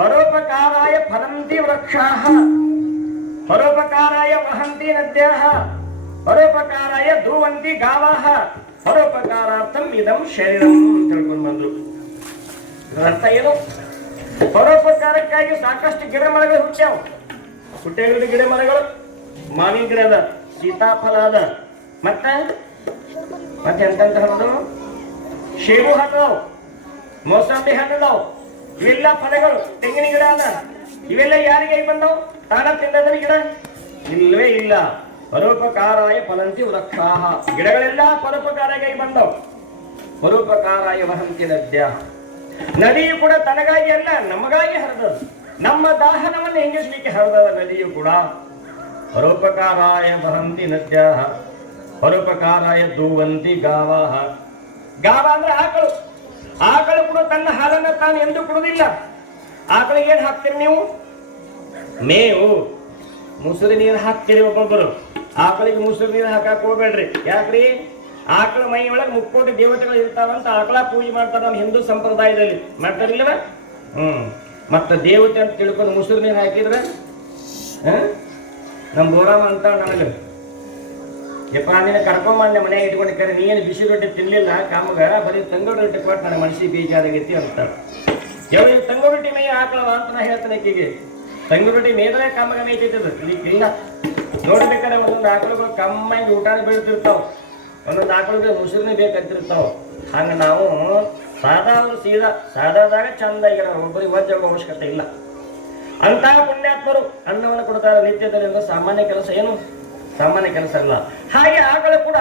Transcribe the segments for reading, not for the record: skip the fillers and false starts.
ಪರೋಪಕಾರಾಯ ಫಲಂತಿ ವೃಕ್ಷಾಃ ಪರೋಪಕಾರಾಯ ವಹಂತಿ ನದ್ಯಾಃ ಪರೋಪಕಾರಾಯ ಧೂವಂತಿ ಗಾವಾಃ ಪರೋಪಕಾರಾರ್ಥಂ ಇದಂ ಶರೀರಂ ಅಂತ ಹೇಳ್ಕೊಂಡು ಬಂದ್ರು. ಇದರ ಅರ್ಥ ಏನು? ಪರೋಪಕಾರಕ್ಕಾಗಿ ಸಾಕಷ್ಟು ಗಿಡ ಮರಗಳು ಹುಟ್ಟ್ಯಾವ. ಹುಟ್ಟೆಗಳು ಗಿಡ ಮರಗಳು, ಮಾವಿನ ಗಿಡ ಅದ, ಸೀತಾಫಲ ಅದ, ಮತ್ತೆ ಎಂತ ಹಣ್ಣು, ಶೇಬು ಹಣ್ಣು, ಮೋಸಂಬಿ ಹಣ್ಣು, ಇವೆಲ್ಲ ಫಲಗಳು. ತೆಂಗಿನ ಗಿಡ ಅದ, ಇವೆಲ್ಲ ಯಾರಿಗೆ ಬಂದವು? ತಾನ ತಿಂದದ ಗಿಡ ಇಲ್ಲವೇ ಇಲ್ಲ. ಪರೋಪಕಾರಾಯ ಫಲಂತಿ ವೃಕ್ಷಾಃ, ಗಿಡಗಳೆಲ್ಲ ಪರೋಪಕಾರಕ್ಕೆ ಬಂದವು. ಪರೋಪಕಾರಾಯ ವಹಂತಿ ನದ್ಯಾಃ, ನದಿಯು ಕೂಡ ತನಗಾಗಿ ಅಲ್ಲ ನಮಗಾಗಿ ಹರಿದದ್ದು. ನಮ್ಮ ದಾಹನವನ್ನು ಹೆಂಗಿಸ್ಲಿಕ್ಕೆ ಹರಿದದ ನದಿಯು ಕೂಡ. ಪರೋಪಕಾರಾಯ ವಹಂತಿ ನದ್ಯಾಃ ಪರೋಪಕಾರಾಯ ಧೂವಂತಿ ಗಾವಾಃ. ಗಾವ ಅಂದ್ರೆ ಆಕಳು. ಆಕಳು ಕೂಡ ತನ್ನ ಹಾಲನ್ನು ತಾನು ಎಂದು ಕೊಡುವುದಿಲ್ಲ. ಆಕಳಿಗೆ ಏನ್ ಹಾಕ್ತೀರಿ ನೀವು? ಮೇವು, ಮುಸುರಿ ನೀರು ಹಾಕ್ತೀರಿ. ಒಬ್ಬೊಬ್ಬರು ಆಕಳಿಗೆ ಮುಸುರಿ ನೀರು ಹಾಕಕ್ ಹೋಗ್ಬೇಡ್ರಿ. ಯಾಕ್ರಿ? ಆಕಳ ಮೈ ಒಳಗೆ 30 ದೇವತೆಗಳು ಇರ್ತಾವಂತ ಆಕಳ ಪೂಜೆ ಮಾಡ್ತಾರ ನಮ್ಮ ಹಿಂದೂ ಸಂಪ್ರದಾಯದಲ್ಲಿ. ಮಾಡ್ತಾರಿಲ್ಲವ? ಮತ್ತೆ ದೇವತೆ ಅಂತ ತಿಳ್ಕೊಂಡು ಮುಸುರಿ ನೀರು ಹಾಕಿದ್ರೆ ನಮ್ ಬೋರಾಮ ಅಂತ ನನಗೆ ಯಪ್ಪ ನಿನ್ನ ಕರ್ಕೊಂಬಂದೆ ಮನೆಗೆ ಇಟ್ಕೊಂಡಿದ್ದಾರೆ, ನೀನು ಬಿಸಿ ರೊಟ್ಟಿ ತಿನ್ಲಿಲ್ಲ ಕಾಮಗ, ಬರೀ ತಂಗೋಡು ರೊಟ್ಟಿ ಕೊಟ್ಟು ನನ್ನ ಮನಸ್ಸಿಗೆ ಬೇಜಾರಾಗೈತಿ ಅಂತ. ಯಾವ ತಂಗು ರೊಟ್ಟಿ ಮೇಯ ಆಕಳವ ಅಂತ ನಾ ಹೇಳ್ತಾನೆ. ಆಕೆಗೆ ತಂಗು ರೊಟ್ಟಿ ಮೇದ್ರೆ ಕಾಮಗ ಮೇಯ್ತಿದ್ದದು. ಇಲ್ಲ ನೋಡ್ಬೇಕಾದ್ರೆ ಒಂದೊಂದು ಆಕಳುಗಳು ಕಮ್ಮಾಗಿ ಊಟನೇ ಬೀಳ್ತಿರ್ತಾವ, ಒಂದೊಂದು ಆಕಳುಗಳು ಮುಸುರಿನೇ ಬೇಕಂತಿರ್ತಾವ. ಹಂಗ ನಾವು ಸಾದಾದಾಗ ಚಂದ ಈಗ ಒಬ್ಬರಿಗೆ ವಜ್ಜಾಗೋ ಅವಶ್ಯಕತೆ ಇಲ್ಲ. ಅಂತಹ ಪುಣ್ಯಾತ್ಮರು ಅನ್ನವನ್ನು ಕೊಡ್ತಾರೆ ನಿತ್ಯದಲ್ಲಿ. ಅಂದ್ರೆ ಸಾಮಾನ್ಯ ಕೆಲಸ ಏನು? ಸಾಮಾನ್ಯ ಕೆಲಸ ಅಲ್ಲ. ಹಾಗೆ ಆಕಳು ಕೂಡ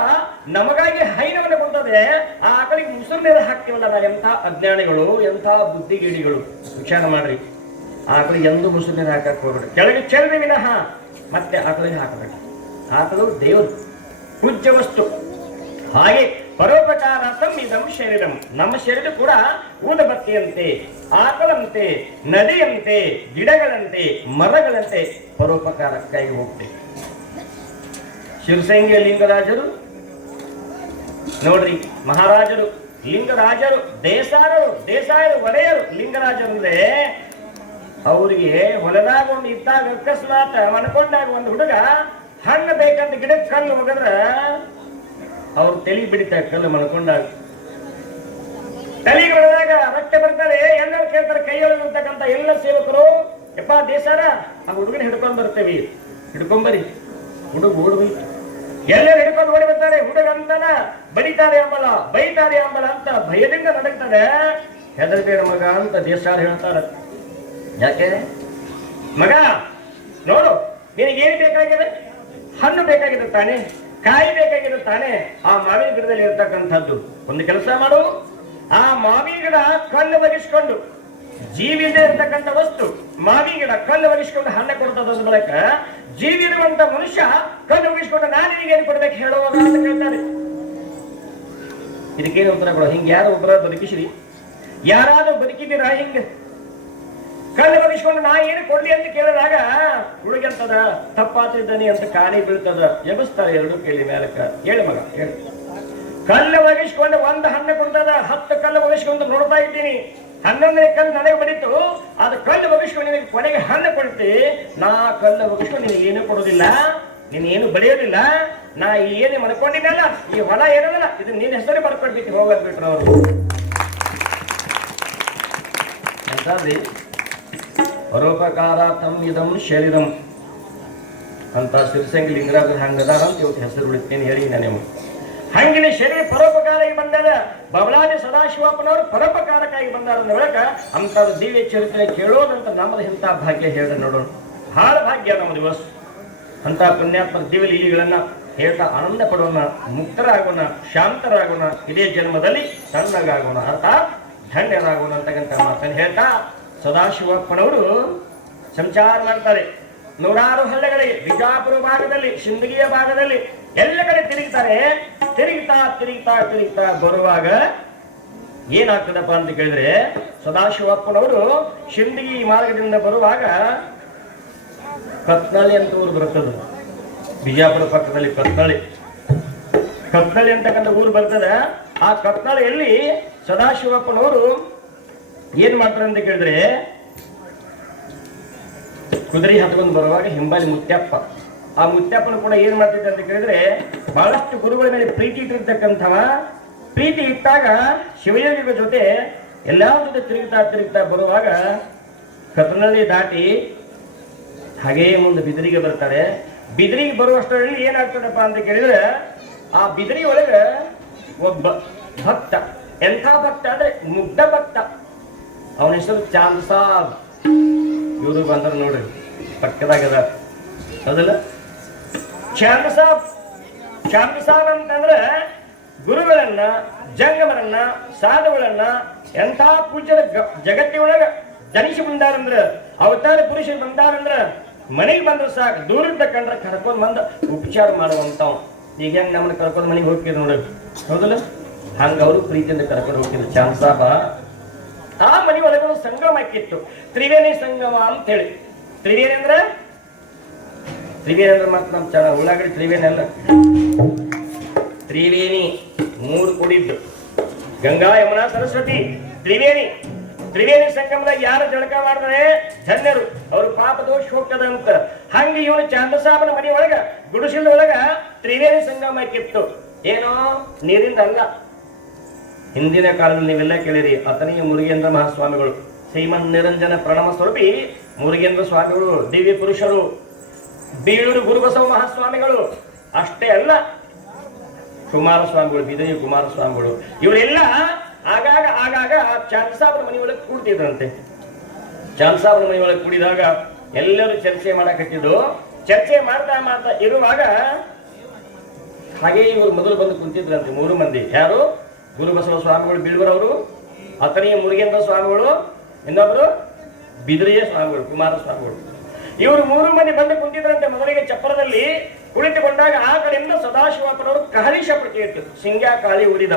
ನಮಗಾಗಿ ಹೈನವನ್ನು ಕೊಡ್ತದೆ. ಆ ಆಕಳಿಗೆ ಮುಸುರು ನೀರು ಹಾಕ್ತೀವಲ್ಲ ನಾವು, ಎಂಥ ಅಜ್ಞಾನಿಗಳು, ಎಂಥ ಬುದ್ಧಿಗೀಡಿಗಳು. ವಿಚಾರ ಮಾಡ್ರಿ. ಆಕಳಿಗೆ ಎಂದು ಮುಸುರು ನೀರು ಹಾಕಕ್ ಹೋಗ್ಬೇಡಿ, ಕೆಳಗೆ ಚೆಲ್ಲಿ ವಿನಃ ಮತ್ತೆ ಆಕಳಿಗೆ ಹಾಕಬೇಕು. ಆಕಳು ದೇವರು, ಪೂಜ್ಯ ವಸ್ತು. ಹಾಗೆ ಪರೋಪಕಾರಾರ್ಥಂ ಇದಂ ಶರೀರಂ, ನಮ್ಮ ಶರೀರ ಕೂಡ ಊದಬತ್ತಿಯಂತೆ, ಆಕಳಂತೆ, ನದಿಯಂತೆ, ಗಿಡಗಳಂತೆ, ಮರಗಳಂತೆ ಪರೋಪಕಾರಕ್ಕಾಗಿ ಹೋಗ್ತೇವೆ. ಶಿವಸಂಗಿಯ ಲಿಂಗರಾಜರು ನೋಡ್ರಿ, ಮಹಾರಾಜರು, ಲಿಂಗರಾಜರು, ದೇಸಾಯರು, ಒಡೆಯರು. ಲಿಂಗರಾಜರು ಅಂದ್ರೆ ಅವ್ರಿಗೆ ಹೊಲದಾಗ ಒಂದು ಇದ್ದಾಗ ಅಕಸ್ಮಾತ್ ಮನ್ಕೊಂಡಾಗ ಒಂದು ಹುಡುಗ ಹಣ್ಣು ಬೇಕಂತ ಗಿಡಕ್ಕೆ ಕಲ್ಲು ಹೋಗದ್ರ ಅವ್ರು ತಲೆ ಬಿಡಿತಾರೆ. ಕಲ್ಲು ಮನ್ಕೊಂಡಾಗ ತಲೆಗೆ ಹೊಡೆದಾಗ ರಕ್ತ ಬರ್ತಾರೆ. ಎಲ್ಲರೂ ಕೇಳ್ತಾರೆ, ಕೈಯೊಳಗಿರ್ತಕ್ಕಂಥ ಎಲ್ಲ ಸೇವಕರು, ಯಪ್ಪ ದೇಸಾರ ಆ ಹುಡುಗನ ಹಿಡ್ಕೊಂಡ್ ಬರ್ತೇವಿ, ಹಿಡ್ಕೊಂಬರಿ. ಹುಡುಗ ಓಡ್ಬಿ, ಎಲ್ಲರೂ ಹಿಡ್ಕೊಂಡು ಓಡಿ ಬರ್ತಾರೆ. ಹುಡುಗ ಅಂತಾನ ಬಡಿತಾರೆ ಅಂಬಲ, ಬೈತಾರೆ ಅಂಬಲ ಅಂತ ಭಯದಿಂದ ನಡಗ್ತಾರೆ. ಹೆದರ್ಬೇಡ ಮಗ ಅಂತ ದೇಸಾರ ಹೇಳ್ತಾರ. ಯಾಕೆ? ಮಗ ನೋಡು, ನಿನಗೇನು ಬೇಕಾಗಿದೆ? ಹಣ್ಣು ಬೇಕಾಗಿದೆ ತಾನೆ, ಕಾಯಿ ಬೇಕಾಗಿದೆ ತಾನೆ. ಆ ಮಾವಿನ ಗಿಡದಲ್ಲಿ ಇರ್ತಕ್ಕಂಥದ್ದು ಒಂದು ಕೆಲಸ ಮಾಡು. ಆ ಮಾವಿನ ಗಿಡ ಕಲ್ಲು ಒಗಿಸ್ಕೊಂಡು, ಜೀವಿದೆ ಇರ್ತಕ್ಕಂಥ ವಸ್ತು ಮಾವಿನ ಗಿಡ ಕಲ್ಲು ಒಗಿಸ್ಕೊಂಡು ಹಣ್ಣು ಕೊಡ್ತದ ಮೂಲಕ, ಜೀವಿ ಇರುವಂತ ಮನುಷ್ಯ ಕಲ್ಲು ಒಗಿಸ್ಕೊಂಡು ನಾನು ನಿನಗೇನು ಕೊಡ್ಬೇಕು ಹೇಳುವಾಗ ಅಂತ ಕೇಳ್ತಾರೆ. ಇದಕ್ಕೇನು ಉತ್ತರ ಕೊಡೋ? ಹಿಂಗೆ ಯಾರು ಒಬ್ಬರ ಬದುಕಿಸ್ರಿ? ಯಾರಾದ್ರೂ ಬದುಕಿದ್ದೀರಾ? ಹಿಂಗೆ ಕಲ್ಲು ಒಗಿಸ್ಕೊಂಡು ನಾ ಏನು ಕೊಡ್ಲಿ ಅಂತ ಕೇಳಿದಾಗ ಹುಡುಗಂತದ ತಪ್ಪಾತಿದ್ದಾನೆ ಅಂತ ಕಾಲಿ ಬೀಳ್ತದ. ಎಬಸ್ತಾರೆ ಎರಡು ಕೇಳಿ ಮೇಲಕ್ಕ. ಹೇಳಿ ಮಗ ಹೇಳಿ. ಕಲ್ಲು ಒಗಿಸ್ಕೊಂಡು ಒಂದು ಹಣ್ಣು ಕೊಡ್ತದ, 10 ಕಲ್ಲು ಒಗಿಸ್ಕೊಂಡು ನೋಡ್ತಾ ಇದ್ದೀನಿ. 11ನೇ ಕಲ್ಲು ನನಗೆ ಬಡಿತು. ಅದು ಕಲ್ಲು ಒಗಿಸ್ಕೊಂಡು ನಿನಗೆ ಕೊನೆಗೆ ಹಣ್ಣು ಕೊಡ್ತಿ. ನಾ ಕಲ್ಲು ಒಗಿಸ್ಕೊಂಡು ನಿನಗೆ ಏನು ಕೊಡೋದಿಲ್ಲ, ನೀನು ಏನು ಬಡಿಯೋದಿಲ್ಲ. ನಾ ಏನು ಮಾಡ್ಕೊಂಡಿದ್ದಲ್ಲ, ಈ ಹೊಲ ಏನದಲ್ಲ ಇದು ನಿನ್ನ ಹೆಸರು ಬರ್ಕೊಡ್ಬಿಟ್ಟು ಹೋಗೋದ್ ಬಿಟ್ರು ಅವರು. ಎಂತಾದ್ರಿ? ಪರೋಪಕಾರಾರ್ಥಂ ಇದಂ ಶರೀರಂ ಅಂತ ಶಿವಸಂಗಿ ಲಿಂಗರಾಜರು ಹಂಗದಾರ ಅಂತ ಇವತ್ತು ಹೆಸರು ಬಿಡ್ತೇನೆ ಹೇಳಿ ನಾನು. ಹಂಗಿನ ಶರೀರ ಪರೋಪಕಾರಕ್ಕೆ ಬಂದದ. ಬಬಲಾದಿ ಸದಾಶಿವಪ್ಪನವರು ಪರೋಪಕಾರಕ್ಕಾಗಿ ಬಂದಾರ ಅಂದ ಬಳಿಕ ಅಂಥದ್ದು ದಿವ್ಯ ಚರಿತ್ರೆ ಕೇಳೋದಂತ ನಮ್ಮದು ಇಂಥ ಭಾಗ್ಯ ಹೇಳಿ ನೋಡೋಣ. ಬಹಳ ಭಾಗ್ಯ ನಮ್ಮ ದಿವಸ. ಅಂತ ಪುಣ್ಯಾತ್ಮರ ದಿವ್ಯ ಲೀಲೆಗಳನ್ನ ಹೇಳ್ತಾ ಆನಂದ ಪಡೋಣ, ಮುಕ್ತರಾಗೋಣ, ಶಾಂತರಾಗೋಣ, ಇದೇ ಜನ್ಮದಲ್ಲಿ ತಣ್ಣಗಾಗೋಣ, ಅರ್ಥಾತ್ ಧನ್ಯರಾಗೋಣ ಅಂತಕ್ಕಂಥ ಮಾತನ್ನು ಹೇಳ್ತಾ ಸದಾಶಿವಪ್ಪನವರು ಸಂಚಾರ ಮಾಡ್ತಾರೆ. 100 ಹಳ್ಳಿಗಳಿಗೆ, ಬಿಜಾಪುರ ಭಾಗದಲ್ಲಿ, ಶಿಂದಗಿಯ ಭಾಗದಲ್ಲಿ ಎಲ್ಲ ಕಡೆ ತಿರುಗ್ತಾರೆ. ತಿರುಗ್ತಾ ಬರುವಾಗ ಏನಾಗ್ತದಪ್ಪ ಅಂತ ಕೇಳಿದ್ರೆ, ಸದಾಶಿವಪ್ಪನವರು ಶಿಂದಗಿ ಮಾರ್ಗದಿಂದ ಬರುವಾಗ ಕತ್ನಳ್ಳಿ ಅಂತ ಊರು ಬರ್ತದೆ. ಬಿಜಾಪುರ ಪಕ್ಕದಲ್ಲಿ ಕತ್ನಳ್ಳಿ ಅಂತಕ್ಕಂಥ ಊರು ಬರ್ತದೆ. ಆ ಕತ್ನಳ್ಳಿಯಲ್ಲಿ ಸದಾಶಿವಪ್ಪನವರು ಏನ್ ಮಾಡ್ತಾರೆ ಅಂತ ಕೇಳಿದ್ರೆ, ಕುದುರೆ ಹತ್ಕೊಂಡು ಬರುವಾಗ ಹಿಂಬಾಲಿ ಮುತ್ಯಪ್ಪ, ಆ ಮುತ್ಯಪ್ಪನ ಕೂಡ ಏನ್ ಮಾಡ್ತಿದ್ದ ಅಂತ ಕೇಳಿದ್ರೆ, ಬಹಳಷ್ಟು ಗುರುಗಳ ಮೇಲೆ ಪ್ರೀತಿ ಇಟ್ಟಿರ್ತಕ್ಕಂಥವ. ಪ್ರೀತಿ ಇಟ್ಟಾಗ ಶಿವಯೋಗಿಗಳ ಜೊತೆ ಎಲ್ಲಾರ ಜೊತೆ ತಿರುಗ್ತಾ ಬರುವಾಗ ಕತ್ತಲಲ್ಲಿ ದಾಟಿ ಹಾಗೇ ಮುಂದೆ ಬಿದಿರಿಗೆ ಬರ್ತಾರೆ. ಬಿದಿರಿಗೆ ಬರುವಷ್ಟರಲ್ಲಿ ಏನಾಗ್ತದಪ್ಪ ಅಂತ ಕೇಳಿದ್ರೆ, ಆ ಬಿದಿರಿ ಒಳಗ ಒಬ್ಬ ಭಕ್ತ, ಎಂಥ ಭಕ್ತ ಅಂದ್ರೆ ಮುಗ್ಧ ಭಕ್ತ, ಅವನ ಹೆಸರು ಚಾಂದ್ ಸಾಬ್. ಇವರು ಬಂದರು ನೋಡ್ರಿ, ಪಕ್ಕದಾಗದ ಹೌದಲ್ಲ. ಚಾಂದ್ ಸಾಬ್ ಅಂತಂದ್ರೆ ಗುರುಗಳನ್ನ, ಜಂಗಮರನ್ನ, ಸಾಧುಗಳನ್ನ ಎಂಥ ಪೂಜ್ಯರ ಜಗತ್ತಿನೊಳಗ ಜನಿಸಿ ಬಂದಾರಂದ್ರ, ಅವತಾರ ಪುರುಷರು ಬಂದಾರಂದ್ರ ಮನೆಗೆ ಬಂದ್ರೆ ಸಾಕು, ದೂರದ ಕಂಡ್ರೆ ಕರ್ಕೊಂಡ್ ಬಂದ ಉಪಚಾರ ಮಾಡುವಂತವ್. ಈಗ ಹೆಂಗ್ ನಮ್ಮನ್ನ ಕರ್ಕೊಂಡ್ ಮನೆಗೆ ಹೋಗ್ತಿದ್ರು ನೋಡ್ರಿ, ಹೌದಲ್ಲ, ಹಂಗ ಅವರು ಪ್ರೀತಿಯಿಂದ ಕರ್ಕೊಂಡು ಹೋಗ್ತಿದ್ರು ಚಾಂದ್ ಸಾಬ. ಆ ಮನೆ ಒಳಗೆ ಸಂಗಮ ಹಾಕಿತ್ತು, ತ್ರಿವೇಣಿ ಸಂಗಮ ಅಂತ ಹೇಳಿ. ತ್ರಿವೇಣಿ ಅಂದ್ರೆ ಮತ್ ನಮ್ ಉಳ್ಳಾಗಡಿ ತ್ರಿವೇಣಿ ಅಲ್ಲ, ತ್ರಿವೇಣಿ ಮೂರು ಕೂಡಿದ್ದು, ಗಂಗಾ ಯಮುನಾ ಸರಸ್ವತಿ ತ್ರಿವೇಣಿ ಸಂಗಮದಾಗ ಯಾರು ಜಳಕ ಮಾಡಿದ್ರೆ ಧನ್ಯರು, ಅವ್ರ ಪಾಪ ದೋಷ ಹೋಗ್ತದಂತ. ಹಂಗ ಇವನು ಚಾಂದಸಾಬನ ಮನೆ ಒಳಗ ಗುಡಿಸಿಲ ಒಳಗ ತ್ರಿವೇಣಿ ಸಂಗಮ ಹಾಕಿತ್ತು. ಏನೋ ನೀರಿಂದ ಅಲ್ಲ. ಹಿಂದಿನ ಕಾಲದಲ್ಲಿ ನೀವೆಲ್ಲ ಕೇಳಿರಿ, ಅತನಿಯ ಮುರುಗೇಂದ್ರ ಮಹಾಸ್ವಾಮಿಗಳು, ಶ್ರೀಮನ್ ನಿರಂಜನ ಪ್ರಣಮ ಸ್ವರೂಪಿ ಮುರುಗೇಂದ್ರ ಸ್ವಾಮಿಗಳು, ದಿವ್ಯ ಪುರುಷರು, ಬೀಳೂರು ಗುರುಬಸವ ಮಹಾಸ್ವಾಮಿಗಳು, ಅಷ್ಟೇ ಅಲ್ಲ ಕುಮಾರಸ್ವಾಮಿಗಳು, ಬಿದರಿ ಕುಮಾರಸ್ವಾಮಿಗಳು, ಇವರೆಲ್ಲ ಆಗಾಗ ಚಾಂದಸಾಬನ ಮನೆ ಒಳಗೆ ಕೂಡ್ತಿದ್ರಂತೆ. ಚಾಂದಸಾಬನ ಮನೆ ಒಳಗೆ ಕೂಡಿದಾಗ ಎಲ್ಲರೂ ಚರ್ಚೆ ಮಾಡಕತ್ತಿದ್ದು. ಚರ್ಚೆ ಮಾಡ್ತಾ ಇರುವಾಗ ಹಾಗೆ ಇವರು ಮೊದಲು ಬಂದು ಕುಂತಿದ್ರಂತೆ ಮೂರು ಮಂದಿ. ಯಾರು? ಗುರುಬಸವ ಸ್ವಾಮಿಗಳು ಬೀಳ್ವರವರು, ಅತನಿಯ ಮುರುಗೇಂದ್ರ ಸ್ವಾಮಿಗಳು, ಇನ್ನೊಬ್ರು ಬಿದರಿಯ ಸ್ವಾಮಿಗಳು, ಕುಮಾರಸ್ವಾಮಿಗಳು. ಇವರು ಮೂರು ಮಂದಿ ಬಂದು ಕುಂತಿದ್ರಂತೆ. ಮೊದಲಿಗೆ ಚಪ್ಪರದಲ್ಲಿ ಕುಳಿತುಕೊಂಡಾಗ ಆ ಕಡೆಯಿಂದ ಸದಾಶಿವಪ್ಪನವರು ಕಹಳಿ ಶಬ್ದ ಕೇಳಿತು. ಸಿಂಗ್ಯಾ ಕಾಳಿ ಊದಿದ.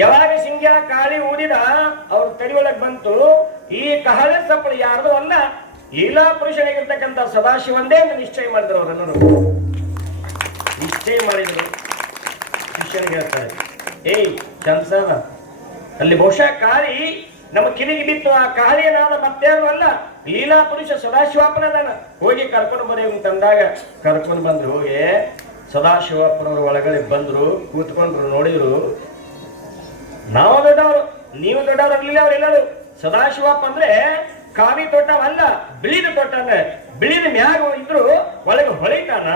ಯಾವಾಗ ಸಿಂಗ್ಯಾ ಕಾಳಿ ಊದಿದ ಅವ್ರ ತಡಿ ಒಳಗೆ ಬಂತು, ಈ ಕಹಳೆ ಸಪ್ಪಳು ಯಾರ್ದು ಅಲ್ಲ, ಲೀಲಾ ಪುರುಷನಾಗಿರ್ತಕ್ಕಂಥ ಸದಾಶಿವಂದೇ ಅಂತ ನಿಶ್ಚಯ ಮಾಡಿದ್ರು. ಅವರನ್ನು ನಿಶ್ಚಯ ಮಾಡಿದ್ರು. ಶಿಷ್ಯನಿಗೆ ಹೇಳ್ತಾರೆ, ಏಯ್ ಚಂದ್ಸಾವ, ಅಲ್ಲಿ ಬಹುಶಃ ಕಾಳಿ ನಮ್ಮ ಕಿವಿಗೆ ಬಿತ್ತು. ಆ ಕಾಳಿಯನಾದ ಮತ್ತೇನು ಅಲ್ಲ, ಲೀಲಾ ಪುರುಷ ಸದಾಶಿವಪ್ಪನದಾನ, ಹೋಗಿ ಕರ್ಕೊಂಡು ಬರೀ ಅಂತಂದಾಗ ಕರ್ಕೊಂಡು ಬಂದ್ರು. ಹೋಗಿ ಸದಾಶಿವಪ್ಪನವರು ಒಳಗಡೆ ಬಂದ್ರು, ಕೂತ್ಕೊಂಡ್ರು, ನೋಡಿದ್ರು. ನಾವು ದೊಡ್ಡವರು, ನೀವು ದೊಡ್ಡವರು ಇರ್ಲಿಲ್ಲ. ಅವರೆಲ್ಲರೂ ಸದಾಶಿವಪ್ಪ ಅಂದ್ರೆ ಕಾವಿ ತೋಟವಲ್ಲ, ಬಿಳಿದ ತೋಟನ. ಬಿಳಿದ ಮ್ಯಾಗ ಇದ್ರು ಒಳಗೆ ಹೊಳಿತಾನ.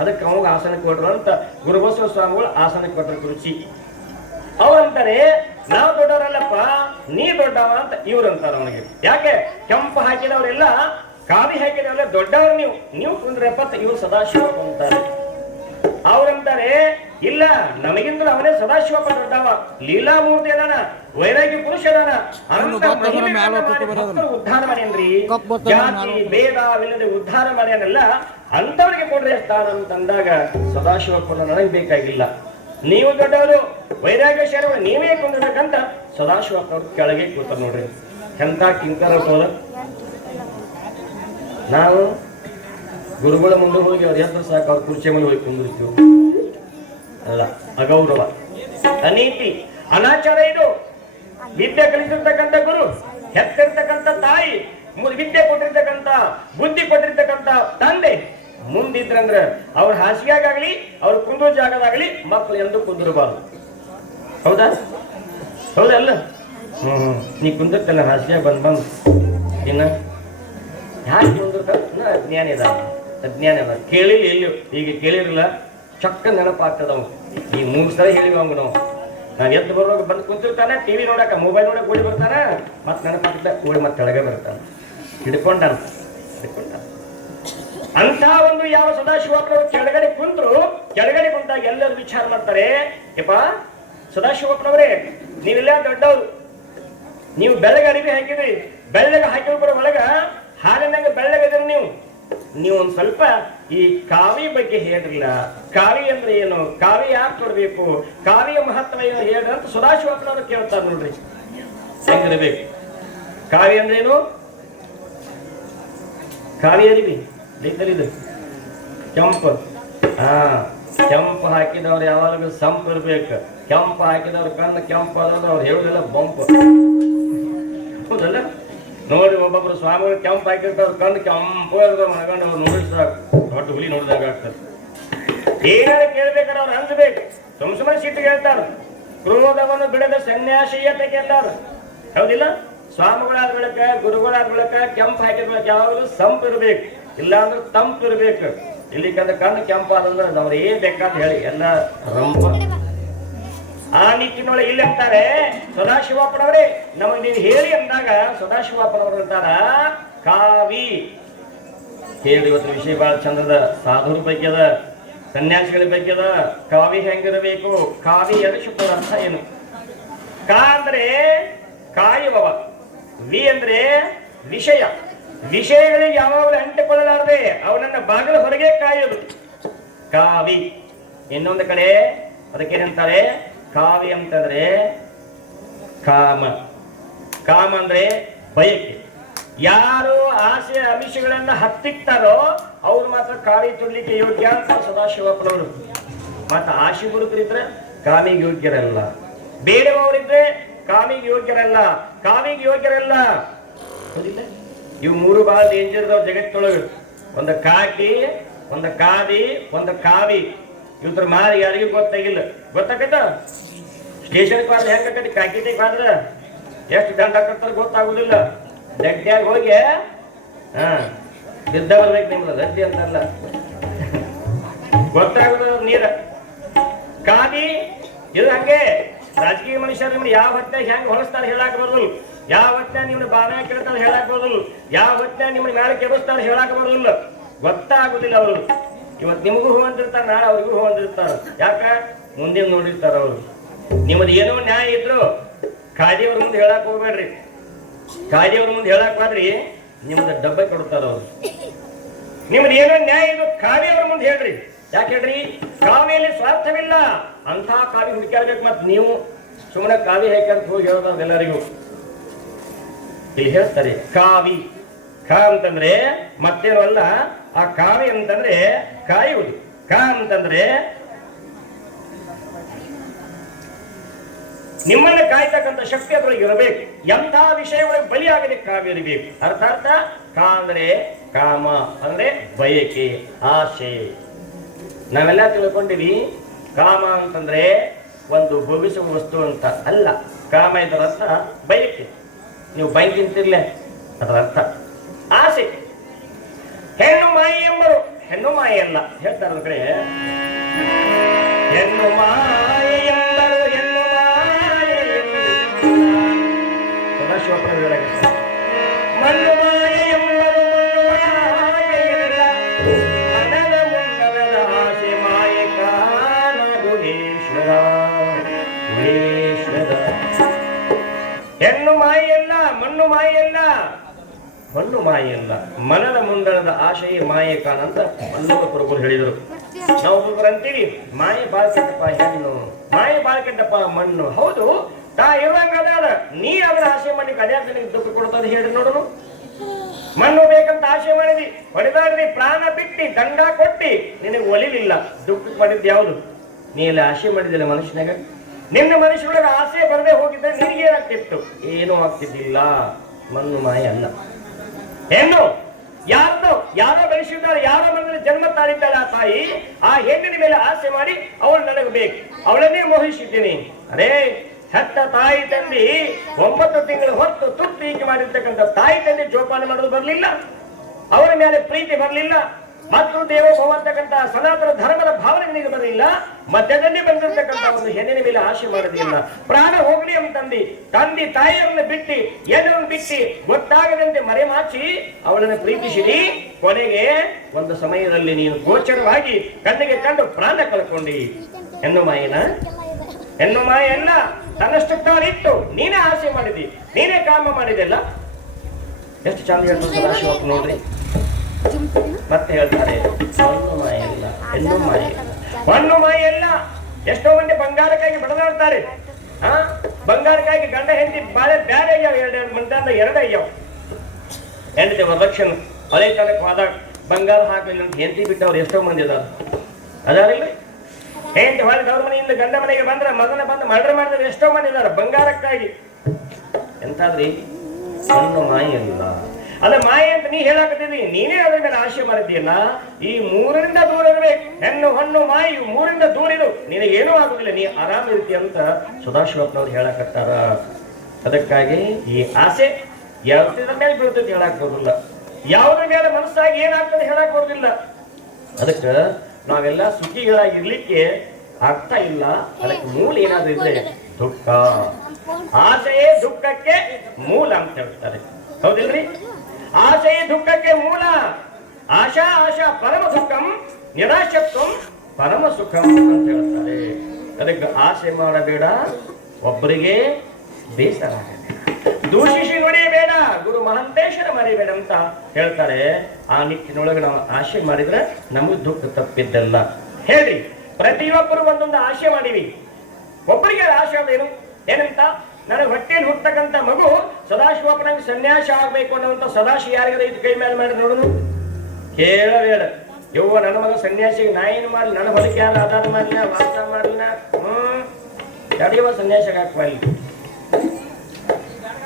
ಅದಕ್ಕೆ ಅವಾಗ ಆಸನ ಕೊಟ್ರು ಅಂತ ಗುರುಬಸವ ಸ್ವಾಮಿಗಳು ಆಸನ ಕೊಟ್ಟರು ಕುರ್ಚಿ. ಅವ್ರಂತಾರೆ, ನಾವು ದೊಡ್ಡವರಲ್ಲಪ್ಪ, ನೀ ದೊಡ್ಡವ ಅಂತ ಇವ್ರು ಅಂತಾರ ಅವನಿಗೆ. ಯಾಕೆ? ಕೆಂಪು ಹಾಕಿದವರೆಲ್ಲ, ಕಾವಿ ಹಾಕಿದವರೆಲ್ಲ ದೊಡ್ಡವ್ರು, ನೀವು ಕುಂದ್ರಪ್ಪ ಅಂತ ಇವ್ರು ಸದಾಶಿವ ಅಂತಾರೆ. ಅವ್ರಂತಾರೆ, ಇಲ್ಲ, ನಮಗಿಂತ ಅವನೇ ಸದಾಶಿವಪ್ಪ ದೊಡ್ಡವ, ಲೀಲಾಮೂರ್ತಿ ಅದಾನ, ವೈರಾಗ್ಯ ಪುರುಷ ಅದಾನ, ಉದ್ಧಾರ ಮಾಡ್ಯಾನ್ರಿ. ಜಾತಿ ಭೇದವಿಲ್ಲದೆ ಉದ್ಧಾರ ಮಾಡ್ಯಾನಲ್ಲ, ಅಂತವರಿಗೆ ಕೊಡ್ರಿ ಸ್ಥಾನ ಅಂತಂದಾಗ ಸದಾಶಿವಪ್ಪನ ನನಗೆ ಬೇಕಾಗಿಲ್ಲ, ನೀವು ದೊಡ್ಡವರು, ವೈರಾಗ್ಯ ಶರಣ ನೀವೇ ಕೊಂದಿರ್ಬೇಕಂತ ಸದಾಶಿವಪ್ಪನವ್ರು ಕೆಳಗೆ ಕೂತ. ನೋಡ್ರಿ ಎಂತ ಕಿಂಕರ ತೋರ. ನಾವು ಗುರುಗಳ ಮುಂದೆ ಹೋಗಿ ಅವ್ರ ಹೆಸರು ಸಾಕು, ಅವ್ರ ಕುರ್ಚಿ ಮೇಲೆ ಹೋಗಿ ಕುಂದಿರ್ತೀವಿ. ಅಲ್ಲ, ಅಗೌರವ, ಅನೀತಿ, ಅನಾಚಾರ. ಇದು ವಿದ್ಯೆ ಕಲಿಸಿರ್ತಕ್ಕಂಥ ಗುರು, ಹೆತ್ತಿರ್ತಕ್ಕಂಥ ತಾಯಿ, ವಿದ್ಯೆ ಕೊಟ್ಟಿರ್ತಕ್ಕಂಥ, ಬುದ್ಧಿ ಕೊಟ್ಟಿರ್ತಕ್ಕಂಥ ತಂದೆ ಮುಂದಿದ್ರಂದ್ರ ಅವ್ರ ಹಾಸಿಗೆಗಾಗ್ಲಿ, ಅವ್ರ ಕುಂದ್ರ ಜಾಗದಾಗ್ಲಿ ಮಕ್ಕಳು ಎಂದು ಕುಂದಿರಬಾರ್ದು. ಹೌದಾ? ಹೌದಲ್ಲ? ನೀ ಕುಂದಿರ್ತಲ್ಲ ಹಾಸಿಗೆ ಬಂದ್ ಇನ್ನ ಯಾಕೆ ಕುಂದಿರ್ತಾರ? ಅಜ್ಞಾನ ಇದ, ಅಜ್ಞಾನ ಅದ. ಕೇಳಿಲ್ಲ, ಎಲ್ಲಿ ಈಗ ಕೇಳಿರಲ್ಲ, ಚಕ್ಕ ನೆನಪಾಗ್ತದವ್. ಈ 3 ಸಲ ಹೇಳಿವ ಅವಂಗ ನಾವು. ನಾನು ಎದ್ದು ಬರುವಾಗ ಬಂದು ಕುಂತಿರ್ತಾನೆ, ಟಿವಿ ನೋಡಕ, ಮೊಬೈಲ್ ನೋಡಕ್ ಓಡಿ ಬರ್ತಾನ, ಮತ್ತೆ ನೆನಪಾಗ್ತ ಓಡಿ ಮತ್ತೆ ಕೆಳಗೆ ಬರ್ತಾನ, ಹಿಡ್ಕೊಂಡ. ಅಂತ ಒಂದು ಯಾವ ಸದಾಶಿವಪ್ಪನವರು ಕೆಳಗಡೆ ಕುಂತಾಗ ಎಲ್ಲರೂ ವಿಚಾರ ಮಾಡ್ತಾರೆ, ಯಪ್ಪ ಸದಾಶಿವಪ್ಪನವರೇ, ನೀವೆಲ್ಲ ದೊಡ್ಡವರು, ನೀವು ಬೆಳ್ಳಗೆ ಅರಿವಿ ಹಾಕಿದ್ರಿ, ಬೆಳ್ಳಗೆ ಹಾಕಿದ್ರ ಒಳಗ ಹಾಲಿನಾಗ ಬೆಳ್ಳಗದಿರಿ. ನೀವು ಒಂದ್ ಸ್ವಲ್ಪ ಈ ಕಾವಿ ಬಗ್ಗೆ ಹೇಳಿಲ್ಲ. ಕಾವಿ ಅಂದ್ರೆ ಏನು, ಕಾವಿ ಯಾಕೆ ತೊಡಬೇಕು, ಕಾವಿಯ ಮಹತ್ವ ಏನು ಹೇಳ್ರಿ ಅಂತ ಸದಾಶಿವಪ್ಪನವರು ಕೇಳ್ತಾರೆ. ನೋಡ್ರಿ ಹೆಂಗಿರ್ಬೇಕು. ಕಾವಿ ಅಂದ್ರೆ ಏನು? ಕಾವಿ ಅರಿವಿ ಇದು ಕೆಂಪು. ಕೆಂಪು ಹಾಕಿದವ್ರು ಯಾವಾಗಲೂ ಸಂಪು ಇರ್ಬೇಕು. ಕೆಂಪು ಹಾಕಿದವ್ರ ಕಣ್ಣು ಕೆಂಪು ಆದ್ರೆ ಅವ್ರು ಹೇಳುದಿಲ್ಲ ಬಂಪು. ಒಬ್ಬೊಬ್ರು ಸ್ವಾಮಿಗಳು ಕೆಂಪು ಹಾಕಿರ್ತಾವ್ರು ಕಂಡು ಕೆಂಪು ಇರ್ತಾವ ಮನಗಂಡು ಅವ್ರು ನೋಡಿಸ್ದಾಗ ದೊಡ್ಡ ಹುಲಿ ನೋಡಿದಾಗ ಆಗ್ತದೆ. ಏನಾದ್ರು ಕೇಳ್ಬೇಕಾದ್ರೆ ಅವ್ರು ಅಂದ್ಬೇಕು. ಸುಮ್ಮನೆ ಸಿಟ್ಟಿಗೆ ಹೇಳ್ತಾರ, ಕ್ರೋಧವನ್ನು ಬಿಡದ ಸನ್ಯಾಸಿಯತೆ ಗೆಲ್ಲಾರ. ಹೌದಿಲ್ಲ? ಸ್ವಾಮಿಗಳಾದ ಬಳಕ ಗುರುಗಳಾದ ಬಳಕ ಕೆಂಪು ಹಾಕಿದ ಬಳಕ ಯಾವಾಗಲೂ ಸಂಪು ಇರ್ಬೇಕು, ಇಲ್ಲಾಂದ್ರೆ ತಂಪು ಇರ್ಬೇಕು. ಇಲ್ಲಿಕಂದ್ರೆ ಕಣ್ಣು ಕೆಂಪಾದ್ರೆ ಅವ್ರು ಏನ್ ಬೇಕಾದ ಹೇಳಿ ಎಲ್ಲ ರಂಪ. ಆ ನಿಟ್ಟಿನೊಳಗೆ ಇಲ್ಲಿ ಅಂತಾರೆ ಸದಾಶಿವಪ್ಪನವರೇ, ನಮಗೆ ನೀವು ಹೇಳಿ ಅಂದಾಗ ಸದಾಶಿವಪ್ಪನವರು ಅಂತಾರ ಕಾವಿ ಹೇಳಿ. ಇವತ್ತು ವಿಷಯ ಬಹಳ ಚಂದದ, ಸಾಧುರ ಬಗ್ಗೆ ಅದ, ಸನ್ಯಾಸಿಗಳ ಬಗ್ಗೆ ಅದ. ಕಾವಿ ಹೆಂಗಿರಬೇಕು, ಕಾವಿ ಶಬ್ದದ ಅರ್ಥ ಏನು? ಕಾ ಅಂದ್ರೆ ಕಾಯುವವ, ವಿ ಅಂದ್ರೆ ವಿಷಯ. ವಿಷಯಗಳಿಗೆ ಯಾವಾಗಲೂ ಅಂಟಿಕೊಳ್ಳಲಾರದೆ ಅವನನ್ನ ಬಾಗಿಲು ಹೊರಗೆ ಕಾಯೋದು ಕಾವಿ. ಇನ್ನೊಂದು ಕಡೆ ಅದಕ್ಕೇನಂತಾರೆ, ಕಾವಿ ಅಂತಂದ್ರೆ ಕಾಮ. ಕಾಮ ಅಂದ್ರೆ ಬಯಕೆ. ಯಾರು ಆಸೆ ಅಮಿಷಗಳನ್ನ ಹತ್ತಿಕ್ತಾರೋ ಅವ್ರು ಮಾತ್ರ ಕಾವಿ ತುರ್ಲಿಕ್ಕೆ ಯೋಗ್ಯ ಅಂತ ಸದಾಶಿವಪ್ಪನವರು. ಮತ್ತ ಆಶೆ ಗುರುತರಿದ್ರೆ ಕಾಮಿಗೆ ಯೋಗ್ಯರಲ್ಲ, ಬೇಡವರಿದ್ರೆ ಕಾಮಿಗೆ ಯೋಗ್ಯರಲ್ಲ, ಕಾವಿಗೆ ಯೋಗ್ಯರಲ್ಲ. ಇವು ಮೂರು ಬಹಳ ಡೇಂಜರ್ ಇದಾವ ಜಗತ್ತೊಳಗೆ. ಒಂದು ಕಾಕಿ, ಒಂದು ಕಾದಿ, ಒಂದು ಕಾವಿ. ಇವ್ರ ಮಾರಿ ಯಾರಿಗೂ ಗೊತ್ತಾಗಿಲ್ಲ. ಗೊತ್ತಾಕೈತ? ಸ್ಟೇಷನ್ ಕಾದ್ರೆ ಹೆಂಗಾಕತಿ, ಕಾಕಿತಿ ಕಾದ್ರ ಎಷ್ಟು ದಂಡ ಹಾಕತ್ತಾರ ಗೊತ್ತಾಗುದಿಲ್ಲ. ದಡ್ಡಿಯಾಗ ಹೋಗಿ ಬಿದ್ದ ಬರ್ಬೇಕು. ನಿಮ್ದು ದಡ್ಡಿ ಅಂತಾರಲ್ಲ, ಗೊತ್ತಾಗುದ ನೀರ. ಕಾದಿ ಇದು ಹಂಗೆ. ರಾಜಕೀಯ ಮನುಷ್ಯರು ನಿಮ್ಗೆ ಯಾವ ಹೊತ್ತಾಗ ಹೆಂಗ್ ಹೊಲಸ್ತಾರೆ ಹೇಳಾಕ ಬರೋದಿಲ್ಲ, ಯಾವ ಹೊತ್ತಾಗ ನಿಮ್ನ ಬಾನ ಕೇಳ್ತಾರೆ ಹೇಳಾಕ ಬರೋದಿಲ್ಲ, ಯಾವ ಹೊತ್ತಾಗ ನಿಮ್ನ ಮೇಲೆ ಕೆಡಿಸ್ತಾರೆ ಹೇಳಾಕ ಬರೋದಿಲ್ಲ. ಗೊತ್ತಾಗುದಿಲ್ಲ ಅವರು. ಇವತ್ತು ನಿಮಗೂ ಹೂ ಅಂದಿರ್ತಾರ, ನಾಳೆ ಅವ್ರಿಗೂ ಹೂ ಅಂದಿರ್ತಾರ. ಯಾಕ? ಮುಂದಿನ ನೋಡಿರ್ತಾರ ಅವರು. ನಿಮ್ಮದು ಏನೋ ನ್ಯಾಯ ಇದ್ರು ಖಾದಿಯವ್ರ ಮುಂದೆ ಹೇಳಕ್ ಹೋಗ್ಬೇಡ್ರಿ. ಖಾದಿಯವ್ರ ಮುಂದೆ ಹೇಳಕ್ ಹೋದ್ರಿ ನಿಮ್ದು ಡಬ್ಬ ಕೊಡ್ತಾರ ಅವ್ರು. ನಿಮ್ದು ಏನೋ ನ್ಯಾಯ ಇದ್ರು ಖಾದಿಯವ್ರ ಮುಂದೆ ಹೇಳ್ರಿ. ಯಾಕೆ ಹೇಳ್ರಿ? ಕಾವಿಯಲ್ಲಿ ಸ್ವಾರ್ಥವಿಲ್ಲ ಅಂತ ಕಾವಿ ಹುಡುಕಾಡ್ಬೇಕು. ಮತ್ ನೀವು ಸುಮ್ಮನೆ ಕಾವಿ ಹಾಕಂತ ಹೋಗಿ ಹೇಳೋದು ಎಲ್ಲರಿಗೂ. ಇಲ್ಲಿ ಹೇಳ್ತಾರೆ ಕಾವಿ. ಕಾ ಅಂತಂದ್ರೆ ಮತ್ತೇನು ಅಲ್ಲ. ಆ ಕಾವಿ ಅಂತಂದ್ರೆ ಕಾಯುವುದು. ಕಾ ಅಂತಂದ್ರೆ ನಿಮ್ಮನ್ನ ಕಾಯ್ತಕ್ಕಂಥ ಶಕ್ತಿ ಅದ್ರೊಳಗೆ ಇರಬೇಕು. ಎಂಥ ವಿಷಯಗಳಿಗೆ ಬಲಿಯಾಗದೆ ಕಾವಿ ಇರಬೇಕು. ಅರ್ಥಾರ್ಥ ಕಾ ಅಂದ್ರೆ ಕಾಮ ಅಂದ್ರೆ ಬಯಕೆ, ಆಸೆ. ನಾವೆಲ್ಲ ತಿಳ್ಕೊಂಡಿವಿ ಕಾಮ ಅಂತಂದ್ರೆ ಒಂದು ಭೋಗಿಸುವ ವಸ್ತು ಅಂತ ಅಲ್ಲ. ಕಾಮ ಇದರ ಅರ್ಥ ಬಯಕೆ. ನೀವು ಬೈಕ್ ತಿಂತಿರ್ಲೆ ಅದರ ಅರ್ಥ ಆಸೆ. ಹೆಣ್ಣು ಮಾಯಿ ಎಂಬರು. ಹೆಣ್ಣು ಮಾಯಿ ಅಲ್ಲ ಹೇಳ್ತಾರೆ ಒಂದು ಕಡೆ. ಹೆಣ್ಣು ಮಾಯಿ ಎಂಬರು, ಹೆಣ್ಣು ಮಾಯಿ ಸದಾಶಿವಪ್ಪನ ಹೇಳಕ್ಕೆ. ಮಣ್ಣು ಮಾಯಿ ಎಂಬರು, ಮಣ್ಣು ಮಾಯೆಯಲ್ಲ. ಮನದ ಮುಂಗಲದ ಆಸೆ ಮಾಯೆ ಕಾಣ ಗುಹೇಶ್ವರ, ಗುಹೇಶ್ವರ. ಹೆಣ್ಣು ಮಾಯೆಯಲ್ಲ, ಮಣ್ಣು ಮಾಯೆಯಲ್ಲ. ಮಣ್ಣು ಮಾಯೆಯಲ್ಲ, ಮನದ ಮುಂದಣದ ಆಶೆಯೇ ಮಾಯೆ ಕಾಣ ಅಂತ ಮಲ್ಲಪ್ಪ ಪ್ರಭುಗಳು ಹೇಳಿದರು. ನಾವು ಒಬ್ಬೊಬ್ಬರು ಅಂತೀವಿ ಮಾಯೆ ಬಾಳ್ ಕೆಟ್ಟಪ್ಪ ಹೆಣ್ಣು, ಮಾಯೆ ಬಾಳ್ ಕೆಟ್ಟಪ್ಪ ಮಣ್ಣು. ಹೌದು, ತಾ ಇರುವಂಗ ಅದ. ನೀ ಅದರ ಆಸೆ ಮಾಡಿ ಅದ್ಯಾಕೆ ನಿನಗೆ ದುಃಖ ಕೊಡ್ತದೆ ಹೇಳಿ ನೋಡೋಣ. ಮಣ್ಣು ಬೇಕಂತ ಆಸೆ ಮಾಡಿದಿ, ಹೊಡೆದಾಡ್ದಿ, ಪ್ರಾಣ ಬಿಟ್ಟಿ, ದಂಡ ಕೊಟ್ಟಿ, ನಿನಗೆ ಒಲಿಲಿಲ್ಲ. ದುಃಖ ಮಾಡಿದ್ದು ಯಾವುದು? ನೀ ಎಲ್ಲ ಆಸೆ ಮಾಡಿದಿಲ್ಲ ಮನುಷ್ಯನಾಗ. ನಿನ್ನ ಮನುಷ್ಯರೊಳಗೆ ಆಸೆ ಬರದೆ ಹೋಗಿದ್ರೆ ನಿನಗೇನಾಗ್ತಿತ್ತು? ಏನೂ ಆಗ್ತಿದ್ದಿಲ್ಲ. ಮಣ್ಣು ಮಾಯೆ ಅಲ್ಲ. ಹೆಣ್ಣು ಯಾರ್ದು ಯಾರೋ ಬೆಳೆಸಿದ್ದಾರೆ, ಯಾರೋ ಬಂದ್ರೆ ಜನ್ಮ ತಾಳಿದ್ದಾಳೆ ಆ ತಾಯಿ. ಆ ಹೆಣ್ಣಿನ ಮೇಲೆ ಆಸೆ ಮಾಡಿ ಅವಳು ನನಗೆ ಬೇಕು, ಅವಳನ್ನೇ ಮೋಹಿಸಿದ್ದೀನಿ. ಅರೇ ಹೆತ್ತ ತಾಯಿ ತಂದಿ 9 ತಿಂಗಳು ಹೊತ್ತು ತುತ್ತು ಈಕೆ ಮಾಡಿರ್ತಕ್ಕಂಥ ತಾಯಿ ತಂದೆ ಜೋಪಾನ ಮಾಡೋದು ಬರಲಿಲ್ಲ, ಅವರ ಮೇಲೆ ಪ್ರೀತಿ ಬರಲಿಲ್ಲ, ಮತ್ತು ದೇವೋಭವ ಅಂತಕ್ಕಂಥ ಸನಾತನ ಧರ್ಮದ ಭಾವನೆ ನಿನಗೆ ಬರಲಿಲ್ಲ. ಮಧ್ಯದಲ್ಲಿ ಬಂದಿರತಕ್ಕಂಥ ಒಂದು ಹೆಣ್ಣಿನ ಮೇಲೆ ಆಸೆ ಮಾಡೋದಿಲ್ಲ. ಪ್ರಾಣ ಹೋಗ್ಲಿ ಅಂತಂದಿ ತಂದಿ ತಾಯಿಯರನ್ನ ಬಿಟ್ಟಿ ಏನನ್ನು ಬಿಟ್ಟಿ ಗೊತ್ತಾಗದಂತೆ ಮರೆಮಾಚಿ ಅವಳನ್ನು ಪ್ರೀತಿಸಿದಿ. ಕೊನೆಗೆ ಒಂದು ಸಮಯದಲ್ಲಿ ನೀನು ಗೋಚರವಾಗಿ ಕಣ್ಣಿಗೆ ಕಂಡು ಪ್ರಾಣ ಕಳ್ಕೊಂಡಿ. ಹೆಣ್ಣು ಮಾಯಿನ? ಹೆಣ್ಣು ಮಾಯ ಎಲ್ಲ. ತನ್ನಷ್ಟಕ್ಕಿಟ್ಟು ನೀನೇ ಆಸೆ ಮಾಡಿದಿ, ನೀನೇ ಕಾಮ ಮಾಡಿದೆಲ್ಲ. ಎಷ್ಟು ಚಂದ ಹೇಳ್ತಾರೆ ಸದಾಶಿವಪ್ಪ ನೋಡ್ರಿ. ಮತ್ತೆ ಹೇಳ್ತಾರೆ ಮಣ್ಣು ಮಾಯ ಇಲ್ಲ, ಹೆಣ್ಣು ಮಾಯ ಇಲ್ಲ. ಮಣ್ಣು ಮಾಯ ಎಲ್ಲ. ಎಷ್ಟೋ ಮಂದಿ ಬಂಗಾರಕ್ಕಾಗಿ ಬಡದಾಡ್ತಾರೆ. ಬಂಗಾರಕ್ಕಾಗಿ ಗಂಡ ಹೆಂಡತಿ ಬಾಳೆ ಬ್ಯಾರೆ ಆಗ್ಯಾವ. 2 ಮಂದಿ 2 ಆಗ್ಯಾವ. ಹೆಂಡತಿ ವರದಕ್ಷಿಣ ಹಳೆ ಕಾಲಕ್ಕೆ ಹೋದಾಗ ಬಂಗಾರ ಹಾಕಲಿಲ್ಲ ಅಂತ ಹೆಂಡತಿ ಬಿಟ್ಟವ್ರು ಎಷ್ಟೋ ಮಂದಿ ಅದಾರ. ಅದಾರಿಲ್ಲ? ಹೆಂಡತಿ ಹೊರಗೆ ಅವ್ರ ಮನೆಯಿಂದ ಗಂಡ ಮನೆಗೆ ಬಂದ್ರೆ ಮಗನ ಬಂದು ಮರ್ಡರ್ ಮಾಡಿದ್ರೆ ಎಷ್ಟೋ ಮಂದಿ ಇದಾರ ಬಂಗಾರಕ್ಕಾಗಿ. ಎಂತಾದ್ರಿ ಹೆಣ್ಣು ಮಾಯಿ ಅಲ್ಲ. ಅಲ್ಲ ಮಾಯಿ ಅಂತ ನೀ ಹೇಳಾಕತ್ತೀರಿ, ನೀನೇ ಅದ್ರ ಮೇಲೆ ಆಶೆ ಮಾಡಿದ್ದೀಯಲ್ಲ. ಈ ಮೂರರಿಂದ ದೂರ ಇರ್ಬೇಕು. ಹೆಣ್ಣು ಹಣ್ಣು ಮಾಯಿ ಮೂರಿಂದ ದೂರ ಇರು, ನಿನಗೇನೂ ಆಗುದಿಲ್ಲ, ನೀ ಆರಾಮ ಇರ್ತಿ ಅಂತ ಸದಾಶಿವಪ್ಪನವ್ರು ಹೇಳಾಕತ್ತಾರ. ಅದಕ್ಕಾಗಿ ಈ ಆಸೆ ಯಾವ್ದ್ರ ಮೇಲೆ ಬೀಳ್ತೈತಿ ಹೇಳಕ್ ಬರೋದಿಲ್ಲ, ಯಾವುದ್ರ ಮೇಲೆ ಮನಸ್ಸಾಗಿ ಏನಾಗ್ತದೆ ಹೇಳಕ್ ಬರೋದಿಲ್ಲ. ಅದಕ್ಕೆ ನಾವೆಲ್ಲ ಸುಖಿಗಳಾಗಿರ್ಲಿಕ್ಕೆ ಆಗ್ತಾ ಇಲ್ಲ. ಅದಕ್ಕೆ ಮೂಲ ಏನಾದ್ರೂ ಇದ್ರೆ ದುಃಖ. ಆಸೆಯೇ ದುಃಖಕ್ಕೆ ಮೂಲ ಅಂತ ಹೇಳ್ತಾರೆ, ಹೌದಿಲ್ರಿ? ಆಸೆಯೇ ದುಃಖಕ್ಕೆ ಮೂಲ. ಆಶಾ ಆಶಾ ಪರಮ ದುಃಖಂ, ನಿರಾಶತ್ವಂ ಪರಮ ಸುಖಂ ಅಂತ ಹೇಳ್ತಾರೆ. ಅದಕ್ಕೆ ಆಸೆ ಮಾಡಬೇಡ, ಒಬ್ಬರಿಗೆ ಬೇಸರ ಆಗಬೇಡ, ದೂಷಿಸಿ ನುಡಿಯಬೇಡ, ಗುರು ಮಹಂತೇಶ್ವರ ಮರಿಬೇಡ ಅಂತ ಹೇಳ್ತಾರೆ. ಆ ನಿಟ್ಟಿನೊಳಗೆ ನಾವು ಆಶೆ ಮಾಡಿದ್ರೆ ನಮಗೆ ದುಃಖ ತಪ್ಪಿದ್ದಲ್ಲ. ಹೇಳ್ರಿ, ಪ್ರತಿಯೊಬ್ಬರು ಒಂದೊಂದು ಆಶೆ ಮಾಡಿವಿ. ಒಬ್ಬರಿಗೆ ಆಶೆ ಅದೇನು ಏನಂತ, ನನಗೆ ಹೊಟ್ಟೆಯಲ್ಲಿ ಹುಟ್ಟತಕ್ಕಂಥ ಮಗು ಸದಾಶಿವಪ್ಪನಂಗೆ ಸನ್ಯಾಸ ಆಗ್ಬೇಕು ಅನ್ನೋಂಥ ಸದಾಶಿವ ಯಾರಿಗಾರ ಇದು ಕೈ ಮೇಲೆ ಮಾಡಿ ನೋಡೋನು, ಕೇಳಬೇಡ. ಯವ್ವ ನನ್ನ ಮಗ ಸನ್ಯಾಸಿಗೆ ನಾ ಏನು ಮಾಡಲಿ, ನನ್ನ ಹೊಲಿಕೆ ಅಲ್ಲ, ಅದಾದ ಮಾಡಲಿನ, ವಾಸ ಮಾಡಲಿನ, ಯಾರಿಗವ ಸನ್ಯಾಸಿಗೆ ಹಾಕಬಾರ್ಲಿ,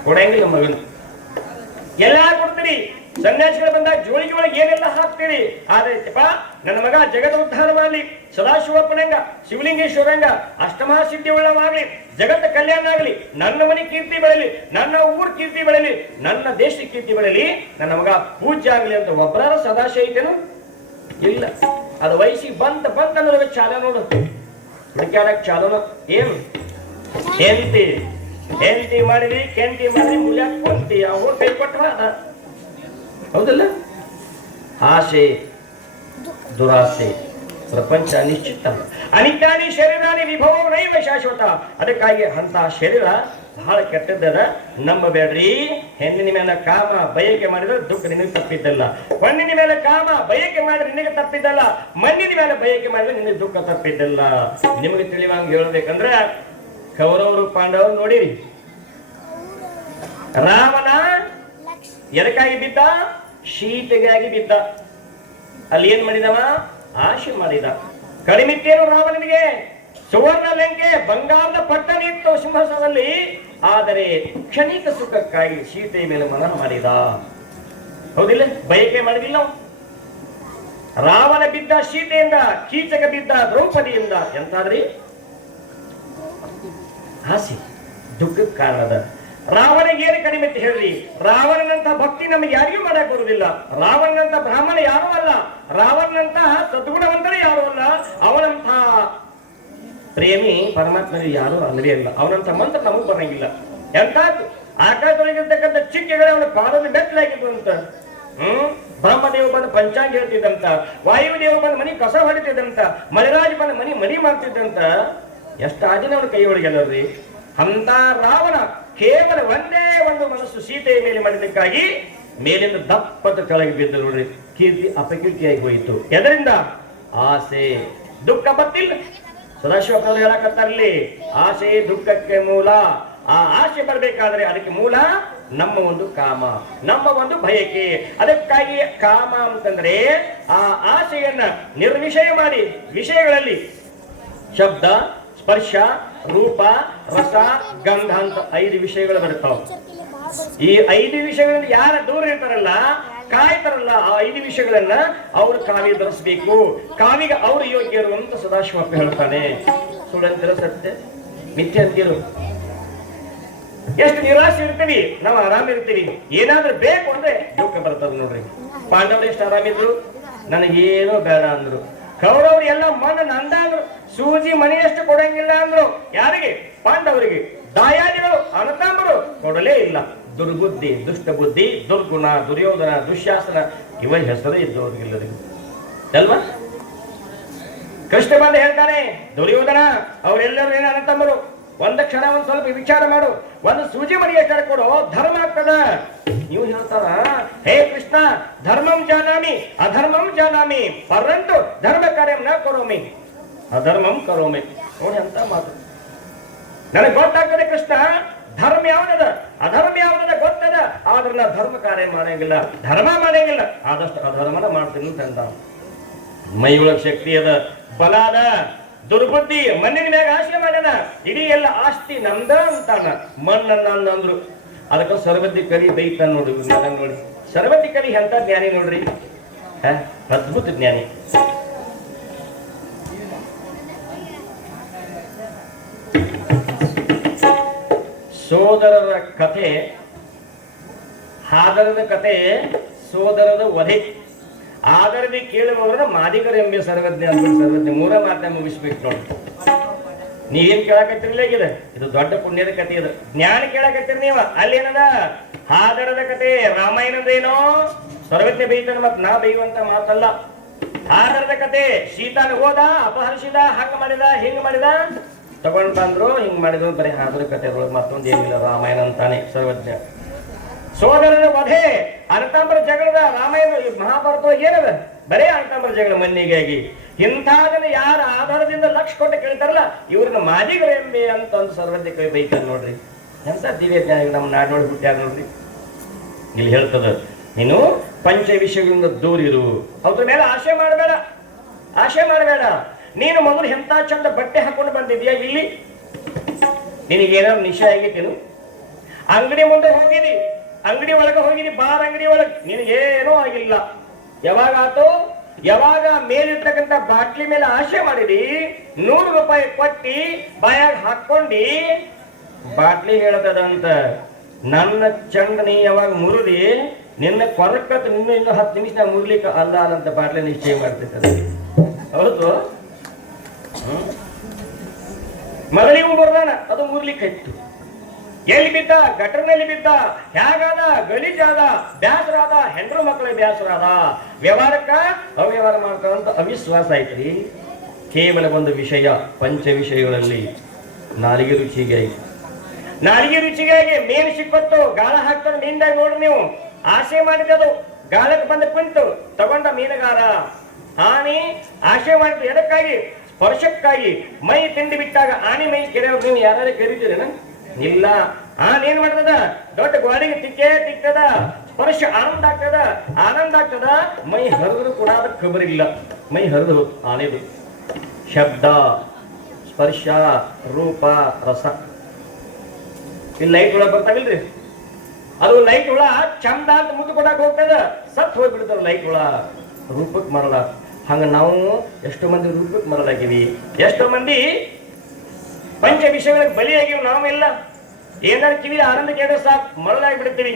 ಕೊಡಂಗಿಲ್ಲ ಮಗನು. ಎಲ್ಲ ಕೊಡ್ತೀರಿ, ಸನ್ಯಾಸಿಗಳು ಬಂದಾಗ ಜೋಳಿಗೆ ಒಳಗೆ ಏನೆಲ್ಲ ಹಾಕ್ತೀರಿ. ಆದ್ರೆ ನನ್ನ ಮಗ ಜಗದ ಉದ್ಧಾರ ಮಾಡಲಿ, ಸದಾಶಿವಪ್ಪನಂಗ ಶಿವಲಿಂಗೇಶ್ವರಂಗ ಅಷ್ಟಮಹಾಸಿದ್ಧಿ ಉಳ್ಳವಾಗ್ಲಿ, ಜಗತ್ತ ಕಲ್ಯಾಣ ಆಗಲಿ, ನನ್ನ ಮನೆ ಕೀರ್ತಿ ಬೆಳಲಿ, ನನ್ನ ಊರ್ ಕೀರ್ತಿ ಬೆಳಲಿ, ನನ್ನ ದೇಶ ಕೀರ್ತಿ ಬೆಳಲಿ, ನನ್ನ ಮಗ ಪೂಜ್ಯ ಆಗ್ಲಿ ಅಂತ ಒಬ್ಬರಾರ ಸದಾಶಯ ಐತೇನು? ಇಲ್ಲ. ಅದು ವಯಸ್ಸಿಗೆ ಬಂತ ಅನ್ನೋದು ಚಾಲ ನೋಡು, ಹುಡುಕ್ಯಾಡಕ್ ಚಾಲನ. ಏನು ಹೆಂಡತಿ ಮಾಡಿದ್ರಿ, ಕೆಂಟಿ ಮಾಡಿದ್ರಿ, ಮುಲ್ಯಾಕ್ ಕೊಂತಿ, ಅವ್ರು ಕೈ ಕೊಟ್ರ. ಹೌದಲ್ಲ? ಆಸೆ ದುರಾಸೆ ಪ್ರಪಂಚ ಅನಿಶ್ಚಿತ, ಅನಿತ್ಯಾನಿ ಶರೀರಾನಿ ವಿಭವ ನೈವ ಶಾಶ್ವತ. ಅದಕ್ಕಾಗಿ ಅಂತ ಶರೀರ ಬಹಳ ಕೆಟ್ಟದ್ದದ, ನಂಬಬೇಡ್ರಿ. ಹೆಣ್ಣಿನ ಮೇಲೆ ಕಾಮ ಬಯಕೆ ಮಾಡಿದ್ರೆ ದುಃಖ ನಿನಗೆ ತಪ್ಪಿದ್ದಲ್ಲ, ಮಣ್ಣಿನ ಮೇಲೆ ಕಾಮ ಬಯಕೆ ಮಾಡಿದ್ರೆ ನಿನಗೆ ತಪ್ಪಿದ್ದಲ್ಲ, ಮಣ್ಣಿನ ಮೇಲೆ ಬಯಕೆ ಮಾಡಿದ್ರೆ ನಿನಗೆ ದುಃಖ ತಪ್ಪಿದ್ದಲ್ಲ. ನಿಮಗೆ ತಿಳಿವಂಗೆ ಹೇಳ್ಬೇಕಂದ್ರೆ ಕೌರವರು ಪಾಂಡವರು ನೋಡಿರಿ, ರಾಮನ ಎದಕ್ಕಾಗಿ ಬಿದ್ದ? ಶೀತೆಗಾಗಿ ಬಿದ್ದ. ಅಲ್ಲಿ ಏನ್ ಮಾಡಿದವ? ಆಶೆ ಮಾಡಿದ. ಕಡಿಮಿತ್ತೇನು ರಾವಣನಿಗೆ? ಸುವರ್ಣ ಲಂಕೆ ಬಂಗಾರದ ಪಟ್ಟಣ ಇತ್ತು ಸಿಂಹಾಸನದಲ್ಲಿ, ಆದರೆ ಕ್ಷಣಿಕ ಸುಖಕ್ಕಾಗಿ ಸೀತೆಯ ಮೇಲೆ ಮನನ ಮಾಡಿದ. ಹೌದಿಲ್ಲ? ಬಯಕೆ ಮಾಡಿದಿಲ್ಲ. ರಾವಣ ಬಿದ್ದ ಸೀತೆಯಿಂದ, ಕೀಚಕ ಬಿದ್ದ ದ್ರೌಪದಿಯಿಂದ. ಎಂತಾದ್ರಿ? ಆಸೆ ದುಃಖಕ್ಕೆ ಕಾರಣದ. ರಾವಣಿಗೆ ಏನು ಕಡಿಮೆ ಅಂತ ಹೇಳ್ರಿ? ರಾವಣನಂತ ಭಕ್ತಿ ನಮಗೆ ಯಾರಿಗೂ ಮಾಡಕ್ ಬರುವುದಿಲ್ಲ. ರಾವಣನಂತ ಬ್ರಾಹ್ಮಣ ಯಾರೂ ಅಲ್ಲ, ರಾವಣನಂತ ಸದ್ಗುಣವಂತರೇ ಯಾರು ಅಲ್ಲ, ಅವನಂತ ಪ್ರೇಮಿ ಪರಮಾತ್ಮನಿಗೆ ಯಾರು ಅಲ್ಲವೇ ಇಲ್ಲ. ಅವನಂತ ಮಂತ್ರ ನಮಗ್ ಬರಂಗಿಲ್ಲ. ಎಂತ ಆಕಾಶದೊಳಗಿರ್ತಕ್ಕಂಥ ಚಿಕ್ಕೆಗಳೇ ಅವನ ಪಾದದ ಬೆತ್ತಲಾಗಿದ್ದು ಅಂತ. ಬ್ರಹ್ಮದೇವ ಬಂದು ಪಂಚಾಂಗ ಹೇಳ್ತಿದ್ದಂತ, ವಾಯುದೇವ ಬಂದು ಮನಿ ಕಸ ಹೊಡಿತಿದ್ದಂತ, ಮಳೆರಾಜ ಬಂದು ಮನಿ ಮಾಡ್ತಿದ್ದಂತ. ಎಷ್ಟು ಆದಿನ ಅವನ ಕೈ ಒಳಗೆಲ್ಲರಿ. ಅಂತ ರಾವಣ ಕೇವಲ ಒಂದೇ ಒಂದು ಮನಸ್ಸು ಸೀತೆಯ ಮೇಲೆ ಮಾಡಿದ್ದಕ್ಕಾಗಿ ಮೇಲಿಂದ ದಪ್ಪದ ಕೆಳಗೆ ಬಿದ್ದು ನೋಡ್ರಿ, ಕೀರ್ತಿ ಅಪಕೀರ್ತಿಯಾಗಿ ಹೋಯಿತು. ಎದರಿಂದ? ಆಸೆ. ದುಃಖ ಬತ್ತಿಲ್ಲ. ಸದಾಶಿವಪ್ಪನವರು ಹೇಳಕತ್ತಾರಲ್ಲಿ, ಆಸೆ ದುಃಖಕ್ಕೆ ಮೂಲ. ಆ ಆಸೆ ಬರ್ಬೇಕಾದ್ರೆ ಅದಕ್ಕೆ ಮೂಲ ನಮ್ಮ ಒಂದು ಕಾಮ, ನಮ್ಮ ಒಂದು ಬಯಕೆ. ಅದಕ್ಕಾಗಿ ಕಾಮ ಅಂತಂದ್ರೆ ಆ ಆಸೆಯನ್ನ ನಿರ್ವಿಷಯ ಮಾಡಿ ವಿಷಯಗಳಲ್ಲಿ ಶಬ್ದ, ಸ್ಪರ್ಶ, ರೂಪ, ರಸ, ಗಂಧ ಅಂತ 5 ವಿಷಯಗಳು ಬರ್ತಾವ. ಈ 5 ವಿಷಯಗಳಿಂದ ಯಾರ ದೂರ ಇರ್ತಾರಲ್ಲ, ಕಾಯ್ತಾರಲ್ಲ, ಆ 5 ವಿಷಯಗಳನ್ನ ಅವ್ರು ಕಾವಿ ಧರಿಸ್ಬೇಕು. ಕಾವಿಗೆ ಅವ್ರು ಯೋಗ್ಯರು ಅಂತ ಸದಾಶಿವಪ್ಪ ಹೇಳ್ತಾನೆ. ಸುಳ್ಳಂತಿರೋ ಸತ್ಯ, ಮಿಥ್ಯ ಅಂತಿರು. ಎಷ್ಟು ನಿರಾಶೆ ಇರ್ತೀವಿ ನಾವು, ಆರಾಮ ಇರ್ತೀವಿ. ಏನಾದ್ರೂ ಬೇಕು ಅಂದ್ರೆ ದುಃಖ ಬರ್ತದ ನೋಡ್ರಿ. ಪಾಂಡವರು ಎಷ್ಟು ಆರಾಮಿದ್ರು, ನನಗೇನೋ ಬೇಡ ಅಂದ್ರು. ಕೌರವರು ಎಲ್ಲ ಮನ ನಂದ ಅಂದ್ರು, ಸೂಜಿ ಮನೆಯಷ್ಟು ಕೊಡಂಗಿಲ್ಲ ಅಂದ್ರು. ಯಾರಿಗೆ? ಪಾಂಡವರಿಗೆ. ದಾಯಾದಿಗಳು ಅಣತಾಂಬರು ಕೊಡಲೇ ಇಲ್ಲ. ದುರ್ಬುದ್ಧಿ, ದುಷ್ಟ ಬುದ್ಧಿ, ದುರ್ಗುಣ, ದುರ್ಯೋಧನ, ದುಶ್ಯಾಸನ ಇವ ಹೆಸರೇ ಇದ್ದವ್ರಿಗಿಲ್ಲರಿಗೆ ಅಲ್ವಾ? ಕೃಷ್ಣ ಬಂದು ಹೇಳ್ತಾನೆ, ದುರ್ಯೋಧನ ಅವರೆಲ್ಲರೂ ಏನು ಅಣತಾಂಬರು, ಒಂದ ಕ್ಷಣ ಒಂದ್ ಸ್ವಲ್ಪ ವಿಚಾರ ಮಾಡು, ಒಂದು ಸೂಜಿ ಮನೆಯ ಕಡೆ ಕೊಡು, ಧರ್ಮ ಆಗ್ತದ. ನೀವು ಹೇಳ್ತಾರ, ಹೇ ಕೃಷ್ಣ, ಧರ್ಮಂ ಜಾನಾಮಿ ಅಧರ್ಮಂ ಜಾನಾಮಿ ಪರಂತು ಧರ್ಮ ಕಾರ್ಯಂ ನ ಕರೋಮಿ ಅಧರ್ಮಂ ಕರೋಮಿ. ನೋಡಿ ಅಂತ ಮಾತು. ನನಗೆ ಗೊತ್ತಾಗ್ತದೆ ಕೃಷ್ಣ, ಧರ್ಮ ಯಾವ್ದದ ಅಧರ್ಮ ಯಾವ್ದದ ಗೊತ್ತದ, ಆದ್ರೆ ನಾ ಧರ್ಮ ಕಾರ್ಯ ಮಾಡಂಗಿಲ್ಲ, ಧರ್ಮ ಮಾಡಂಗಿಲ್ಲ, ಆದಷ್ಟು ಅಧರ್ಮನ ಮಾಡ್ತೀನಿ ಅಂತ. ಮೈ ಒಳಗ್ ಶಕ್ತಿ ಅದ, ಬಲ ಅದ, ದುರ್ಬುದ್ಧಿ, ಮಣ್ಣಿನ ಮ್ಯಾಗ ಆಸೆ ಮಾಡ್ಯಾನ, ಇಡೀ ಎಲ್ಲ ಆಸ್ತಿ ನಮ್ದ ಅಂತಾನ. ಮಣ್ಣನ್ನ ಅಂದ್ರು ಅದಕ್ಕೆ ಸರ್ವಜ್ಞ ಕವಿ ಬೈತಾನ ನೋಡ್ರಿ ನೋಡಿ. ಸರ್ವಜ್ಞ ಕವಿ ಎಂತ ಜ್ಞಾನಿ ನೋಡ್ರಿ, ಅದ್ಭುತ ಜ್ಞಾನಿ. ಸೋದರರ ಕಥೆ, ಆದರದ ಕಥೆ, ಸೋದರದ ವಧೆ. ಆದರದಿ ಕೇಳುವವರನ್ನ ಮಾದಿಗರ ಎಂಬ ಸರ್ವಜ್ಞ ಅಂತ ಸರ್ವಜ್ಞ ಮೂರ ಮಾತ ಮುಗಿಸ್ಬೇಕು ನೋಡಿ. ನೀವೇನ್ ಕೇಳಕತ್ತಿರ್ಲಿಲ್ಲ ಇದು ದೊಡ್ಡ ಪುಣ್ಯದ ಕಥೆ. ಇದು ಜ್ಞಾನ ಕೇಳಕತ್ತೀರಿ ನೀವು. ಅಲ್ಲೇನದ ಆದರದ ಕಥೆ ರಾಮಾಯಣದೇನೋ ಸರ್ವಜ್ಞ ಬೈತಾನ, ಮತ್ ನಾ ಬೈಯುವಂತ ಮಾತಲ್ಲ. ಆದರದ ಕಥೆ ಸೀತಾನ ಹೋದ, ಅಪಹರಿಸಿದ, ಹಂಗ ಮಾಡಿದ ಹಿಂಗ ಮಾಡಿದ, ತಗೊಂಡ್ ಬಂದ್ರು ಹಿಂಗ್ ಮಾಡಿದ್ರು. ಬರೀ ಆದರ ಕಥೆ ಮತ್ತೊಂದು ಏನಿಲ್ಲ, ರಾಮಾಯಣ ಅಂತಾನೆ ಸರ್ವಜ್ಞ. ಸೋದರನ ವಧೆ, ಅರ್ಥಾಂಬರ ಜಗಳದ ರಾಮಾಯಣ ಮಹಾಭಾರತ ಏನದ ಬರೇ ಅರ್ಥಾಂಬರ ಜಗಳ ಮಣ್ಣಿಗಾಗಿ. ಇಂಥದನ್ನ ಯಾರ ಆಧಾರದಿಂದ ಲಕ್ಷ ಕೊಟ್ಟು ಕೇಳ್ತಾರಲ್ಲ ಇವ್ರನ್ನ ಮಾದಿಗರ ಎಂಬೆ ಅಂತ ಒಂದು ಸರ್ವಜ್ಞ ಕವಿ ಬೈತಾರ ನೋಡ್ರಿ. ಎಂತ ದಿವ್ಯ ಜ್ಞಾನಿಗಳು ನಮ್ಮ ನಾಡ್ ನೋಡಿ ಹುಟ್ಟ್ಯಾರ ನೋಡ್ರಿ. ಇಲ್ಲಿ ಹೇಳ್ತದ, ನೀನು ಪಂಚ ವಿಷಯಗಳಿಂದ ದೂರಿರು, ಅದ್ರ ಮೇಲೆ ಆಶೆ ಮಾಡಬೇಡ, ಆಶೆ ಮಾಡಬೇಡ. ನೀನು ಮೊದಲು ಎಂತ ಚಂದ ಬಟ್ಟೆ ಹಾಕೊಂಡು ಬಂದಿದ್ಯಾ, ಇಲ್ಲಿ ನಿನಗೇನಾದ್ರು ನಿಶೆ ಆಗೈತೇನು? ಅಂಗಡಿ ಮುಂದೆ ಹೋಗಿದಿ, ಅಂಗಡಿ ಒಳಗೆ ಹೋಗಿದಿ, ಬಾರ್ ಅಂಗಡಿ ಒಳಗೆ ನಿನಗೇನೂ ಆಗಿಲ್ಲ. ಯಾವಾಗ ಆತು? ಯಾವಾಗ ಮೇಲಿರ್ತಕ್ಕಂಥ ಬಾಟ್ಲಿ ಮೇಲೆ ಆಶೆ ಮಾಡಿದಿ, 100 ರೂಪಾಯಿ ಕೊಟ್ಟಿ ಬಾಯಾಗ ಹಾಕೊಂಡಿ, ಬಾಟ್ಲಿ ಹೇಳ್ತದಂತ ನನ್ನ ಚಂಡ ನೀ ಯಾವಾಗ ಮುರಿದಿ ನಿನ್ನ ಕೊರಕತ್ ನಿನ್ನ ಇನ್ನು 10 ನಿಮಿಷ ಮುರ್ಲಿಕ್ಕೆ ಅಲ್ಲ ಅನ್ನಂತ ಬಾಟ್ಲಿ ನಿಶ್ಚಯ ಮಾಡ್ತಿರ್ತದೆ. ಹೌದು, ಮೊದಲಿಗೂ ಬರ್ದಾನ, ಅದು ಮುರ್ಲಿಕ್ಕೆ ಇತ್ತು. ಎಲ್ಲಿ ಬಿದ್ದ? ಗಟರ್ನಲ್ಲಿ ಬಿದ್ದ. ಹೇಗಾದ? ಗಲೀಜಾದ, ಬ್ಯಾಸರಾದ, ಹೆಂಡ್ರು ಮಕ್ಕಳಿಗೆ ಬ್ಯಾಸರಾದ, ವ್ಯವಹಾರಕ್ಕ ಅವ್ಯವಹಾರ ಮಾಡ್ತಾರಂತ ಅವಿಶ್ವಾಸ ಐತ್ರಿ. ಕೇವಲ ಒಂದು ವಿಷಯ, ಪಂಚ ವಿಷಯಗಳಲ್ಲಿ ನಾಲಿಗೆ ರುಚಿಗಾಗಿ, ನಾಲಿಗೆ ರುಚಿಗಾಗಿ ಮೇನ್ ಸಿಕ್ಕೊತ್ತು ಗಾಳ ಹಾಕ್ತಾರೆ ಮೀನ್ದಾಗ ನೋಡ್ರಿ ನೀವು. ಆಸೆ ಮಾಡಿದದು ಗಾಳಕ್ಕೆ ಬಂದ ಕುಂತು ತಗೊಂಡ ಮೀನುಗಾರ ಆನೆ ಆಸೆ ಮಾಡಿದ್ರು ಎದಕ್ಕಾಗಿ? ಸ್ಪರ್ಶಕ್ಕಾಗಿ. ಮೈ ತಿಂಡಿ ಬಿಟ್ಟಾಗ ಆನೆ ಮೈ ಕೆರೆಯವ್ರು ನೀವು ಯಾರು ಕರೀತೀರೇನ? ಇಲ್ಲ. ಏನ್ ಮಾಡ್ತದ? ದೊಡ್ಡ ಗೋಡೆಗೆ ತಿಕ್ಕದ, ಸ್ಪರ್ಶ ಆನಂದ ಆಗ್ತದ, ಆನಂದ ಆಗ್ತದ. ಮೈ ಹರಿದ್ರು ಕೂಡ ಅದಕ್ಕೆ ಖಬರಿಲ್ಲ, ಮೈ ಹರಿದು ಹೋದ್ ಆನೆದು. ಶಬ್ದ, ಸ್ಪರ್ಶ, ರೂಪ, ರಸ. ಇಲ್ಲಿ ಲೈಟ್ ಒಳಗೆ ಬರ್ತಾವಿಲ್ರಿ, ಅದು ಲೈಟ್ ಹುಳ ಚಂದ ಅಂತ ಮುದ್ದು ಕೊಡಕ್ ಹೋಗ್ತದ, ಸತ್ ಹೋಗ್ಬಿಡ್ತಾರ ಲೈಟ್ ಹುಳ. ರೂಪಕ್ ಮರಳ. ಹಂಗ ನಾವು ಎಷ್ಟೋ ಮಂದಿ ರೂಪಕ್ ಮರಳಾಗಿವಿ, ಎಷ್ಟೋ ಮಂದಿ ಪಂಚ ವಿಷಯಗಳಿಗೆ ಬಲಿಯಾಗಿವಿ. ನಾವೆಲ್ಲ ಏನಾದ್ರು ಕಿವಿ ಆನಂದ ಕೇಳಿದ್ರೆ ಸಾಕು ಮರಳಾಗಿ ಬಿಡ್ತೀವಿ.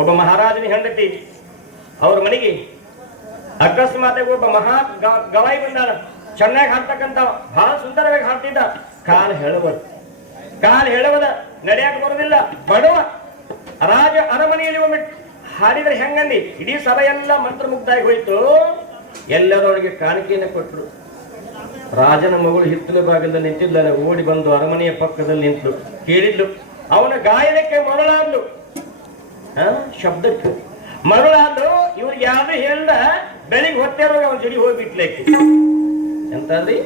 ಒಬ್ಬ ಮಹಾರಾಜನ ಹೆಂಡತಿ ಅವ್ರ ಮನೆಗೆ ಅಕಸ್ಮಾತ್ ಒಬ್ಬ ಮಹಾ ಗವಾಯಿ ಬಂದಾರ. ಚೆನ್ನಾಗಿ ಹಾಡ್ತಕ್ಕಂತ, ಬಹಳ ಸುಂದರವಾಗಿ ಹಾಡ್ತಿದ್ದ. ಕಾಲು ಹೇಳವದ, ನಡೆಯಾಕ ಬರೋದಿಲ್ಲ, ಬಡವ. ರಾಜ ಅರಮನೆಯಲ್ಲಿ ಒಮ್ಮೆ ಹಾಡಿದ್ರೆ ಹೆಂಗಂದಿ ಇಡೀ ಸಭೆ ಎಲ್ಲ ಮಂತ್ರ ಮುಗ್ದಾಗಿ ಹೋಯ್ತು. ಎಲ್ಲರೊಳಗೆ ಕಾಣಿಕೆಯನ್ನು ಕೊಟ್ಟರು. ರಾಜನ ಮಗಳು ಹಿತ್ತಲ ಭಾಗದಲ್ಲಿ ನಿಂತಿದ್ದ, ಓಡಿ ಬಂದು ಅರಮನೆಯ ಪಕ್ಕದಲ್ಲಿ ನಿಂತಳು, ಕೇಳಿದ್ಲು. ಅವನ ಗಾಯನಕ್ಕೆ ಮರಳಾದ್ಲು, ಶಬ್ದಕ್ಕೆ ಮರಳಾದ್ಲು. ಇವ್ರಿಗೆ ಯಾರು ಹೇಳ್ದ, ಬೆಳಿಗ್ಗೆ ಹೊತ್ತೇರುವಾಗ ಅವನ ಜಡಿ ಹೋಗ್ಬಿಟ್ಲೇಕೆ. ಎಂತಂದ್ರಿ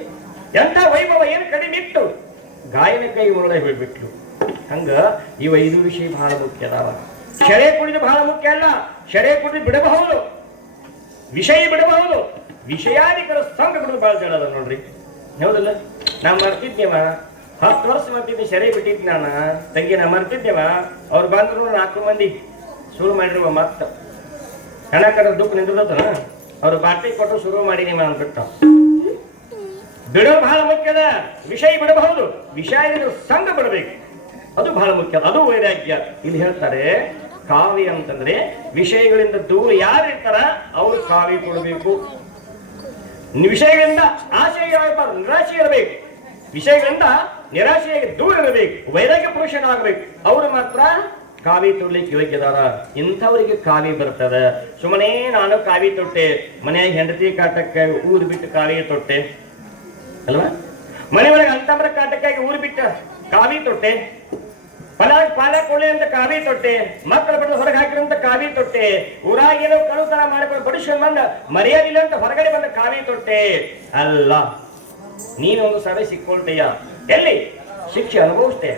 ಎಂತ ವೈಭವ ಏನು ಕಡಿಮೆ ಇತ್ತು, ಗಾಯನ ಕೈ ಮರಳ ಹೋಗ್ಬಿಟ್ಲು. ಹಂಗ ಇವ 5 ವಿಷಯ ಬಹಳ ಮುಖ್ಯ ಅದಾವ. ಶರೆ ಕುಡಿದು ಬಹಳ ಮುಖ್ಯ ಅಲ್ಲ, ಶರೆ ಕುಡಿದು ಬಿಡಬಹುದು, ವಿಷಯ ಬಿಡಬಹುದು, ವಿಷಯಾಧಿಕರ ಸಂಘ ಬಿಡುದು ಬಹಳ ಜನ ಅದ ನೋಡ್ರಿ. ಹೌದಲ್ಲ? ನಾ ಮರ್ತಿದ್ದೇವ, 10 ವರ್ಷ ಮರ್ತಿದ್ದೆ, ಶರೆ ಬಿಟ್ಟಿದ್ ನಾನ ತಂಗಿ, ನಾ ಮರ್ತಿದ್ದೇವ. ಅವ್ರು ಬಂದ್ರು 4 ಮಂದಿ ಶುರು ಮಾಡಿರುವ ಮತ್ತ ಹಣ ಕಡ ದುಃಖ ನಿಂದಿರ್ತನ. ಅವ್ರು ಬಾಟ್ಲಿ ಕೊಟ್ಟು ಶುರು ಮಾಡಿದೀವ ಅಂದ್ಬಿಟ್ಟ. ಬಿಡೋದು ಬಹಳ ಮುಖ್ಯದ. ವಿಷಯ ಬಿಡಬಹುದು, ವಿಷಯಾಧಿಕರ ಸಂಘ ಬಿಡಬೇಕು, ಅದು ಬಹಳ ಮುಖ್ಯ, ಅದು ವೈರಾಗ್ಯ. ಇಲ್ಲಿ ಹೇಳ್ತಾರೆ ಕಾವಿ ಅಂತಂದ್ರೆ ವಿಷಯಗಳಿಂದ ದೂರ ಯಾರು ಇರ್ತಾರ ಅವ್ರು ಕಾವಿ ಕೊಡಬೇಕು. ವಿಷಯಗಳಿಂದ ಆಶೆ ನಿರಾಶೆ ಇರಬೇಕು, ವಿಷಯಗಳಿಂದ ನಿರಾಶೆಯಾಗಿ ದೂರ ಇರಬೇಕು, ವೈರಾಗ್ಯ ಪುರುಷನಾಗಬೇಕು. ಅವರು ಮಾತ್ರ ಕಾವಿ ತೊಡ್ಲಿಕ್ಕೆ ಯೋಗ್ಯದಾರ. ಇಂಥವರಿಗೆ ಕಾವಿ ಬರ್ತದ. ಸುಮ್ಮನೆ ನಾನು ಕಾವಿ ತೊಟ್ಟೆ, ಮನೆಯಾಗ ಹೆಂಡತಿ ಕಾಟಕ್ಕೆ ಊರು ಬಿಟ್ಟು ಕಾವಿ ತೊಟ್ಟೆ ಅಲ್ವಾ, ಮನೆಯೊಳಗೆ ಅಂತಂದ್ರ ಕಾಟಕ್ಕಾಗಿ ಊರು ಬಿಟ್ಟ ಕಾವಿ ತೊಟ್ಟೆ, ಪಾಲ ಕೊಳ್ಳೆ ಅಂತ ಕಾವಿ ತೊಟ್ಟೆ, ಮಕ್ಕಳ ಬಿಟ್ಟು ಹೊರಗೆ ಹಾಕಿರಂತ ಕಾವಿ ತೊಟ್ಟೆ, ಊರಾಗೇನೋ ಕಳುತನ ಮಾಡಿಕೊಂಡು ಬಡಿಸ್ಕೊಂಡು ಬಂದ ಮರ್ಯಾದಿಲ್ಲ ಅಂತ ಹೊರಗಡೆ ಬಂದ ಕಾವಿ ತೊಟ್ಟೆ ಅಲ್ಲ. ನೀನೊಂದು ಸಭೆ ಸಿಕ್ಕೊಳ್ತೀಯ, ಎಲ್ಲಿ ಶಿಕ್ಷೆ ಅನುಭವಿಸ್ತೇ,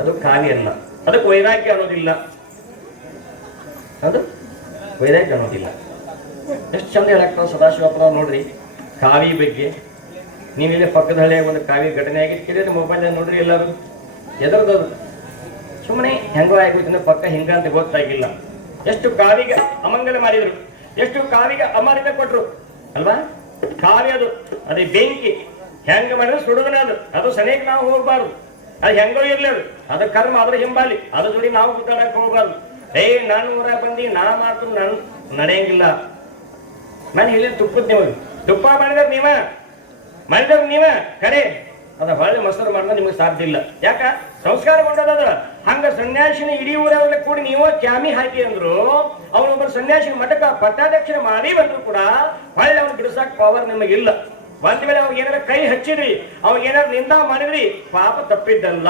ಅದು ಕಾವಿ ಅಲ್ಲ. ಅದಕ್ಕೆ ವೈರಾಗ್ಯ ಅನ್ನೋದಿಲ್ಲ, ಅದು ವೈರಾಗ್ಯ ಅನ್ನೋದಿಲ್ಲ. ಎಷ್ಟು ಚಂದ ಹೇಳಾಕ್ತಾವ ಸದಾಶಿವಪ್ಪ ನೋಡ್ರಿ ಕಾವಿ ಬಗ್ಗೆ. ನೀವಿಲ್ಲಿ ಪಕ್ಕದ ಹಳೆ ಒಂದು ಕಾವಿ ಘಟನೆ ಆಗಿತ್ತು, ಮೊಬೈಲ್ ನೋಡ್ರಿ ಎಲ್ಲರೂ. ಎದರದದು ಸುಮ್ಮನೆ ಹೆಂಗೋ ಆಗೋಯ್ತು ಪಕ್ಕ ಹಿಂಗ ಅಂತ ಗೊತ್ತಾಗಿಲ್ಲ. ಎಷ್ಟು ಕಾವಿಗೆ ಅಮಂಗಲ ಮಾಡಿದ್ರು, ಎಷ್ಟು ಕಾವಿಗೆ ಅಮರಿತ ಕೊಟ್ರು ಅಲ್ವಾ. ಕಾವಿ ಅದೇ ಬೆಂಕಿ ಹೆಂಗ ಮಾಡಿದ್ರೆ ಸುಡುದನ ಅದು ಸನೇಕ್ ನಾವು ಹೋಗ್ಬಾರ್ದು. ಅದು ಹೆಂಗೋ ಇರ್ಲಿ ಅದು ಕರ್ಮ ಅದ್ರ ಹಿಂಬಾಲಿ, ಅದ್ರ ಜೋಡಿ ನಾವು ಗುದ್ದಾಡಕ್ ಹೋಗ್ಬಾರ್ದು. ನಾನು ಊರಾಗ ಬಂದು ನಾ ಮಾಡ್ತು ನಾನು ನಡೆಯಂಗಿಲ್ಲ. ನಾನು ಹೇಳಿದ ತುಪ್ಪದ ತುಪ್ಪ ಮಾಡಿದ್ರೆ ನೀವ ಕರೆ ಅದ ಹೊಳ್ಳಿ ಮೊಸರು ಮಾಡಿದ್ರೆ ನಿಮಗೆ ಸಾಧ್ಯ ಇಲ್ಲ. ಯಾಕ ಸಂಸ್ಕಾರಗೊಂಡದ ಹಂಗ ಸನ್ಯಾಸಿನ ಇಡೀ ಊರವ್ರಿಗೆ ಕೂಡಿ ನೀವು ಕ್ಯಾಮಿ ಹಾಕಿ ಅಂದ್ರು ಅವನೊಬ್ಬರು ಸನ್ಯಾಸಿನ ಮಠಕ ಪಟ್ಟಾಧ್ಯಕ್ಷರ ಮಾಡಿ ಬಂದ್ರು ಕೂಡ ಹೊಳ್ಳಿ ಅವ್ನು ಬಿಡಿಸಾಕ ಪವರ್ ನಿಮಗಿಲ್ಲ. ಒಂದ್ ವೇಳೆ ಅವಾಗ ಏನಾರ ಕೈ ಹಚ್ಚಿದ್ರಿ, ಅವಾಗ ಏನಾರು ನಿಂದ ಮಾಡಿದ್ರಿ, ಪಾಪ ತಪ್ಪಿದ್ದಲ್ಲ.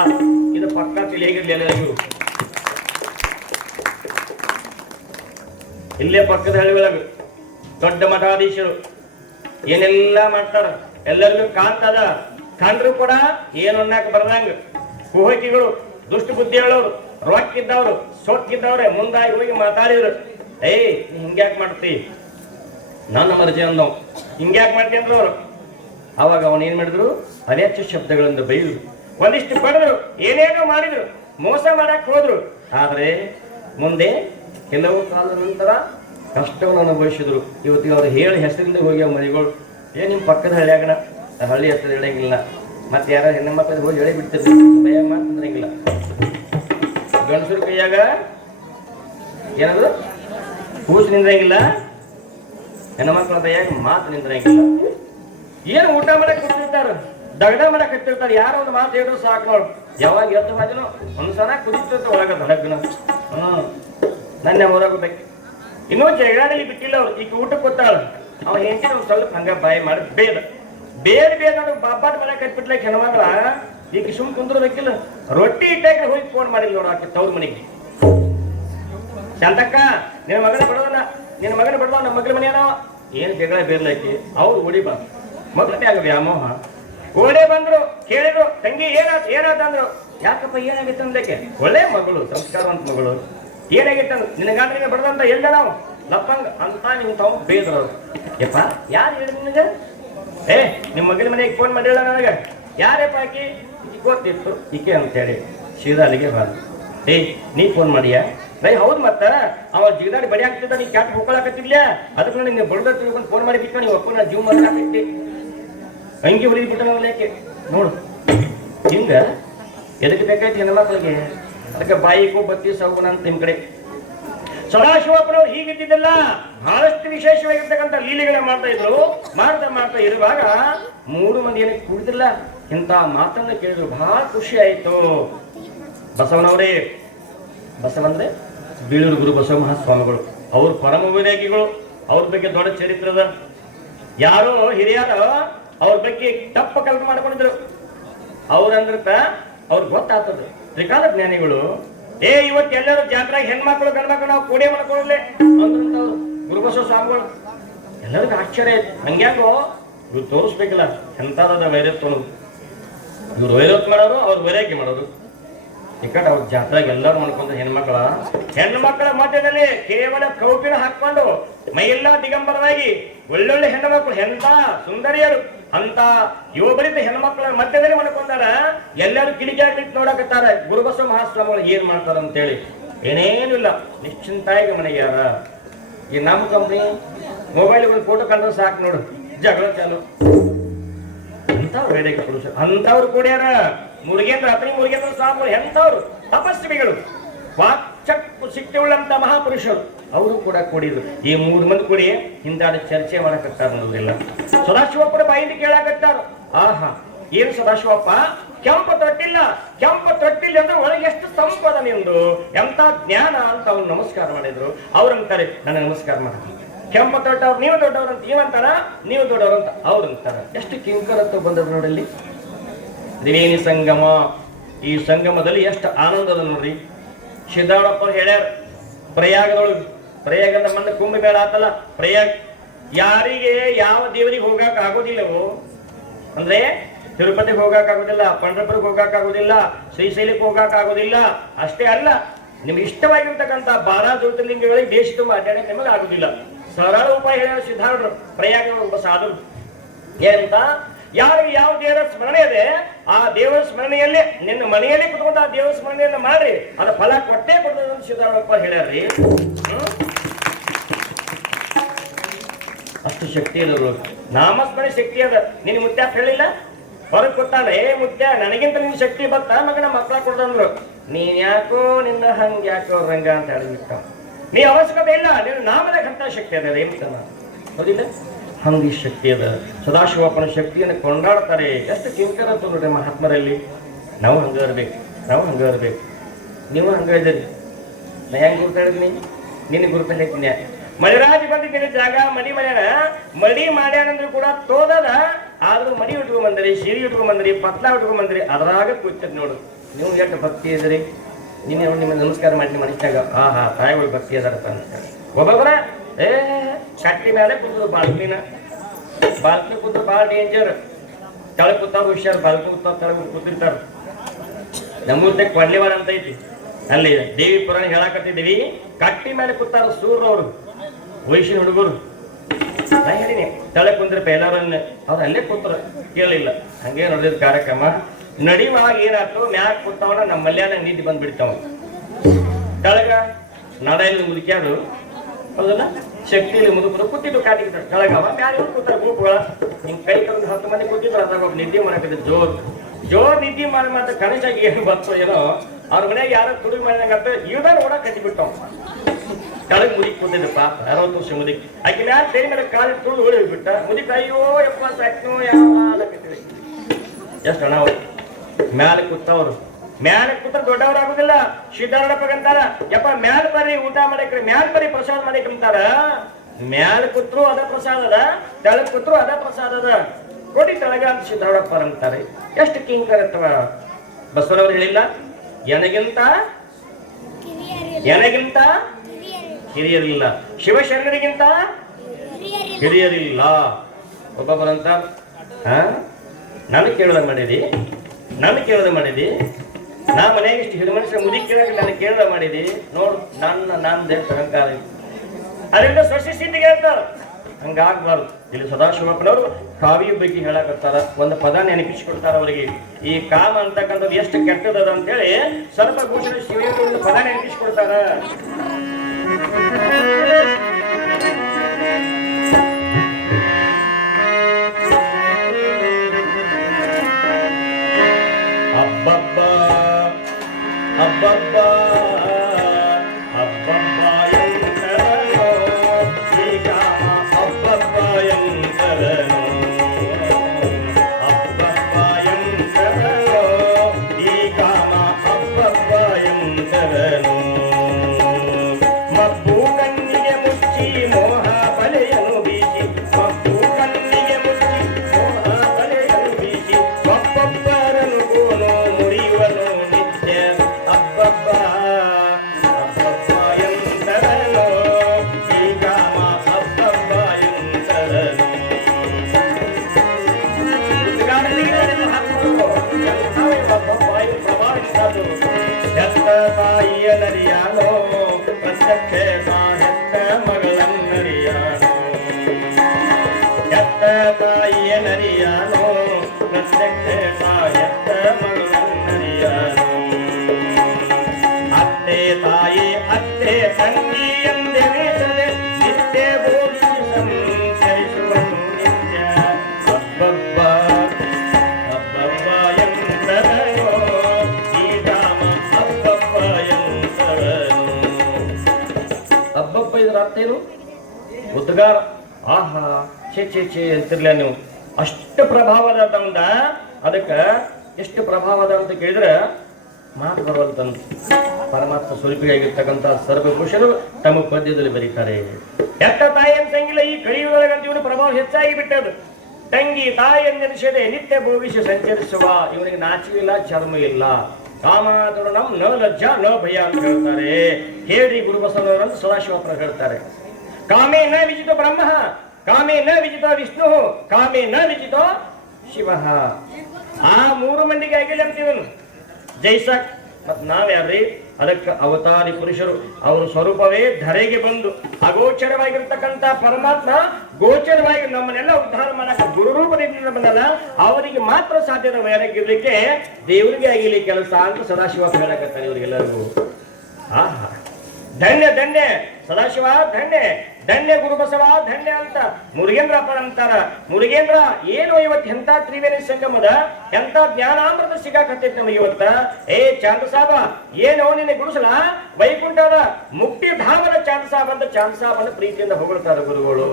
ಇದು ಪಕ್ಕ ತಿಳಿಯಾಗಿರ್ಲಿ ಎಲ್ಲರಿಗೂ. ಇಲ್ಲೇ ಪಕ್ಕದ ಹಳ್ಳಿ ಒಳಗ ದೊಡ್ಡ ಮಠಾಧೀಶರು ಏನೆಲ್ಲ ಮಾಡ್ತಾರ, ಎಲ್ಲರಿಗೂ ಕಾಣ್ತದ. ಕಂಡ್ರು ಕೂಡ ಏನು ಅನ್ನಕ್ ಬರ್ದಂಗ ಕುಹಕಿಗಳು, ದುಷ್ಟ ಬುದ್ಧಿ ಹೇಳೋರು, ರೊಕ್ಕಿದ್ದವ್ರು, ಸೊಕ್ಕಿದ್ದವ್ರೆ ಮುಂದಾಗಿ ಹೋಗಿ ಮಾತಾಡಿದ್ರು. ನೀ ಹಿಂಗ್ಯಾಕ್ ಮಾಡ್ತಿ, ನನ್ನ ಮರ್ಜಿ ಅಂದವ್, ಹಿಂಗ್ಯಾಕ್ ಮಾಡ್ತಿ ಅಂದ್ರು ಅವ್ರು. ಅವಾಗ ಅವನು ಏನ್ ಮಾಡಿದ್ರು, ಅನೇಕ ಶಬ್ದಗಳಿಂದ ಬೈದ್ರು, ಒಂದಿಷ್ಟು ಪಡೆದ್ರು, ಏನೇನೋ ಮಾಡಿದ್ರು, ಮೋಸ ಮಾಡಕ್ ಹೋದ್ರು. ಆದ್ರೆ ಮುಂದೆ ಕೆಲವು ಕಾಲದ ನಂತರ ಕಷ್ಟವನ್ನು ಅನುಭವಿಸಿದ್ರು. ಇವತ್ತಿಗೆ ಅವ್ರು ಹೇಳಿ ಹೆಸರಿಂದ ಹೋಗಿ ಮರಿಗಳು ನಿಮ್ಮ ಪಕ್ಕದ ಹಳ್ಳಿಯಾಗಣ ಹಳ್ಳಿ ಹೆಸರು ಹೇಳಂಗಿಲ್ಲ, ಮತ್ತೆ ಯಾರ ಹೆಣ್ಣು ಮಕ್ಕಳು ಹೋಗಿ ಹೇಳಿ ಬಿಡ್ತಿರ್ಲಿ, ಭಯ ಮಾಡ್ತಿದ್ರಂಗಿಲ್ಲ. ಗಂಡಸರು ಕೈಯಾಗ ಏನದು ಕೂಸು ನಿಂದ್ರಂಗಿಲ್ಲ, ಹೆಣ್ಣು ಮಕ್ಕಳ ಕೈಯಾಗ ಮಾತು ನಿಂದ್ರಂಗಿಲ್ಲ. ಏನು ಊಟ ಮಾಡಕ್ ಕೂತಿರ್ತಾರ, ದಗಡ ಮಾಡಕ್ ಹತ್ತಿರ್ತಾರ, ಯಾರೋ ಒಂದು ಮಾತು ಹೇಳಿದ್ರು ಸಾಕು ನೋಡು. ಯಾವಾಗ ಎದ್ದು ಬಾಜನು ಒಂದ್ಸಲ ಕುದಿತಿರ್ತ ಒಳಗ ದಡಗ್ನ. ನನ್ನ ಓದಾಗಬೇಕು. ಇನ್ನೂ ಜಗಳಾಡಲಿ ಬಿಟ್ಟಿಲ್ಲ ಅವ್ರು. ಈಗ ಊಟಕ್ಕೆ ಗೊತ್ತಾಳ ಅವ ಹೆಂಡತಿ ಒಂದು ಸ್ವಲ್ಪ ಹಂಗ ಬಾಯಿ ಮಾಡಿ ಬೇಡ ನೋಡು ಬಾಬಾಟ್ ಮನೆ ಕಟ್ಬಿಟ್ಲ ಹೆಣ್ಮಗಳ. ಈಗ ಸುಮ್ ಕುಂದ್ರಬೇಕಿಲ್ಲ, ರೊಟ್ಟಿ ಇಟ್ಟಾಗ ಹೋಗಿ ಫೋನ್ ಮಾಡಿಲ್ಲ ನೋಡು ಆಕೆ ತವ್ರ ಮನೆಗೆ. ಶಾಂತಕ್ಕ ನಿನ್ನ ಮಗನ ಬಿಡೋದಲ್ಲ, ನಮ್ಮ ಮಗಳ ಮನೆಯನ ಏನು ಜಗಳ ಬೇರ್ಲಾಕಿ ಅವ್ರು ಓಡಿ ಬಾ ಮಕ್ಕಳೇ ಆಗ ವ್ಯಾಮೋಹ. ಓಡೇ ಬಂದ್ರು, ಕೇಳಿದ್ರು, ತಂಗಿ ಏನಾದ ಅಂದ್ರು. ಯಾಕಪ್ಪ ಏನಾಗಿತ್ತು ಅಂದಕ್ಕೆ, ಒಳ್ಳೆ ಮಗಳು, ಸಂಸ್ಕಾರವಂತ ಮಗಳು, ಏನಾಗಿತ್ತು ನಿನ್ನ ಗಂಡನಿಗೆ ಬಡದಂತ ಎಲ್ಲ ನಾವು ಲಪ್ಪಂಗ ಅಂತ ನಿಮ್ ತಾವು ಬೇದ್ರು. ಯಪ್ಪ ಯಾರು ಹೇಳಿ ನಿನಗೆ, ನಿಮ್ಮ ಮಗನ ಮನೆಗೆ ಫೋನ್ ಮಾಡಿಲ್ಲ ನನಗೆ. ಯಾರಪ್ಪ ಆಕಿ ಗೊತ್ತಿತ್ತು ಈಕೆ ಅಂತೇಳಿ ಸೀದಾ ಅಲ್ಲಿಗೆ ಬಂದು, ನೀ ಫೋನ್ ಮಾಡಿಯಾ? ಹೌದು ಮತ್ತ ಅವ ಜಿಗದಾಡಿ ಬಡಿ ಆಗ್ತಿದ್ದ, ನೀ ಕ್ಯಾಟ್ ಹೋಗ್ಕೊಳಕತ್ತಿದ್ಲ, ಅದಕ್ಕೆ ನಾನು ನಿನ್ನ ಬಡದ ತಿಳ್ಕೊಂಡು ಫೋನ್ ಮಾಡಿ ಬಿಟ್ಟು ನೀವು ಒಪ್ಪ ಜೀವ ಮಾಡಿ ಅಂಗಿ ಹೊಲಿದ್ ಬಿಟ್ಟ ನಾಕೆ ನೋಡು. ಹಿಂಗ ಎದಕ್ಕೆ ಬೇಕಾಯ್ತು ಹೆಣ್ಮಕ್ಳಿಗೆ? ಅದಕ್ಕೆ ಬಾಯಿಗೂ ಬತ್ತಿ ಸೌಗುಣ ಅಂತ ನಿಮ್ ಕಡೆ. ಸದಾಶಿವಪ್ಪನವ್ರು ಹೀಗಿದ್ದಿದ್ದಲ್ಲ, ಬಹಳಷ್ಟು ವಿಶೇಷವಾಗಿರ್ತಕ್ಕಂಥ ಲೀಲೆಗಳ ಮಾಡ್ತಾ ಇದ್ರು. ಮಾಡ್ತಾ ಇರುವಾಗ 3 ಮಂದಿ ಏನಕ್ಕೆ ಕೂಡಿದಿಲ್ಲ, ಇಂಥ ಮಾತನ್ನ ಕೇಳಿದ್ರು. ಬಹಳ ಖುಷಿ ಆಯ್ತು. ಬಸವನವರೇ, ಬಸವಂದ್ರೆ ಬೀಳೂರು ಗುರು ಬಸವ ಮಹಾಸ್ವಾಮಿಗಳು, ಅವ್ರ ಪರಮ ವೈರಾಗಿಗಳು. ಅವ್ರ ಬಗ್ಗೆ ದೊಡ್ಡ ಚರಿತ್ರದ. ಯಾರೋ ಹಿರಿಯರ ಅವ್ರ ಬಗ್ಗೆ ತಪ್ಪ ಕಲ್ಪನೆ ಮಾಡ್ಕೊಂಡಿದ್ರು. ಅವ್ರಂದ್ರತ ಅವ್ರಿಗೆ ಗೊತ್ತಾಗ್ತದ. ತ್ರಿಕಾಲ ಜ್ಞಾನಿಗಳು ಇವತ್ತು ಎಲ್ಲರೂ ಜಾತ್ರೆಗೆ ಹೆಣ್ಮಕ್ಳು ಗಂಡ್ಮಕ್ಳು ನಾವು ಕೂಡೆ ಮಾಡ್ಕೊಳ್ಳಲೆ ಅಂದ್ರಂತವ್ರು ಗುರುಬಸವ ಸ್ವಾಮಿಗಳು. ಎಲ್ಲರಿಗೂ ಆಶ್ಚರ್ಯ ಆಯ್ತು. ಹಂಗ್ಯಾಕೋ ಇವ್ರು ತೋರಿಸ್ಬೇಕಲ್ಲ ಎಂತದ ವೈರತ್ವ. ಇವ್ರು ವೈರತ್ವ ಮಾಡೋರು, ಅವ್ರು ವೈರಾಗ್ಯ ಮಾಡೋರು. ಈ ಕಡೆ ಅವ್ರ ಜಾತ್ರೆಗೆ ಎಲ್ಲರೂ ಮಾಡ್ಕೊಂಡ್ರು. ಹೆಣ್ಮಕ್ಳ ಮಧ್ಯದಲ್ಲಿ ಕೇವಲ ಕೌಪಿನ ಹಾಕೊಂಡು ಮೈಯೆಲ್ಲ ದಿಗಂಬರವಾಗಿ ಒಳ್ಳೊಳ್ಳೆ ಹೆಣ್ಣು ಮಕ್ಕಳು, ಎಂತ ಸುಂದರಿಯರು, ಅಂತ ಯುವಬರಿತ ಹೆಣ್ಮಕ್ಳ ಮಧ್ಯದಲ್ಲಿ ಮಾಡ್ಕೊಂಡಾರ. ಎಲ್ಲರೂ ಕಿಡಿಕಾಗಿ ನೋಡಕತ್ತಾರ ಗುರುಬಸವ ಮಹಾಸ್ವಾಮಿಗಳು ಏನ್ ಮಾಡ್ತಾರ ಅಂತೇಳಿ. ಏನೇನು ಇಲ್ಲ, ನಿಶ್ಚಿಂತಾಗಿ ಮನೆಗೆ ಯಾರ. ಈ ನಮ್ಮ ಕಂಪ್ನಿ ಮೊಬೈಲ್ ಒಂದು ಫೋಟೋ ಕಂಡ್ರೆ ಸಾಕು ನೋಡು, ಜಗಳ ಚಾಲು. ಅಂತವ್ರು ವೇದಿಕೆ ಪುರುಷರು, ಅಂತವ್ರು ಕೂಡ್ಯಾರ. ಮುರುಗೇಂದ್ರ ಸ್ವಾಮಿಗಳು ಎಂಥವ್ರು ತಪಸ್ವಿಗಳು, ವಾಕ್ಚಕ್ಕು ಶಕ್ತಿ ಉಳ್ಳಂತ ಮಹಾಪುರುಷರು. ಅವರು ಕೂಡ ಕೂಡಿದ್ರು. ಈ 3 ಮಂದಿ ಕೂಡಿ ಹಿಂದಾಡ ಚರ್ಚೆ ಮಾಡಕತ್ತಾರ. ಅನ್ನೋದಿಲ್ಲ, ಸದಾಶಿವಪ್ಪನ ಬಾಯಿಂದ ಕೇಳಾಕತ್ತಾರ. ಆಹಾ, ಏನು ಸದಾಶಿವಪ್ಪ, ಕೆಂಪ ತೊಟ್ಟಿಲ್ಲ ಅಂದ್ರೆ ಒಳಗೆ ಎಷ್ಟು ಸಂಪದ ನಿಂದು, ಎಂತ ಜ್ಞಾನ ಅಂತ ಅವ್ರು ನಮಸ್ಕಾರ ಮಾಡಿದ್ರು. ಅವ್ರಂತಾರೆ ನನಗೆ ನಮಸ್ಕಾರ ಮಾಡಿ. ಕೆಂಪ ತೊಟ್ಟವ್ರು ನೀವು ದೊಡ್ಡವ್ರಂತ ನೀವಂತಾರ, ನೀವು ದೊಡ್ಡವ್ರಂತ ಅವ್ರಂತಾರ. ಎಷ್ಟು ಕಿಂಕರತ್ವ ಬಂದವ್ರು ನೋಡಲ್ಲಿ. ತ್ರಿವೇಣಿ ಸಂಗಮ, ಈ ಸಂಗಮದಲ್ಲಿ ಎಷ್ಟು ಆನಂದದ ನೋಡ್ರಿ. ಸಿದ್ದಾಳಪ್ಪ ಹೇಳ್ಯಾರ, ಪ್ರಯಾಗದ ಮಂದ ಕುಂಭಮೇಳ ಆತಲ್ಲ, ಪ್ರಯಾಗ್ ಯಾರಿಗೆ ಯಾವ ದೇವರಿಗೆ ಹೋಗಕ್ ಆಗೋದಿಲ್ಲವೋ, ಅಂದ್ರೆ ತಿರುಪತಿಗೆ ಹೋಗಕ್ ಆಗೋದಿಲ್ಲ, ಪಂಢರಪುರಕ್ಕೆ ಹೋಗಕ್ ಆಗೋದಿಲ್ಲ, ಶ್ರೀಶೈಲಕ್ಕೆ ಹೋಗಕ್ ಆಗೋದಿಲ್ಲ. ಅಷ್ಟೇ ಅಲ್ಲ, ನಿಮ್ಗೆ ಇಷ್ಟವಾಗಿರ್ತಕ್ಕಂಥ 12 ಜ್ಯೋತಿರ್ಲಿಂಗಗಳಿಗೆ ದೇಶ ತುಂಬ ಅಡ್ಡಾಡಕ್ಕೆ ನಿಮಗೆ ಆಗುದಿಲ್ಲ. ಸರಳ ಉಪಾಯ ಹೇಳ್ಯಾರ ಸಿದ್ಧಾರೂಢರು. ಪ್ರಯಾಗ ಒಬ್ಬ ಸಾಧು ಏನಂತ, ಯಾರಿಗೆ ಯಾವ ದೇವರ ಸ್ಮರಣೆ ಇದೆ ಆ ದೇವರ ಸ್ಮರಣೆಯಲ್ಲಿ ನಿನ್ನ ಮನೆಯಲ್ಲಿ ಕುತ್ಕೊಂಡು ಆ ದೇವರ ಸ್ಮರಣೆಯನ್ನ ಮಾಡ್ರಿ, ಅದ ಫಲ ಕೊಟ್ಟೇ ಕೊಡ್ತದೆ ಅಂತ ಸಿದ್ದರಾಮಪ್ಪ ಹೇಳ್ಯಾರ್ರಿ. ಅಷ್ಟು ಶಕ್ತಿ ಇರೋದು ನಾಮಸ್ಮರಣೆ ಶಕ್ತಿ ಅದ. ನಿನ್ ಮುತ್ಯ ಹೇಳಿಲ್ಲ ಹೊರಗೆ ಕೊಟ್ಟಾನ, ಏ ಮುತ್ಯ ನನಗಿಂತ ನಿನ್ ಶಕ್ತಿ ಬತ್ತ ಮಗನ ಮಕ್ಕಳ ಕೊಡ್ದಂದ್ರು. ನೀನ್ ಯಾಕೋ ನಿನ್ನ ಹಂಗ ಯಾಕೋ ರಂಗ ಅಂತ ಹೇಳಿಬಿಟ್ಟ. ನೀ ಅವಶ್ಯಕತೆ ಇಲ್ಲ, ನಿನ್ನ ನಾಮದಾಗ ಅಂತ ಶಕ್ತಿ ಅದ ರೇಮತನ ಹೌದಿಲ್ಲ. ಹಂಗೆ ಶಕ್ತಿ ಅದ. ಸದಾಶಿವಪ್ಪನ ಶಕ್ತಿಯನ್ನು ಕೊಂಡಾಡ್ತಾರೆ. ಎಷ್ಟು ಕಿಂಕರ ಅಂತ ನೋಡ್ರಿ ಮಹಾತ್ಮರಲ್ಲಿ. ನಾವು ಹಂಗ ಇರ್ಬೇಕು, ನಾವು ಹಂಗ ಇರ್ಬೇಕು. ನೀವು ಹಂಗ ಇದ್ದೀರಿ. ನಾ ಹೆಂಗ್ ಗುರುತ ಹೇಳಿದ್ನಿ, ನಿನ್ನ ಗುರುತ ಹೇಳ್ತೀನಿ. ಮಳಿರಾಜ್ ಬಂದಿದ್ದೀನಿ ಜಾಗ ಮಡಿ ಮಾಡ್ಯಾನ, ಮಡಿ ಮಾಡ್ಯಾನಂದ್ರು ಕೂಡ ತೋದದ. ಆದ್ರೂ ಮಡಿ ಉಟ್ಕೊಂಡ್ ಬಂದ್ರಿ, ಸೀರೆ ಉಟ್ಕೊಂಡ್ ಬಂದ್ರಿ, ಪತ್ಲಾ ಉಟ್ಕೊಂಡ್ ಬಂದ್ರಿ, ಅದ್ರಾಗ ಕೂತದ್ ನೋಡು. ನೀವು ಎಷ್ಟು ಭಕ್ತಿ ಇದ್ರಿ. ನಿನ್ನೆ ನಿಮ್ಮ ನಮಸ್ಕಾರ ಮಾಡಿ ಮನುಷ್ಯಾಗ ಆಹಾ ತಾಯಿಗಳು ಭಕ್ತಿ ಅದಾರಪ್ಪ ಅಂತ. ಒಬ್ಬೊಬ್ಬರ ಏ ಕಟ್ಟಿ ಮೇಲೆ ಕೂತರು ಬಾಲ್ಕಿನ ಬಾಲ್ಕಿ ಕೂತ್ರು ಭಾಳ ಡೇಂಜರ್. ಕೆಳಗೆ ಕೂತಾರ ಹುಷಾರ್, ಬಾಲ್ಕಿ ಕೂತಾರ ಕೆಳಗೆ ಕೂತಿರ್ತಾರ. ನಮ್ಮೂರ್ತೆ ಕೊಂಡ್ಲಿವಾಡ ಅಂತ ಐತಿ, ಅಲ್ಲಿ ದೇವಿ ಪುರಾಣ ಹೇಳಾಕತ್ತಿದ್ದೀವಿ. ಕಟ್ಟಿ ಮೇಲೆ ಕೂತಾರ ಸೂರ್ಯವ್ರು, ವಯಸ್ಸಿನ ಹುಡುಗರು. ನಾ ಹೇಳಿನಿ ಕೆಳಗೆ ಕುಂದ್ರಪ್ಪ ಎಲ್ಲಾರನ್ನ, ಅವ್ರು ಅಲ್ಲೇ ಕೂತ್ರ ಕೇಳಿಲ್ಲ. ಹಂಗೆ ನೋಡಿದ ಕಾರ್ಯಕ್ರಮ ನಡಿವಾಗ ಏನಾಯ್ತು, ಮ್ಯಾಕ್ ಕೂತಾವನ ನಮ್ಮ ಮಲ್ಯಾನ ನಿದ್ದೆ ಬಂದ್ಬಿಡ್ತಾವ. ಕೆಳಗ ನಡೆಯಲ್ಲಿ ಮುದುಕ್ಯಾರು ಹೌದಲ್ಲ, ಶಕ್ತಿಯಲ್ಲಿ ಮುದುಕರು ಕೂತಿದ್ದು ಕಾಟಿದ್ರು ಕೆಳಗವ. ಮ್ಯಾಲ ಕೂತಾರ ಗುಂಪುಗಳ ಹಿಂಗ್ ಕೈ ತಂದು 10 ಮಂದಿ ಕೂತಿದ್ರು. ಅದ್ರಾಗ ಒಬ್ಬ ನಿದ್ದೆ ಮಾಡಕತ್ತಿದ್ರು. ಜೋರ್ ನಿದ್ದೆ ಮಾಡಿ ಮಾತ್ರ ಕನಿಷ್ಠಾಗಿ ಏನು ಬರ್ತೋ ಏನೋ ಅವ್ರ ಮನೆಯಾಗ ಯಾರೋ ತುಡುಗು ಮಾಡಿದಂಗತ್ತ ಇವ್ದಾರ ಓಡ ಕಟ್ಟಿಬಿಟ್ಟವ. ಕೆಳಗ್ ಮುದಿಕ್ ಕೂತಿದ್ರು ಪಾಪ 60 ವರ್ಷ ಮುದಿಕ್. ಆಕೆ ಮ್ಯಾಲ ತೈ ಮೇಲೆ ಕಾಲು ತುಳು ಉಳಿದ್ಬಿಟ್ಟ. ಮುದಿಕ್ ಅಯ್ಯೋ ಯಪ್ಪ ಸಾಕ್ನೋ ಯಾವ ಎಷ್ಟು ಹಣ ಮ್ಯಾಲ ಕೂತವ್ರು. ಮ್ಯಾಲ ಕೂತ್ರ ದೊಡ್ಡವ್ರು ಆಗುದಿಲ್ಲ. ಸಿದ್ದಾರೂಢಪ್ಪಗಂತಾರ ಯಪ್ಪ ಮ್ಯಾಲ ಬರ್ರಿ ಊಟ ಮಾಡಕ್ರಿ, ಮ್ಯಾಲ ಬರ್ರಿ ಪ್ರಸಾದ ಮಾಡಕ್ರಂತಾರ. ಮ್ಯಾಲ ಕೂತ್ರು ಅದ ಪ್ರಸಾದ ಅದ, ತೆಳಗ್ ಕೂತ್ರು ಅದ ಪ್ರಸಾದ ಅದ. ಕೊಡಿ ತೆಳಗ ಅಂತ ಸಿದ್ದಾರೂಢಪ್ಪ ಅಂತಾರೆ. ಎಷ್ಟು ಕಿಂಕರತ್ವ. ಬಸವನವ್ರು ಹೇಳಿಲ್ಲ ಎನಗಿಂತ ಹಿರಿಯರಿಲ್ಲ, ಶಿವಶರಣರಿಗಿಂತ ಹಿರಿಯರಿಲ್ಲ. ಒಬ್ಬೊಬ್ಬರಂತ ನನಗೆ ಕೇಳದ ಮಾಡಿದಿ, ನನಗೆ ಕೇಳದ ಮಾಡಿದಿ. ನಾ ಮನೆಯಾಗ ಇಷ್ಟು ಹಿರಿಯ ಮನುಷ್ಯ ಮುದಿ ಕೇಳಕ್ಕೆ ನನಗೆ ಕೇಳದ ಮಾಡಿದಿ. ನೋಡು ನಾನು ದೇಶ ಅಹಂಕಾರ ಅದರಿಂದ ಸ್ವಸ್ಥ ಸ್ಥಿತಿಗೆ ಹೇಳ್ತಾರ. ಹಂಗಾಗ್ಬಾರ್ದು. ಇಲ್ಲಿ ಸದಾಶಿವಪ್ಪನವರು ಕಾವ್ಯ ಬಗ್ಗೆ ಹೇಳಕತ್ತಾರ. ಒಂದು ಪದ ನೆನಪಿಸಿಕೊಡ್ತಾರ ಅವರಿಗೆ. ಈ ಕಾಮ ಅಂತಕ್ಕಂಥದ್ದು ಎಷ್ಟು ಕೆಟ್ಟದದ ಅಂತೇಳಿ ಸರ್ವಭೂಷಣ ಶಿವಯ್ಯ ಒಂದು ಪದ ನೆನಪಿಸಿಕೊಡ್ತಾರ. ಅಬ್ಬಬ್ಬ ಅಬ್ಬಬ್ಬ ಅಬ್ಬಬ್ಬ ಎಂತರನೋ ಈ ಕಾಮ, ಅಬ್ಬಬ್ಬ ಎಂತರನೋ ಅಬ್ಬಬ್ಬ ಎಂತರನೋ ಈ ಕಾಮ, ಅಬ್ಬಬ್ಬ ಎಂತರನೋ. ಮಬ್ಬು ಕಣ್ಣಿಗೆ ಮುಚ್ಚಿ ಮೋಹ ಬಲೆಯನ್ನು ಬೀಸಿ, ಮಬ್ಬು ಕಣ್ಣಿಗೆ ಮುಚ್ಚಿ ಮೋಹ ಬಲೆಯನ್ನು ಬೀಸಿ, ಒಬ್ಬೊಬ್ಬರನ್ನು ಗೋನು ಮುರಿಯುವನು ನಿತ್ಯ. ಅಬ್ಬಬ್ಬ ಅಬ್ಬಬ್ಬ ಎಂತರನೋ ಈ ಕಾಮ, ಅಬ್ಬಬ್ಬ ಎಂತರನೋ. ಹೆತ್ತ ತಾಯಿಯ ನರಿಯಾನೋ ಪ್ರತ್ಯಕ್ಷ ಹೆತ್ತ ಮಗಳನ್ನರಿಯಾನೋ. ಹೆತ್ತ ತಾಯಿಯ ನರಿಯಾನೋ ಪ್ರತ್ಯಕ್ಷ ಹೆತ್ತ ಮಗಳನ್ನರಿಯಾನೋ. ಅತ್ತೆ ತಾಯಿ ಅತ್ತೆ ತಂಗಿ ಎಂದೆನಿಸದೆ ನಿತ್ಯ ಬೋಧಿ ಸಂಚರಿಸುವನು ನಿತ್ಯ. ಅಬ್ಬಬ್ಬ ಅಬ್ಬಬ್ಬ ಎಂತರನೋ ಈ ಕಾಮ, ಅಬ್ಬಬ್ಬ ಎಂತರನೋ. ಅಬ್ಬಬ್ಬ ಇದ್ರ ಅರ್ಥ ಏನು? ಉದ್ಗಾರ. ಆಹಾ ಛೇ ಅಂತಿರ್ಲ ನೀವು. ಅಷ್ಟು ಪ್ರಭಾವದ ತಂದ. ಅದಕ್ಕ ಎಷ್ಟು ಪ್ರಭಾವದ ಅಂತ ಕೇಳಿದ್ರೆ ಮಾತು ಬರುವಂತಂದು ಪರಮಾತ್ಮ ಸ್ವರೂಪಿಯಾಗಿರ್ತಕ್ಕಂಥ ಸರ್ವಭೂಷಣರು ತಮ್ಮ ಪದ್ಯದಲ್ಲಿ ಬರೀತಾರೆ. ಎತ್ತ ತಾಯಿ ಅಂತಂಗಿಲ್ಲ. ಈ ಕಲಿಯುಗದಂತ ಇವನು ಪ್ರಭಾವ ಹೆಚ್ಚಾಗಿ ಬಿಟ್ಟದು. ತಂಗಿ ತಾಯಿ ಎಂದೆನಿಸದೆ ನಿತ್ಯ ಭೋಗಿಸಿ ಸಂಚರಿಸುವ. ಇವನಿಗೆ ನಾಚಿವಿಲ್ಲ, ಚರ್ಮ ಇಲ್ಲ. ಕಾಮಾತುರನಂ ನ ಲಜ್ಜಾ ನ ಭಯ ಅಂತ ಹೇಳ್ತಾರೆ. ಹೇಳಿ ಗುರುಬಸವನವರಂತ ಸದಾಶಿವಪ್ಪನ ಹೇಳ್ತಾರೆ. ಕಾಮೇ ನ ವಿಜಿತೋ ಬ್ರಹ್ಮ, ಕಾಮೇ ನ ವಿಜಿತೋ ವಿಷ್ಣು, ಕಾಮೇ ನ ವಿಜಿತೋ ಶಿವ. ಆ 3 ಮಂದಿಗೆ ಆಗಿಲ್ಲ ಅಂತೀವನು ಜೈಸಕ್. ಮತ್ ನಾವ್ ಯಾರ್ರಿ? ಅದಕ್ಕೆ ಅವತಾರಿ ಪುರುಷರು ಅವರ ಸ್ವರೂಪವೇ ಧರೆಗೆ ಬಂದು ಅಗೋಚರವಾಗಿರ್ತಕ್ಕಂಥ ಪರಮಾತ್ಮ ಗೋಚರವಾಗಿ ನಮ್ಮನ್ನೆಲ್ಲ ಉದ್ಧಾರ ಮಾಡಕ್ಕೆ ಗುರುರೂಪದಿಂದ ಬಂದಲ್ಲ, ಅವರಿಗೆ ಮಾತ್ರ ಸಾಧ್ಯದ ವೈರಾಗ್ಯಕ್ಕೆ ದೇವರಿಗೆ ಆಗಿಲಿ ಕೆಲಸ ಅಂತ ಸದಾಶಿವ ಹೇಳಕತ್ತಾರೆ ಇವರಿಗೆಲ್ಲರಿಗೂ. ಆಹಾ, ಧನ್ಯ ಧನ್ಯ ಸದಾಶಿವ, ಧನ್ಯ ಧನ್ಯ ಗುರುಬಸವ, ಧನ್ಯ ಅಂತ ಮುರುಗೇಂದ್ರಪ್ಪ ಅಂತಾರ. ಮುರುಗೇಂದ್ರ ಏನು ಇವತ್ತು ಎಂತ ತ್ರಿವೇಣಿ ಸಂಗಮದ ಎಂತ ಜ್ಞಾನಾಮೃತ ಸಿಗಾಕತ್ತೈತಿ ನಮಗೆ ಇವತ್ತ. ಏ ಚಾಂದ ಸಾಬ, ಏನೋ ನಿನ್ನೆ ಗುರುಸಲ ವೈಕುಂಠದ ಮುಕ್ತಿ ಧಾಮದ ಚಾಂದ ಸಾಬ್ ಅಂತ ಚಾಂದ ಸಾಬ್ ಅಂತ ಪ್ರೀತಿಯಿಂದ ಹೊಗಳ್ತಾರ ಗುರುಗಳು.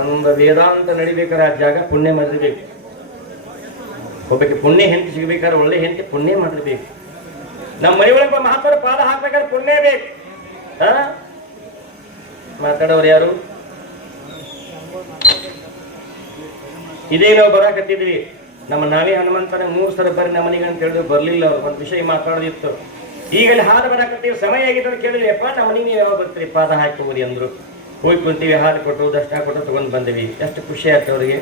ಒಂದು ವೇದಾಂತ ನಡಿಬೇಕಾದ್ರೆ ಆ ಜಾಗ ಪುಣ್ಯ ಮಾಡಿರ್ಬೇಕು. ಒಬ್ಬಕ್ಕೆ ಪುಣ್ಯ ಹೆಂಡತಿ ಸಿಗ್ಬೇಕಾದ್ರೆ ಒಳ್ಳೆ ಹೆಂಡತಿ ಪುಣ್ಯ ಮಾಡಿರ್ಬೇಕು. ನಮ್ಮ ಮನೆ ಒಳಗೆ ಮಹಾತ್ಮರ ಪಾದ ಹಾಕ್ಬೇಕಾದ್ರೆ ಪುಣ್ಯ ಬೇಕು. ಮಾತಾಡೋರು ಯಾರು? ಇದೇ ನಾವು ಬರಾಕತ್ತಿದ್ವಿ. ನಮ್ಮ ನಾವೇ ಹನುಮಂತನ 3 ಸಲ ಬರ್ರಿ ನಮ್ಮ ಮನೆಗೆ ಅಂತ ಹೇಳಿದ್ರು, ಬರ್ಲಿಲ್ಲ ಅವ್ರು. ಒಂದು ವಿಷಯ ಮಾತಾಡೋದಿತ್ತು. ಈಗ ಅಲ್ಲಿ ಹಾಲು ಬರಾಕತ್ತೀವಿ, ಸಮಯ ಆಗಿದೆ ಅಂತ ಕೇಳಿದ್ರಿಪ್ಪ, ನಮ್ಮ ಮನೆಗೆ ನೀವು ಯಾವಾಗ ಬರ್ತೀರಿ ಪಾದ ಹಾಕಿ ಹೋಗಿ ಅಂದ್ರು. ಹೋಗಿ ಕುಂತೀವಿ, ಹಾಲು ಕೊಟ್ಟು ದಷ್ಟ ಕೊಟ್ಟು ತಗೊಂಡು ಬಂದಿವಿ. ಎಷ್ಟು ಖುಷಿ ಆಯ್ತು ಅವ್ರಿಗೆ.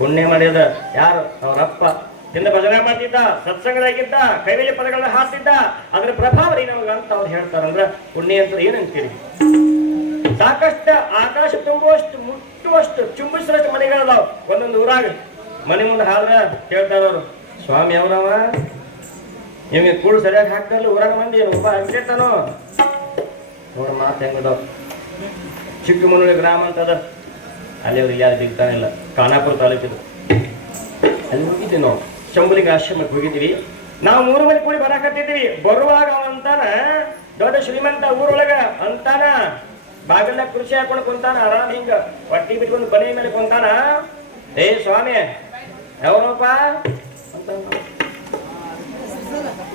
ಪುಣ್ಯ ಮಾಡ್ಯದ ಯಾರು? ಅವರಪ್ಪ ತಿಂದ ಭಜನೆ ಮಾಡ್ತಿದ್ದ, ಸತ್ಸಂಗದಾಗಿದ್ದ, ಕೈವೇಲಿ ಪದಗಳನ್ನ ಹಾಕ್ತಿದ್ದ. ಅದ್ರ ಪ್ರಭಾವ ರೀ ನಮಗ ಅಂತ ಅವ್ರು ಹೇಳ್ತಾರಂದ್ರ ಪುಣ್ಯ ಅಂತ ಏನಂತೀರಿ? ಸಾಕಷ್ಟು ಆಕಾಶ ತುಂಬುವಷ್ಟು ಮುಟ್ಟುವಷ್ಟು ಚುಂಬಿಸುವಷ್ಟು ಮನೆಗಳದಾವ್ ಒಂದೊಂದು ಊರಾಗ. ಮನೆ ಮುಂದೆ ಹಾದ್ರ ಕೇಳ್ತಾರವ್ರು, ಸ್ವಾಮಿ ಅವ್ರವ ನಿಮ್ಗೆ ಕೂಳು ಸರಿಯಾಗಿ ಹಾಕ್ತಾರಲ್ಲ ಊರಾಗ ಮಂದಿ ಒಬ್ಬ ಹಂಗಿರ್ತಾನೋ ನೋಡ. ಮಾತು ಹೆಂಗದಾವ್. ಚಿಕ್ಕಮನೂರು ಗ್ರಾಮ ಅಂತದ, ಅಲ್ಲಿ ಅವ್ರಿಗೆ ಯಾರು ದಿಗ್ತಾನಿಲ್ಲ. ಖಾನಾಪುರ ತಾಲೂಕಿದು. ಅಲ್ಲಿ ಹೋಗಿದ್ವಿ ನಾವು, ಶಂಭುಲಿಂಗ ಆಶ್ರಮಕ್ಕೆ ಹೋಗಿದ್ದೀವಿ. ನಾವು 3 ಮಂದಿ ಕೂಡಿ ಬರಾಕತ್ತಿದ್ವಿ. ಬರುವಾಗ ಅವಂತಾನ ದೊಡ್ಡ ಶ್ರೀಮಂತ ಊರೊಳಗ ಅಂತಾನ, ಬಾಗಿಲ ಕೃಷಿ ಹಾಕೊಂಡು ಕುಂತಾನ, ಆರಾಮ್ ಹಿಂಗ ಹೊಟ್ಟಿ ಬಿಟ್ಕೊಂಡು ಬನಿ ಮೇಲೆ ಕುಂತಾನ. ಏ ಸ್ವಾಮಿ ಯಾವನಪ್ಪ ಅಂತ,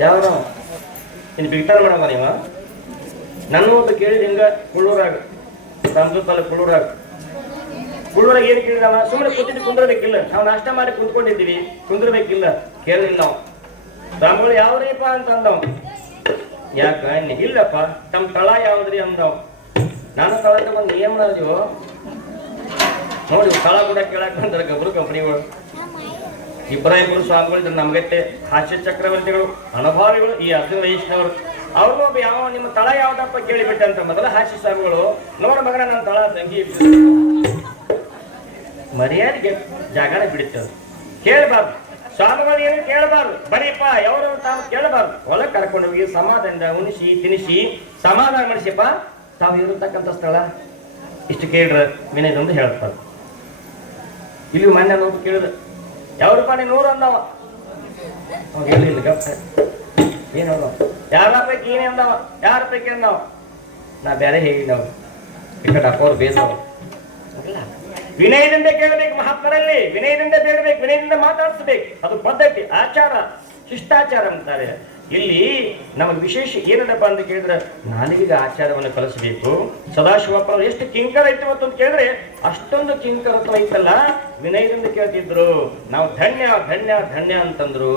ಯಾವನ ಇನ್ನು ಬಿಗ್ತಾನ ಮಾಡವ ನೀವ? ನನ್ನ ಒಬ್ಬ ಕೇಳಿದ ಹಿಂಗ ಕುಳ್ಳೂರಾಗ, ರಾಮದುರ್ಗ ತಾಲೂಕು ಕುಳ್ಳೂರಾಗ. ಕುಳ್ಳೂರಾಗ ಏನು ಕೇಳಿದವ? ಸುಮ್ಮನೆ ಕೂತಿದ್ದು ಕುಂದ್ರಬೇಕಿಲ್ಲ, ನಾವು ನಾಷ್ಟ ಮಾಡಿ ಕುಂತ್ಕೊಂಡಿದ್ದೀವಿ, ಕುಂದ್ರಬೇಕಿಲ್ಲ. ಕೇಳಿಲ್ಲ ನಾವು. ರಾಮಗಳು ಯಾವ್ರೀಪ ಅಂತ ಅಂದವ್. ಯಾಕ? ಇಲ್ಲಪ್ಪ ತಮ್ಮ ತಳ ಯಾವ್ದ್ರಿ ಅಂದವ್. ನಾನು ತಳ ತಗೊಂಡು ಏನ್ ಮಾಡಿದೀವೋ ನೋಡಿ, ತಳ ಕೂಡ ಕೇಳಕ್ ಬಂದಾರ ಗಬ್ರು ಕಂಪನಿಗಳು. ಇಬ್ರಾಹಿಂಪುರ ಸ್ವಾಮಿಗಳು ನಮ್ಗಟ್ಟೆ ಹಾಸ್ಯ ಚಕ್ರವರ್ತಿಗಳು, ಅನುಭಾವಿಗಳು, ಈ ಅರ್ಜುನ ವೈಷ್ಣವರು. ಅವ್ರು ಒಬ್ಬ ಯಾವ ನಿಮ್ಮ ತಳ ಯಾವ್ದಪ್ಪ ಕೇಳಿಬಿಟ್ಟೆ ಅಂತ ಮೊದಲ ಹಾಸ್ಯ ಸ್ವಾಮಿಗಳು, ನೋಡ ಮಗನ ನನ್ನ ತಳ ತಂಗಿ ಮರ್ಯಾದೆಗೆ ಜಾಗನ ಬಿಡುತ್ತೆ. ಕೇಳಬಾರ್ದು ಸ್ವಾಮಿಗಳು, ಏನು ಕೇಳಬಾರ್ದು. ಬರೀಪ್ಪ ಯಾವ್ದು ತಾವು ಕೇಳಬಾರ್ದು. ಹೊಲಕ್ಕೆ ಕರ್ಕೊಂಡು ಹೋಗಿ ಸಮಾಧಾನದಿಂದ ಉಣಿಸಿ ತಿನಿಸಿ ಸಮಾಧಾನ ಮಾಡಿಸಿಪ್ಪ, ತಾವು ಇರತಕ್ಕಂಥ ಸ್ಥಳ ಇಷ್ಟು ಕೇಳ್ರ ವಿನಯದೊಂದು ಹೇಳ್ತಾರೆ. ಇಲ್ಲಿ ಮೊನ್ನೆ ನೋವು ಕೇಳಿದ್ರೆ ಯಾವ ರೂಪಾಯಿ 100 ಅಂದವ. ಹೇಳಿಲ್ಲ ಗಪ್ಪ ಏನು ಯಾರ ಪೈಕಿ ಏನೇ ಅಂದವ, ಯಾರ ಪೈಕಿ ಅಂದವ. ನಾ ಬೇರೆ ಹೇಳಿ ನಾವು ಟಿಕೆಟ್ ಹಾಕೋರು ಬೇಸವ. ವಿನಯದಿಂದ ಕೇಳಬೇಕು. ಮಹಾತ್ಮರಲ್ಲಿ ವಿನಯದಿಂದ ಬೇಡಬೇಕು, ವಿನಯದಿಂದ ಮಾತಾಡಿಸ್ಬೇಕು. ಅದು ಪದ್ಧತಿ, ಆಚಾರ, ಶಿಷ್ಟಾಚಾರ ಅಂತಾರೆ. ಇಲ್ಲಿ ನಮಗೆ ವಿಶೇಷ ಏನಪ್ಪ ಅಂತ ಕೇಳಿದ್ರೆ ನಾಲಿಗೆ ಆಚಾರವನ್ನು ಕಲಿಸಬೇಕು. ಸದಾಶಿವಪ್ಪ ಎಷ್ಟು ಕಿಂಕರ ಐತಿ ಅಂತ ಕೇಳಿದ್ರೆ ಅಷ್ಟೊಂದು ಕಿಂಕರತ್ವ ಐತಲ್ಲ. ವಿನಯದಿಂದ ಕೇಳ್ತಿದ್ರು. ನಾವು ಧನ್ಯ ಧನ್ಯ ಧನ್ಯ ಅಂತಂದ್ರು.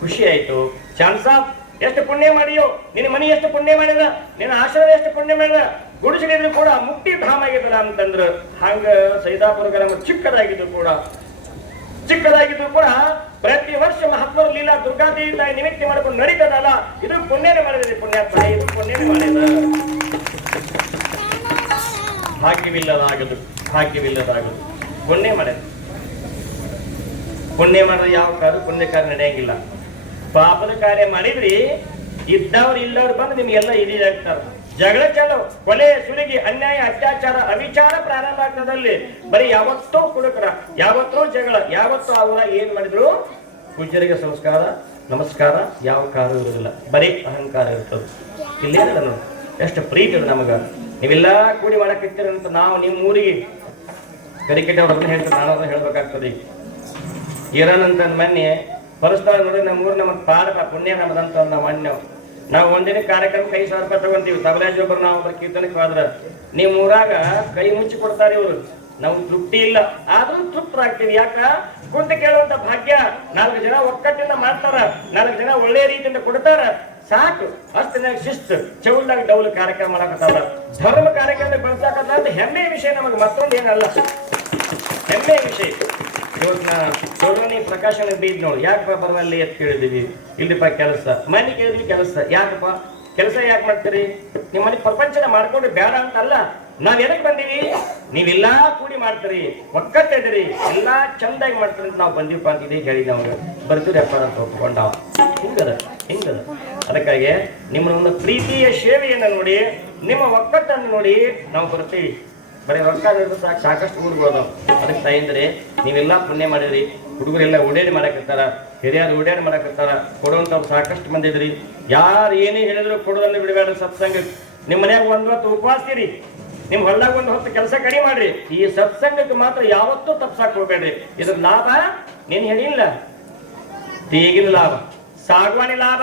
ಖುಷಿ ಆಯ್ತು. ಚಾನ್ಸಾಬ್ ಎಷ್ಟು ಪುಣ್ಯ ಮಾಡಿಯೋ, ನಿನ್ನ ಮನೆ ಎಷ್ಟು ಪುಣ್ಯ ಮಾಡಿದ, ನಿನ್ನ ಆಶ್ರಮ ಎಷ್ಟು ಪುಣ್ಯ ಮಾಡಿದ, ಗುಡಿಸಲಿದ್ರು ಕೂಡ ಮುಕ್ತಿ ಧಾಮ ಆಗಿದ್ದಲ್ಲ ಅಂತಂದ್ರು. ಹಂಗ ಸೈದಾಪುರ ಗ್ರಾಮ ಚಿಕ್ಕದಾಗಿದ್ದು ಕೂಡ ಪ್ರತಿ ವರ್ಷ ಮಹಾತ್ಮರು ಲೀಲಾ ದುರ್ಗಾದೇವಿ ತಾಯಿ ನಿಮಿತ್ತಿ ಮಾಡ್ಕೊಂಡು ನಡೀತದಲ್ಲ, ಇದು ಪುಣ್ಯನೇ ಮಾಡಿದ್ರಿ. ಪುಣ್ಯಾತ್ಮ ಇದು ಪುಣ್ಯನೇ ಮಾಡಿದ. ಭಾಗ್ಯವಿಲ್ಲದಾಗದು ಪುಣ್ಯ ಮಾಡಿದ. ಪುಣ್ಯ ಮಾಡಿದ್ರೆ ಯಾವ ಕಾರ್ಯ ಪುಣ್ಯ ಕಾರ್ಯ ನಡೆಯಂಗಿಲ್ಲ. ಪಾಪದ ಕಾರ್ಯ ಮಾಡಿದ್ರಿ ಇದ್ದವ್ರು ಇಲ್ಲವ್ರು ಬಂದು ನಿಮ್ಗೆಲ್ಲ ಇದಾಗ್ತಾರ. ಜಗಳ ಚಲೋ, ಕೊಲೆ, ಸುಲಿಗೆ, ಅನ್ಯಾಯ, ಅತ್ಯಾಚಾರ, ಅವಿಚಾರ ಪ್ರಾರಂಭ ಆಗ್ತದಲ್ಲಿ. ಬರೀ ಯಾವತ್ತೋ ಕುಡುಕರ, ಯಾವತ್ತೋ ಜಗಳ, ಯಾವತ್ತೋ ಅವರ ಏನ್ ಮಾಡಿದ್ರು ಪೂಜ್ಯರಿಗೆ ಸಂಸ್ಕಾರ ನಮಸ್ಕಾರ ಯಾವ ಕಾರ್ಯ ಇರುವುದಿಲ್ಲ, ಬರೀ ಅಹಂಕಾರ ಇರ್ತದೆ. ಇಲ್ಲೇನಿಲ್ಲ ನೋಡಿ, ಎಷ್ಟು ಪ್ರೀತಿ ಇದೆ ನಮಗ. ನೀವೆಲ್ಲ ಕೂಡಿ ಮಾಡಕ್ಕಿರ್ತೀರಂತ ನಾವು ನಿಮ್ಮ ಊರಿಗೆ ಕರಿಕೆಟ್ ಅವ್ರನ್ನ ಹೇಳ್ತಾರೆ, ನಾನು ಅದನ್ನ ಹೇಳ್ಬೇಕಾಗ್ತದೆ. ಇರೋಣಂತ ಮೊನ್ನೆ ಪರಿಸ್ಥಳ ನೋಡಿ ನಮ್ಮ ಊರು ನಮ್ಮ ಪಾಲಕ ಪುಣ್ಯ ನಮ್ಮದಂತ ನಮ್ಮ ಅಣ್ಣ. ನಾವು ಒಂದಿನ ಕಾರ್ಯಕ್ರಮಕ್ಕೆ 5,000 ರೂಪಾಯಿ ತಗೊಂತೀವಿ. ತಬಲಾಜಿ ಒಬ್ಬರು ನಾವು ಒಬ್ಬರು ಕೀರ್ತನಕ್ಕೆ ಹೋದ್ರ ನಿಮ್ಮ ಊರಾಗ ಕೈ ಮುಚ್ಚಿ ಕೊಡ್ತಾರೆ ಇವರು. ನಮ್ಗೆ ತೃಪ್ತಿ ಇಲ್ಲ, ಆದ್ರೂ ತೃಪ್ತರಾಗ್ತೀವಿ. ಯಾಕ? ಕುಂತ ಕೇಳುವಂತ ಭಾಗ್ಯ. 4 ಜನ ಒಕ್ಕಟ್ಟಿಂದ ಮಾಡ್ತಾರ, 4 ಜನ ಒಳ್ಳೆ ರೀತಿಯಿಂದ ಕೊಡ್ತಾರ, ಸಾಕು. ಅಷ್ಟು ಶಿಸ್ತು ಚೌಲ್ದಾಗ ಡೌಲ್ ಕಾರ್ಯಕ್ರಮ ಮಾಡಕತ್ತಾರ. ಧರ್ಮ ಕಾರ್ಯಕ್ರಮ ಬಳಸಾಕತ್ತ ಅಂತ ಹೆಮ್ಮೆ ವಿಷಯ ನಮಗೆ, ಮತ್ತೊಂದು ಏನಲ್ಲ, ಹೆಮ್ಮೆ ವಿಷಯ. ಇವತ್ತು ಚೌಡವನಿ ಪ್ರಕಾಶನ ಬೀದ್ ನೋಡಿ ಯಾಕಪ್ಪ ಬರವಲ್ಲಿ ಅಂತ ಕೇಳಿದೀವಿ. ಇಲ್ರಿಪ್ಪ ಕೆಲಸ, ಮನೆ ಕೇಳಿದ್ವಿ ಕೆಲಸ. ಯಾಕಪ್ಪ ಕೆಲಸ ಯಾಕೆ ಮಾಡ್ತೀರಿ? ನಿಮ್ಮ ಮನೆ ಪ್ರಪಂಚನ ಮಾಡ್ಕೊಂಡ್ರೆ ಬೇಡ ಅಂತ ಅಲ್ಲ, ನಾವ್ ಎದಕ್ ಬಂದೀವಿ? ನೀವೆಲ್ಲಾ ಕೂಡಿ ಮಾಡ್ತೀರಿ, ಒಕ್ಕಟ್ಟಿದಿರಿ, ಎಲ್ಲಾ ಚಂದಾಗಿ ಮಾಡ್ತೀರಿ ಅಂತ ನಾವು ಬಂದೀವಪ್ಪ ಅಂತಿದ್ದೀವಿ. ಹೇಳಿ ನಮ್ಗೆ ಬರ್ತೀರಿ ಅಪ್ಪ ಅಂತ ಒಪ್ಕೊಂಡಾವ. ಹಿಂಗದ ಅದಕ್ಕಾಗಿ ನಿಮ್ಮ ಪ್ರೀತಿಯ ಸೇವೆಯನ್ನು ನೋಡಿ, ನಿಮ್ಮ ಒಕ್ಕಟ್ಟನ್ನು ನೋಡಿ ನಾವು ಬರ್ತೀವಿ. ಬರೀ ರೊಕ್ಕ ಸಾಕಷ್ಟು ಹುಡುಗರು ಅದಕ್ಕೆ ತಾಯಿಂದ್ರೆ ನೀವೆಲ್ಲ ಪುಣ್ಯ ಮಾಡಿದ್ರಿ. ಹುಡುಗರೆಲ್ಲ ಓಡಾಡಿ ಮಾಡಕತ್ತಾರ, ಹಿರಿಯರು ಓಡಾಡಿ ಮಾಡಕತ್ತಾರ, ಕೊಡುವಂಥವ್ರು ಸಾಕಷ್ಟು ಮಂದಿ ಇದ್ರಿ. ಯಾರು ಏನೇ ಹೇಳಿದ್ರು ಕೊಡೋದನ್ನು ಬಿಡಬೇಡ. ಸತ್ಸಂಗ ನಿಮ್ಮ ಮನ್ಯಾಗ ಒಂದು ಹೊತ್ತು ಉಪವಾಸ್ತೀರಿ, ನಿಮ್ ಹೊಲ್ದಾಗ ಒಂದು ಹೊತ್ತು ಕೆಲಸ ಕಡಿಮೆ ಮಾಡ್ರಿ. ಈ ಸತ್ಸಂಗಕ್ಕೆ ಮಾತ್ರ ಯಾವತ್ತೂ ತಪ್ಸಾಕ್ ಹೋಗ್ಬೇಡ್ರಿ. ಇದ್ರ ಲಾಭ ನೀನ್ ಹೇಳಿಲ್ಲ, ಈಗಿನ ಲಾಭ ಸಾಗವಾಣಿ ಲಾಭ.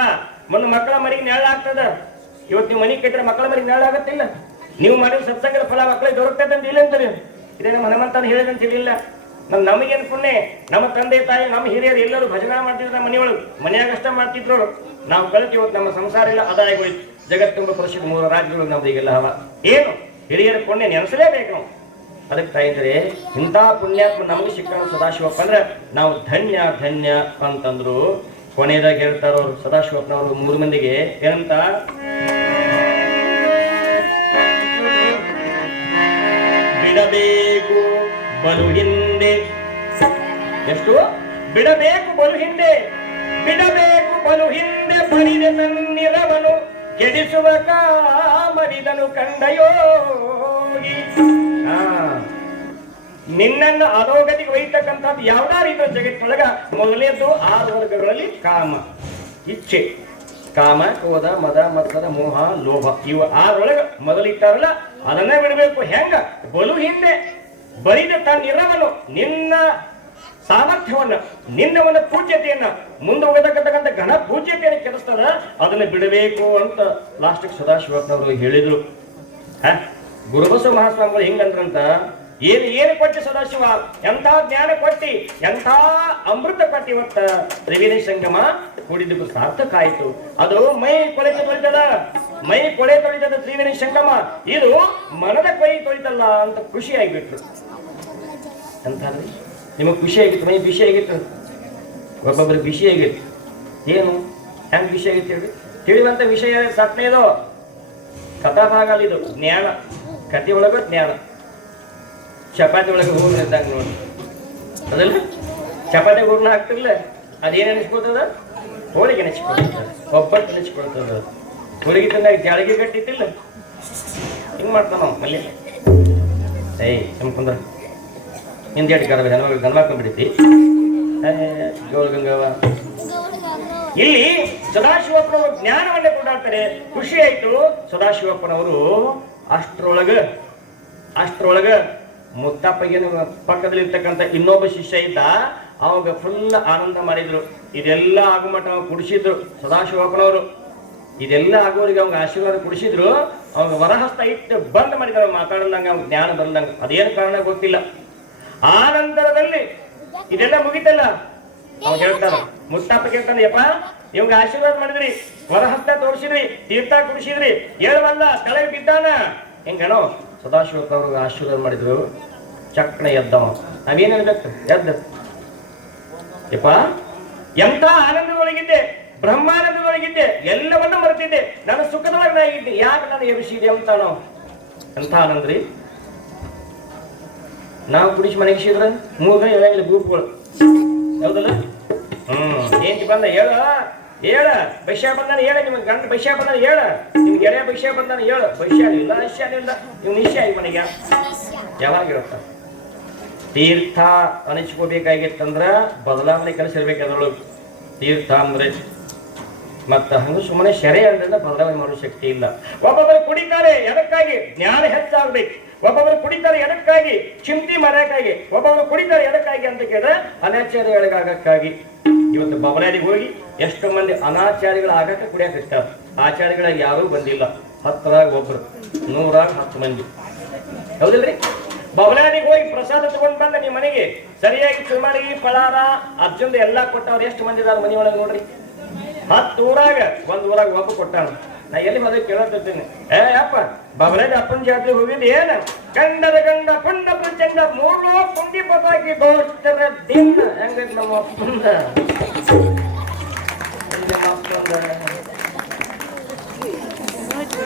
ಮುಂದೆ ಮಕ್ಕಳ ಮರಿಗೆ ನೆರಳಾಗ್ತದ. ಇವತ್ತು ನೀವು ಮನೆ ಕಟ್ಟಿದ್ರೆ ಮಕ್ಕಳ ಮರಿಗೆ ನೆರಳಾಗತ್ತಿಲ್ಲ. ನೀವು ಮಾಡಿದ ಸತ್ಸಂಗದ ಫಲ ಮಕ್ಕಳಿಗೆ ದೊರಕ್ತದೆ ಅಂತ ಇಲ್ಲ ಅಂತಾರೆ. ಇದೇ ನಮ್ಮ ಹನುಮಂತನ ಹೇಳಿದಂತ ಹೇಳಿಲ್ಲ. ನಮಗೇನು ಪುಣ್ಯ, ನಮ್ಮ ತಂದೆ ತಾಯಿ ನಮ್ಮ ಹಿರಿಯರು ಎಲ್ಲರೂ ಭಜನೆ ಮಾಡ್ತಿದ್ರು. ನಮ್ಮ ಮನೆಯೊಳಗೆ ಮನೆಯಾಗಷ್ಟ ಮಾಡ್ತಿದ್ರು. ನಾವು ಕಲಿತು ಇವತ್ತು ನಮ್ಮ ಸಂಸಾರ ಇಲ್ಲ ಅದಾಗಿ ಹೋಯ್ತು. ಜಗತ್ತುಂಬ ಪ್ರಸಿದ್ಧ 3 ರಾಜ್ಯಗಳು ನಮ್ದು ಈಗೆಲ್ಲ ಹವ. ಏನು ಹಿರಿಯರ ಪುಣ್ಯ ನೆನೆಸಲೇಬೇಕು ನಾವು. ಅದಕ್ಕೆ ತಾಯಿದ್ರೆ ಇಂಥ ಪುಣ್ಯಾತ್ಮ ನಮಗೆ ಸಿಕ್ಕ ಸದಾಶಿವಪ್ಪ ಅಂದ್ರೆ ನಾವು ಧನ್ಯ ಧನ್ಯ ಅಂತಂದ್ರು. ಕೊನೆಯದಾಗಿ ಹೇಳ್ತಾರ ಅವರು ಸದಾಶಿವಪ್ಪನವರು 3 ಮಂದಿಗೆ ಏನಂತ, ಬಿಡಬೇಕು ಬಲು ಹಿಂದೆ. ಎಷ್ಟು ಬಿಡಬೇಕು ಬಲು ಹಿಂದೆ, ಬಿಡಬೇಕು ಬಲು ಹಿಂದೆ ಬರಿದೆ ತನ್ನಿರವನು ಕೆಡಿಸುವ ಕಾಮರಿದನು ಕಂಡಯೋಗಿ. ನಿನ್ನನ್ನು ಅಧೋಗತಿಗೆ ಒಯ್ತಕ್ಕಂಥದ್ದು ಯಾವ್ದಾ ರೀತಿಯ ಜಗತ್ತಿನೊಳಗ ಮೊದಲನೇದ್ದು 6 ವರ್ಗಗಳಲ್ಲಿ ಕಾಮ, ಇಚ್ಛೆ. ಕಾಮ, ಕ್ರೋಧ, ಮದ, ಮತ್ಸರ, ಮೋಹ, ಲೋಭ ಇವು 6 ಒಳಗ ಮೊದಲಿಟ್ಟಾರಲ್ಲ ಅದನ್ನೇ ಬಿಡಬೇಕು. ಹೆಂಗ ಬಲು ಹಿಂದೆ ಬರಿದ ತನ್ನಿರವನು ನಿನ್ನ ಸಾಮರ್ಥ್ಯವನ್ನ, ನಿನ್ನ ಒಂದು ಪೂಜ್ಯತೆಯನ್ನ, ಮುಂದೆ ಹೋಗತಕ್ಕಂಥ ಘನ ಪೂಜ್ಯತೆಯನ್ನು ಕೆಡಿಸ್ತದ, ಅದನ್ನ ಬಿಡಬೇಕು ಅಂತ ಲಾಸ್ಟಿಗೆ ಸದಾಶಿವಪ್ಪನವರು ಹೇಳಿದ್ರು. ಗುರುಬಸವ ಮಹಾಸ್ವಾಮಿಗಳು ಹಿಂಗಂದ್ರಂತ, ಏನು ಕೊಟ್ಟಿ ಸದಾಶಿವ, ಎಂಥ ಜ್ಞಾನ ಕೊಟ್ಟಿ, ಎಂಥ ಅಮೃತ ಕೊಟ್ಟಿ. ಇವತ್ತ ತ್ರಿವೇಣಿ ಸಂಗಮ ಕೂಡಿದ್ದಕ್ಕೂ ಸಾರ್ಥಕ ಆಯಿತು. ಅದು ಮೈ ಕೊಳೆ ತೊಳಿತದ, ಮೈ ಕೊಳೆ ತೊಳಿತದ ತ್ರಿವೇಣಿ ಸಂಗಮ. ಇದು ಮನದ ಕೊಯ್ ತೊಳಿತಲ್ಲ ಅಂತ ಖುಷಿ ಆಗಿಬಿಟ್ರು. ಎಂಥದ್ರಿ ನಿಮಗೆ ಖುಷಿ ಆಗಿತ್ತು, ಮೈ ಬಿಸಿ ಆಗಿತ್ತು, ಒಬ್ಬೊಬ್ಬರಿಗೆ ಬಿಸಿ ಆಗಿತ್ತು. ಏನು ಹೆಂಗೆ ಬಿಸಿ ಆಗಿತ್ತು ಹೇಳಿ? ತಿಳಿಯುವಂಥ ವಿಷಯ ಸತ್ನೇದು ಕಥಾಭಾಗ ಇದು ಜ್ಞಾನ. ಕಥೆ ಒಳಗ ಜ್ಞಾನ. ಚಪಾತಿ ಒಳಗೆ ಹೂರ್ಣ ಇದ್ದಂಗೆ ನೋಡಿ, ಅದಲ್ಲ ಚಪಾತಿ ಹೂರ್ಣ ಹಾಕ್ತಿರ್ಲ ಅದೇನು ನೆನೆಸ್ಕೊಳ್ತದ? ಹೋಳಿಗೆ ನೆನೆಸ್ಕೊಳ್ತದ, ಒಬ್ಬಟ್ಟು ನೆನೆಸ್ಕೊಳ್ತದ. ಹೋಳಿಗೆ ತಂದಾಗ ಜಾಳಿಗೆ ಗಟ್ಟಿತ್ತಿಲ್ಲ, ಹಿಂಗೆ ಮಾಡ್ತಾನ ನಾವು ಮಲ್ಲಿ. ಕುಂದ್ರ ಹಿಂದೇಟಿ ಕರ ಗನ್ಮಾಕೊಂಡ್ಬಿಡೈತಿ ಜೋಳ ಗಂಗವ. ಇಲ್ಲಿ ಸದಾಶಿವಪ್ಪನವರು ಜ್ಞಾನವನ್ನೇ ಕೊಂಡಾಡ್ತಾರೆ. ಖುಷಿ ಆಯ್ತು ಸದಾಶಿವಪ್ಪನವರು. ಅಷ್ಟ್ರೊಳಗ ಮುತ್ತಪ್ಪಗೇನು ಪಕ್ಕದಲ್ಲಿ ಇರ್ತಕ್ಕಂಥ ಇನ್ನೊಬ್ಬ ಶಿಷ್ಯ ಇದ್ದ, ಅವಾಗ ಫುಲ್ ಆನಂದ ಮಾಡಿದ್ರು. ಇದೆಲ್ಲ ಆಗುಮಟ ಕುಡಿಸಿದ್ರು ಸದಾಶಿವಪ್ಪನವರು. ಇದೆಲ್ಲ ಆಗೋರಿಗೆ ಅವಾಗ ಆಶೀರ್ವಾದ ಕುಡಿಸಿದ್ರು. ಅವಾಗ ವರಹಸ್ತ ಇಟ್ಟು ಬಂದ್ ಮಾಡಿದ್ರು, ಮಾತಾಡದಂಗ, ಅವ್ನ ಜ್ಞಾನ ಬರ್ದಂಗ. ಅದೇನು ಕಾರಣ ಗೊತ್ತಿಲ್ಲ. ಆ ನಂತರದಲ್ಲಿ ಇದೆಲ್ಲ ಮುಗಿತಲ್ಲ, ಅವ್ ಹೇಳ್ತಾರ, ಮುತ್ತಪ್ಪ ಕೇಳ್ತಾನೆ, ಯಪ್ಪ ಇವಂಗ ಆಶೀರ್ವಾದ ಮಾಡಿದ್ರಿ, ವರಹಸ್ತ ತೋರಿಸಿದ್ರಿ, ತೀರ್ಥ ಕುಡಿಸಿದ್ರಿ, ಹೇಳುವಲ್ಲ ಕೆಳಗೆ ಬಿದ್ದಾನ ಹೆಂಗಣೋ. ಸದಾಶಿವಪ್ಪನವ್ರಿಗೆ ಆಶೀರ್ವಾದ ಮಾಡಿದ್ರು. ಚಕ್ನ ಎದ್ದವ. ನಾವೇನ್ ಹೇಳ್ಬೇಕು? ಎದ್ದ ಯಪ್ಪ ಎಂತ ಆನಂದದೊಳಗಿದ್ದೆ, ಬ್ರಹ್ಮಾನಂದದೊಳಗಿದ್ದೆ, ಎಲ್ಲವನ್ನೂ ಮರೆತಿದ್ದೆ, ನನ್ನ ಸುಖದೊಳಗೆ ನಾ ಇದ್ದೆ, ಯಾಕೆ ನಾನು ಎಬ್ಬಿಸಿದೆ ಅಂತ ನಾವು. ಎಂತ ಆನಂದ್ರಿ. ನಾವು ಕುಡಿಸಿ ಮನೆಗೆ ಸಿದ್ರೆ 3 ಹೇಳಂಗಿಲ್ಲ ಗ್ರೂಪ್ಗಳು, ಹೌದಲ್ಲ? ಏನ್ ಬಂದ ಹೇಳ ಬೈಶ್ಯ ಬಂದಾನ ಹೇಳ, ನಿಮ್ಗೆ ಗಂಡ ಬೈಶ್ಯ ಬಂದಾನ ಹೇಳ, ನಿಮ್ಗೆ ಗೆಳೆಯ ಬೈಶ್ಯ ಬಂದಾನ ಹೇಳ. ಬೈಶ್ಯ ಇಲ್ಲ, ನಿಶ್ಯಾನಿಲ್ಲ, ನೀವು ನಿಶ್ಯ ಆಗಿ ಮನೆಗೆ ಯಾವಾಗ ಇರುತ್ತ. ತೀರ್ಥ ಅನಿಸ್ಕೋಬೇಕಾಗಿತ್ತಂದ್ರ ಬದಲಾವಣೆ ಕೆಲಸ ಇರ್ಬೇಕು ಅದ್ರೊಳಗೆ. ತೀರ್ಥ ಅಂದ್ರೆ ಮತ್ತ ಹಂಗ ಸುಮ್ಮನೆ ಶೆರೆ ಅಂದ್ರೆ ಬದಲಾವಣೆ ಮಾಡೋ ಶಕ್ತಿ ಇಲ್ಲ. ಒಬ್ಬೊಬ್ಬರು ಕುಡಿತಾರೆ ಎದಕ್ಕಾಗಿ? ಜ್ಞಾನ ಹೆಚ್ಚಾಗ್ಬೇಕು. ಒಬ್ಬೊಬ್ಬರು ಕುಡಿತಾರೆ ಎದಕ್ಕಾಗಿ? ಚಿಂತಿ ಮರಕ್ಕಾಗಿ. ಒಬ್ಬೊಬ್ಬರು ಕುಡಿತಾರೆ ಎದಕ್ಕಾಗಿ ಅಂತ ಕೇಳಿದ್ರೆ ಅನಾಚಾರ್ಯಗಳಿಗಾಗಕ್ಕಾಗಿ. ಇವತ್ತು ಬಬಲಾಡಿಗೆ ಹೋಗಿ ಎಷ್ಟು ಮಂದಿ ಅನಾಚಾರಿಗಳು ಆಗಕ್ಕೆ ಕುಡಿಯಾಕತ್ತಾರ. ಆಚಾರ್ಯಗಳಾಗಿ ಯಾರೂ ಬಂದಿಲ್ಲ. 10ರಾಗ ಒಬ್ರು, 100ರಾಗ 10 ಮಂದಿ, ಹೌದಿಲ್ರಿ? ಬಬಲಾಡಿಗೆ ಹೋಗಿ ಪ್ರಸಾದ ತಗೊಂಡ್ ಬಂದ ನಿಮ್ಮ ಮನೆಗೆ ಸರಿಯಾಗಿ ಚುರುಮರಿ ಫಳಾರ ಅರ್ಜುನ್ ಎಲ್ಲಾ ಕೊಟ್ಟವ್ರು ಎಷ್ಟು ಮಂದಿ ಇದಾರ ಮನೆಯೊಳಗೆ ನೋಡ್ರಿ. 10 ಊರಾಗ 1 ಊರಾಗ ಒಬ್ಬ ಕೊಟ್ಟಾನ. ನಾ ಎಲ್ಲಿ ಹೋದ ಕೇಳತ್ತಿದ್ದೀನಿ. ಅಪ್ಪ ಬಬಲೇದ ಅಪ್ಪನ ಜಾತ್ರೆ ಹೋಗಿದ್ದು ಏನ? ಗಂಡದ ಗಂಡ ಪುಂಡ ಪ್ರಚಂಡ ಮೂರು ಪುಂಡಿ ಪತಾಕಿ ದೋಸ್ತರ ದಿನ ಹೆಂಗೈತಿ ನಮ್ಮ ಅಪ್ಪಂದ.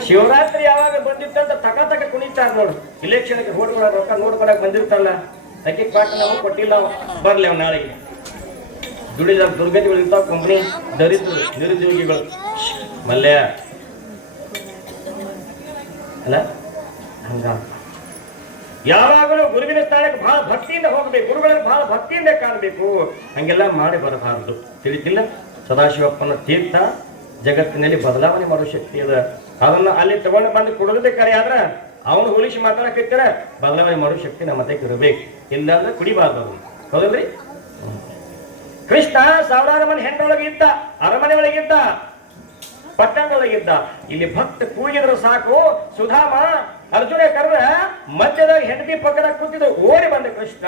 ಶಿವರಾತ್ರಿ ಯಾವಾಗ ಬಂದಿತ್ತಂತ ತಕ ಕುಣಿತಾರ ನೋಡು. ಇಲೆಕ್ಷನ್ಗೆ ಓಟ್ ಕೊಡ ರೊಕ್ಕ ನೋಡ್ಕೊಳಕ್ ಬಂದಿರ್ತಲ್ಲ, ತಕ್ಕೆ ಕಾಟ ನಮಗ್ ಕೊಟ್ಟಿಲ್ಲ, ಬರ್ಲಿ ಅವ್ ನಾಳೆಗೆ. ದುಡಿದ ದುರ್ಗತಿಗಳು ಇರ್ತಾವ, ಕಂಪ್ನಿ ದರಿದ್ರು ನಿರುದ್ಯೋಗಿಗಳು. ಮಲ್ಯ ಅಲ್ಲ ಹಂಗ ಯಾವಾಗಲೂ ಗುರುವಿನ ಸ್ಥಾನಕ್ಕೆ ಬಹಳ ಭಕ್ತಿಯಿಂದ ಹೋಗ್ಬೇಕು, ಗುರುಗಳಿಗೆ ಬಹಳ ಭಕ್ತಿಯಿಂದ ಕಾಣಬೇಕು. ಹಂಗೆಲ್ಲ ಮಾಡಿ ಬರಬಾರದು. ತಿಳಿತಿಲ್ಲ? ಸದಾಶಿವಪ್ಪನ ತೀರ್ಥ ಜಗತ್ತಿನಲ್ಲಿ ಬದಲಾವಣೆ ಮಾಡೋ ಶಕ್ತಿ ಅದ. ಅದನ್ನ ಅಲ್ಲಿ ತಗೊಂಡು ಬಂದು ಕುಡಿದ್ಬೇಕಾರೆ ಆದ್ರ ಅವನು ಹೋಲಿಸಿ ಮಾತಾಡಕತ್ತರ ಬದಲಾವಣೆ ಮಾಡೋ ಶಕ್ತಿ ನಮ್ಮ ಮತ್ತೆ ಇರಬೇಕು. ಇಲ್ಲ ಅಂದ್ರೆ ಕುಡಿಬಾರ್ದು. ಹೌದಲ್ರಿ? ಕೃಷ್ಣ ಸಾವಿರಾರು ಮನೆ ಹೆಣ್ಣೊಳಗೆ ಇದ್ದ, ಅರಮನೆ ಒಳಗಿದ್ದ, ಪಟ್ಟಣದೊಳಗಿದ್ದ. ಇಲ್ಲಿ ಭಕ್ತ ಕೂಗಿದ್ರು ಸಾಕು. ಸುಧಾಮ ಅರ್ಜುನ ಕರೆದ ಮಧ್ಯದಾಗ ಹೆಂಡತಿ ಪಕ್ಕದಾಗ ಕೂತಿದ್ದು ಓಡಿ ಬಂದ ಕೃಷ್ಣ.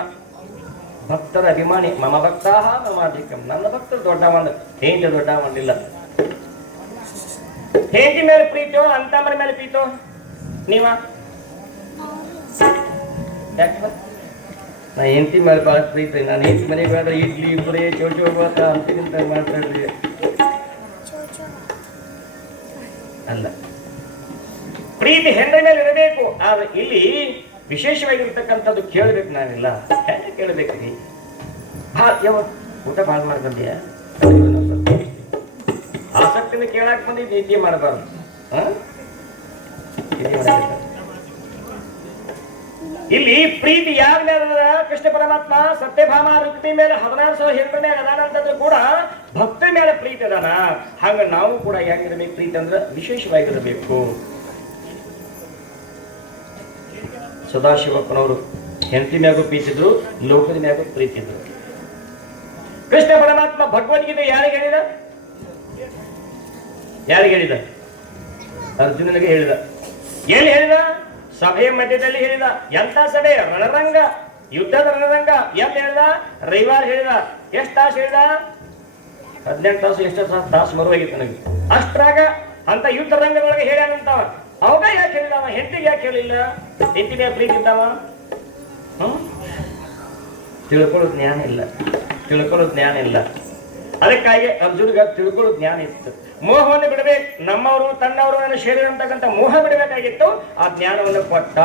ಭಕ್ತರ ಅಭಿಮಾನಿ. ಮಮ ಭಕ್ತಾಹ ಮಮಾಧಿಕಂ. ನನ್ನ ಭಕ್ತರು ದೊಡ್ಡವಂಡ, ಹೆಂಡತಿ ದೊಡ್ಡವಂಡಿಲ್ಲ. ಹೆಂಡತಿ ಮೇಲೆ ಪ್ರೀತಿಯೋ ಅಂತಮ್ಮನ ಮೇಲೆ ಪ್ರೀತೋ ನೀವ? ನಾ ಹೆಂಡತಿ ಮೇಲೆ ಬಹಳ ಪ್ರೀತಿ. ನಾನು ಹೆಂಡತಿ ಮನೆಗೆ ಹೋದ್ರೆ ಇಡ್ಲಿ ಪುರಿ ಚೋಚು ಹೋಗುವಂತ ಅಂತಿಂತ ಮಾಡ್ತಾಡ್ರಿ ಅಲ್ಲ. ಪ್ರೀತಿ ಹೆಂಡತಿ ಮೇಲೆ ಇರಬೇಕು. ಆದ್ರೆ ಇಲ್ಲಿ ವಿಶೇಷವಾಗಿರ್ತಕ್ಕಂಥದ್ದು ಕೇಳಬೇಕು. ನಾವಿಲ್ಲ ಹೆಂಗೆ ಕೇಳಬೇಕ್ರಿ? ಊಟ ಭಾಳ ಮಾಡ್ಬಂದಿಯ ಆಸಕ್ತಿನ ಕೇಳಾಕ್ ಬಂದಿದ್ದು ನಿದ್ದೆ ಮಾಡಬಾರ್ದು. ಇಲ್ಲಿ ಪ್ರೀತಿ ಯಾರ ಮೇಲೆ? ಕೃಷ್ಣ ಪರಮಾತ್ಮ ಸತ್ಯಭಾಮ ರುಕ್ಮಿ ಮೇಲೆ 16,000 ಹೆಣ್ಣೆ ಅದಾನಂತಂದ್ರೂ ಕೂಡ ಭಕ್ತ ಮೇಲೆ ಪ್ರೀತಿ ಅದಾನ. ಹಂಗ ನಾವು ಕೂಡ ಹೆಂಗಿರ್ಬೇಕು? ಪ್ರೀತಿ ಅಂದ್ರೆ ವಿಶೇಷವಾಗಿರಬೇಕು. ಸದಾಶಿವಪ್ಪನವರು ಹೆಂಡತಿ ಮ್ಯಾಗೂ ಪ್ರೀತಿದ್ರು, ಲೋಕದ ಮ್ಯಾಗೂ ಪ್ರೀತಿದ್ರು. ಕೃಷ್ಣ ಪರಮಾತ್ಮ ಭಗವದ್ಗೀತೆ ಯಾರಿಗೆ ಹೇಳಿದ? ಯಾರಿಗೆ ಹೇಳಿದ? ಅರ್ಜುನನಿಗೆ ಹೇಳಿದ. ಎಲ್ಲಿ ಹೇಳಿದ? ಸಭೆಯ ಮಧ್ಯದಲ್ಲಿ ಹೇಳಿದ. ಎಂತ ಸಭೆ? ರಣರಂಗ, ಯುದ್ಧದ ರಣರಂಗ. ಎಲ್ಲಿ ಹೇಳಿದ? ರವಿವಾರ ಹೇಳಿದ. ಎಷ್ಟು ತಾಸು ಹೇಳಿದ? 18 ತಾಸು. ಎಷ್ಟು ತಾಸು ಮರುವಾಗಿತ್ತು ನನಗೆ. ಅಷ್ಟ್ರಾಗ ಅಂತ ಯುದ್ಧ ರಂಗದೊಳಗೆ ಹೇಳ್ಯಾನಂತವ. ಅವಾಗ ಯಾಕೆ ಹೇಳಿದವ? ಹೆಂಡತಿಗೆ ಯಾಕೆ ಹೇಳಿಲ್ಲ? ಹೆಂಡತಿಗೆ ಪ್ರೀತಿ ಇದ್ದಾವ? ತಿಳ್ಕೊಳ್ಳೋ ಜ್ಞಾನ ಇಲ್ಲ, ತಿಳ್ಕೊಳ್ಳೋ ಜ್ಞಾನ ಇಲ್ಲ. ಅದಕ್ಕಾಗಿ ಅರ್ಜುನ್ಗ ತಿಳ್ಕೊಳ್ಳೋ ಜ್ಞಾನ ಇತ್ತು. ಮೋಹವನ್ನು ಬಿಡಬೇಕು. ನಮ್ಮವರು ತನ್ನವರು ನನ್ನ ಶರೀರ ಅಂತಕ್ಕಂಥ ಮೋಹ ಬಿಡಬೇಕಾಗಿತ್ತು. ಆ ಜ್ಞಾನವನ್ನು ಕೊಟ್ಟ.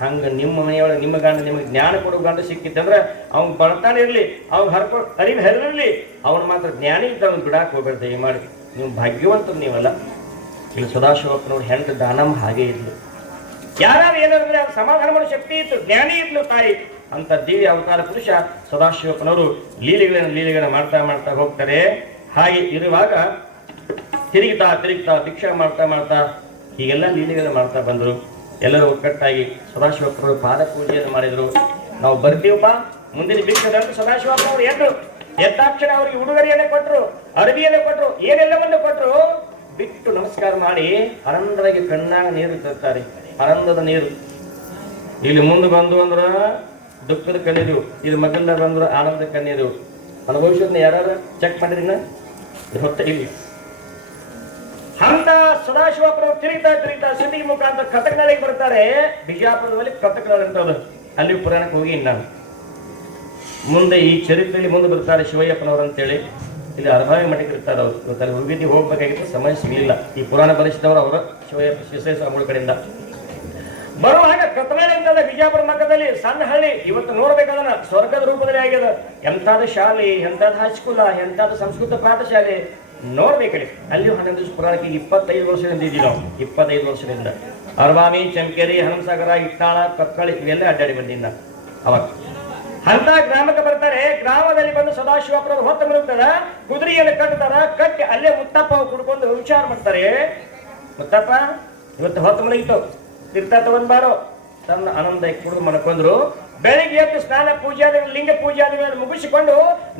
ಹಂಗ ನಿಮ್ಮ ಮನೆಯೊಳಗೆ ನಿಮ್ಮ ಗಂಡ ನಿಮಗೆ ಜ್ಞಾನ ಕೊಡೋ ಗಂಡ ಸಿಕ್ಕಿತ್ತಂದ್ರೆ ಅವ್ನು ಬಡತಾನೆ ಇರ್ಲಿ, ಅವ್ನು ಹರ್ಕೊಂಡು ಅರಿವು ಹರಿದಿರ್ಲಿ, ಅವ್ನು ಮಾತ್ರ ಜ್ಞಾನಿ ಇದ್ದ ಅವ್ನು ಬಿಡಾಕ್ ಹೋಗ್ಬೇಡ. ದಯಮಾಡಿ ನೀವು ಭಾಗ್ಯವಂತರು ನೀವಲ್ಲ. ಇಲ್ಲಿ ಸದಾಶಿವಪ್ಪನವ್ರು ಹೆಂಡ ದಾನಮ್ಮ ಹಾಗೆ ಇದ್ಲು. ಯಾರು ಏನಾದ್ರೆ ಅವ್ರು ಸಮಾಧಾನ ಮಾಡೋ ಶಕ್ತಿ ಇತ್ತು, ಜ್ಞಾನಿ ಇದ್ಲು ತಾಯಿ. ಅಂತ ದಿವ್ಯ ಅವತಾರ ಪುರುಷ ಸದಾಶಿವಪ್ಪನವರು ಲೀಲೆಗಳನ್ನ ಮಾಡ್ತಾ ಮಾಡ್ತಾ ಹೋಗ್ತಾರೆ. ಹಾಗೆ ಇರುವಾಗ ತಿರುಗಿತಾ ಭಿಕ್ಷೆ ಮಾಡ್ತಾ ಹೀಗೆಲ್ಲ ಲೀಲೆಗಳನ್ನ ಮಾಡ್ತಾ ಬಂದರು. ಎಲ್ಲರೂ ಒಕ್ಕಟ್ಟಾಗಿ ಸದಾಶಿವಪ್ಪನವರು ಪಾದ ಪೂಜೆಯನ್ನು ಮಾಡಿದ್ರು. ನಾವು ಬರ್ತೀವಪ್ಪ ಮುಂದಿನ ಭಿಕ್ಷೆದಂತ ಸದಾಶಿವಪ್ಪನವರು ಎದ್ದಾಕ್ಷಣ ಅವ್ರಿಗೆ ಉಡುಗೊರೆಯನ್ನೇ ಕೊಟ್ಟರು, ಅರಬಿಯನ್ನೇ ಕೊಟ್ಟರು, ಏನೆಲ್ಲವನ್ನು ಕೊಟ್ಟರು. ಬಿಟ್ಟು ನಮಸ್ಕಾರ ಮಾಡಿ ಆನಂದವಾಗಿ ಕಣ್ಣಾಗ ನೀರು ತರ್ತಾರೆ. ಆನಂದದ ನೀರು. ಇಲ್ಲಿ ಮುಂದೆ ಬಂದು ಅಂದ್ರ ದುಃಖದ ಕಣ್ಣೀರು, ಇಲ್ಲಿ ಮಗಲ್ದ ಬಂದ್ರು ಆನಂದದ ಕಣ್ಣೀರು. ಅನುಭವಿಸೋದನ್ನ ಯಾರು ಚೆಕ್ ಮಾಡಿದ್ರಿನ ಹೊತ್ತ ಇಲ್ಲಿ ಅಂತ ಸದಾಶಿವಪ್ಪನವರು ತಿರುಗ್ತಾ ಸಿದ್ಧಿಗೆ ಮುಖಾಂತರ ಕಥಕ್ನಾಳಿಗೆ ಬರ್ತಾರೆ. ಬಿಜಾಪುರದಲ್ಲಿ ಕಥಕ್ನಾಳ ಅಂತದ್ದು. ಅಲ್ಲಿ ಪುರಾಣಕ್ಕೆ ಹೋಗಿ ನಾನು ಮುಂದೆ ಈ ಚರಿತ್ರೆಯಲ್ಲಿ ಮುಂದೆ ಬರ್ತಾರೆ ಶಿವಯ್ಯಪ್ಪನವರು ಅಂತೇಳಿ. ಇಲ್ಲಿ ಅರಭಾವಿ ಮಠಕ್ಕೆ ಇರ್ತಾರೆ ಅವರು. ಇವತ್ತಲ್ಲಿ ಹೋಗಿದ್ದು ಹೋಗ್ಬೇಕಾಗಿತ್ತು, ಸಮಯ ಸಿಗಲಿಲ್ಲ. ಈ ಪುರಾಣ ಬರೆಸಿದವರು ಅವರು ಶಿವಯ್ಯಪ್ಪ ಶಿವಸೇಯ ಸ್ವಾಮಿಗಳ ಕಡೆಯಿಂದ ಬರುವಾಗ ಕಥನಾಳಿ ಅಂತದ ಬಿಜಾಪುರ ಮಠದಲ್ಲಿ ಸಣ್ಣ ಹಳ್ಳಿ. ಇವತ್ತು ನೋಡ್ಬೇಕಾದನ್ನ ಸ್ವರ್ಗದ ರೂಪದಲ್ಲಿ ಆಗ್ಯದ. ಎಂತಾದ ಶಾಲೆ, ಎಂತಾದ ಹೈಸ್ಕೂಲ, ಎಂತಾದ ಸಂಸ್ಕೃತ ಪಾಠಶಾಲೆ ನೋಡ್ಬೇಕಲ್ಲಿ. ಅಲ್ಲಿಯೂ 11 ದಿವಸ ಪುರಾಣಕ್ಕೆ 25 ವರ್ಷದಿಂದ ಇದ್ದೀವಿ ನಾವು. 25 ವರ್ಷದಿಂದ ಅರ್ವಾಮಿ, ಚಂಕೇರಿ, ಹನುಮಸಾಗರ, ಇಟ್ಟಾಳ, ಕತ್ಕಳಿ ಇವೆಲ್ಲ ಅಡ್ಡಾಡಿ ಬಂದಿದ್ದ. ಅವಾಗ ಅಂತ ಗ್ರಾಮಕ್ಕೆ ಬರ್ತಾರೆ. ಗ್ರಾಮದಲ್ಲಿ ಬಂದು ಸದಾಶಿವಪ್ಪನವರು ಹೊತ್ತ ಮಲಗ್ತಾರ, ಕುದುರೆಯನ್ನು ಕಟ್ತಾರ. ಕಟ್ಟಿ ಅಲ್ಲೇ ಮುತ್ತಪ್ಪ ಕುಡ್ಕೊಂಡು ವಿಚಾರ ಮಾಡ್ತಾರೆ. ಮುತ್ತಪ್ಪ ಇವತ್ತು ಹೊತ್ತು ಮಲಗಿತ್ತು, ತೀರ್ಥ ತಗೊಂಡ್ ಬಾರೋ. ತನ್ನ ಆನಂದ ಕುಡಿದು ಮನ್ಕೊಂಡ್ರು. ಬೆಳಿಗ್ಗೆ ಎದ್ದು ಸ್ನಾನ ಪೂಜೆ ಲಿಂಗ ಪೂಜೆ ಮುಗಿಸಿಕೊಂಡು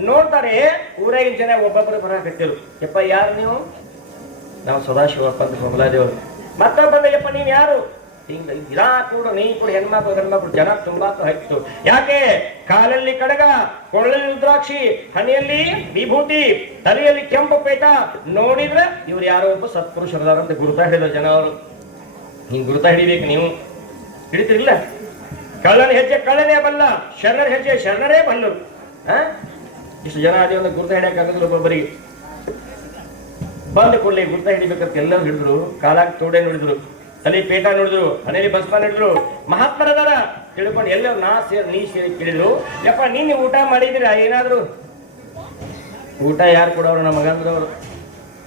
ನೋಡ್ತಾರೆ. ಊರಾಗಿನ ಜನ ಒಬ್ಬೊಬ್ಬರು ಬರಾಕತ್ತಿರು. ಯಪ್ಪ ಯಾರು ನೀವು? ನಾವು ಸದಾಶಿವಪ್ಪ ಅಂತ ಬೊಗಲಾದೇವರು. ಮತ್ತೊಬ್ಬ ಬಂದ, ಯಪ್ಪ ನೀನ್ ಯಾರು? ಹಿಂಗ ಇದಾ ಕೂಡ ನೀ ಕೂಡ ಹೆಣ್ಮಕ್ಳು ಗಂಡ್ಮಕ್ಳು ಜನ ತುಂಬಾ ಹೈತು. ಯಾಕೆ? ಕಾಲಲ್ಲಿ ಕಡಗ, ಕೊಳ್ಳಲ್ಲಿ ರುದ್ರಾಕ್ಷಿ, ಹಣೆಯಲ್ಲಿ ವಿಭೂತಿ, ತಲೆಯಲ್ಲಿ ಕೆಂಪು ಪೇಟ ನೋಡಿದ್ರೆ ಇವ್ರು ಯಾರೋ ಒಬ್ಬ ಸತ್ಪುರುಷರದಾರ ಅಂತ ಗುರುತ ಹಿಡಿದ ಜನ ಅವರು. ಹಿಂಗ್ ಗುರುತ ಹಿಡಿಬೇಕು ನೀವು. ಹಿಡಿತಿರ್ಲಿಲ್ಲ? ಕಳ್ಳನ ಹೆಜ್ಜೆ ಕಳ್ಳನೇ ಬಲ್ಲ, ಶರಣರ ಹೆಜ್ಜೆ ಶರಣರೇ ಬಲ್ಲರು. ಇಷ್ಟು ಜನ ಅದೇ ಒಂದು ಗುರುತ ಹಿಡಿಯಕ್ಕಾಗದಿಲ್ಲ ಒಬ್ಬೊಬ್ಬರಿಗೆ. ಬಂದ ಕೂಡಲೇ ಗುರುತ ಹಿಡಿಬೇಕಂತ ಎಲ್ಲರೂ ಹಿಡಿದ್ರು. ಕಾಲಾಗ ತೋಡೆ ನೋಡಿದ್ರು, ತಲೆ ಪೇಟ ನೋಡಿದ್ರು, ಹಣೆಯಲ್ಲಿ ಭಸ್ಮ ನೋಡಿದ್ರು. ಮಹಾತ್ಮರದಾರ ತಿಳ್ಕೊಂಡು ಎಲ್ಲರೂ ನಾ ಸೇರಿ ನೀ ಸೇರಿ ಕೇಳಿದ್ರು, ಯಪ್ಪ ನೀನು ಊಟ ಮಾಡಿದಿರ ಏನಾದ್ರು? ಊಟ ಯಾರು ಕೊಡೋರು? ನಮ್ಮ ಮಗಂದ್ರು ಅವರು.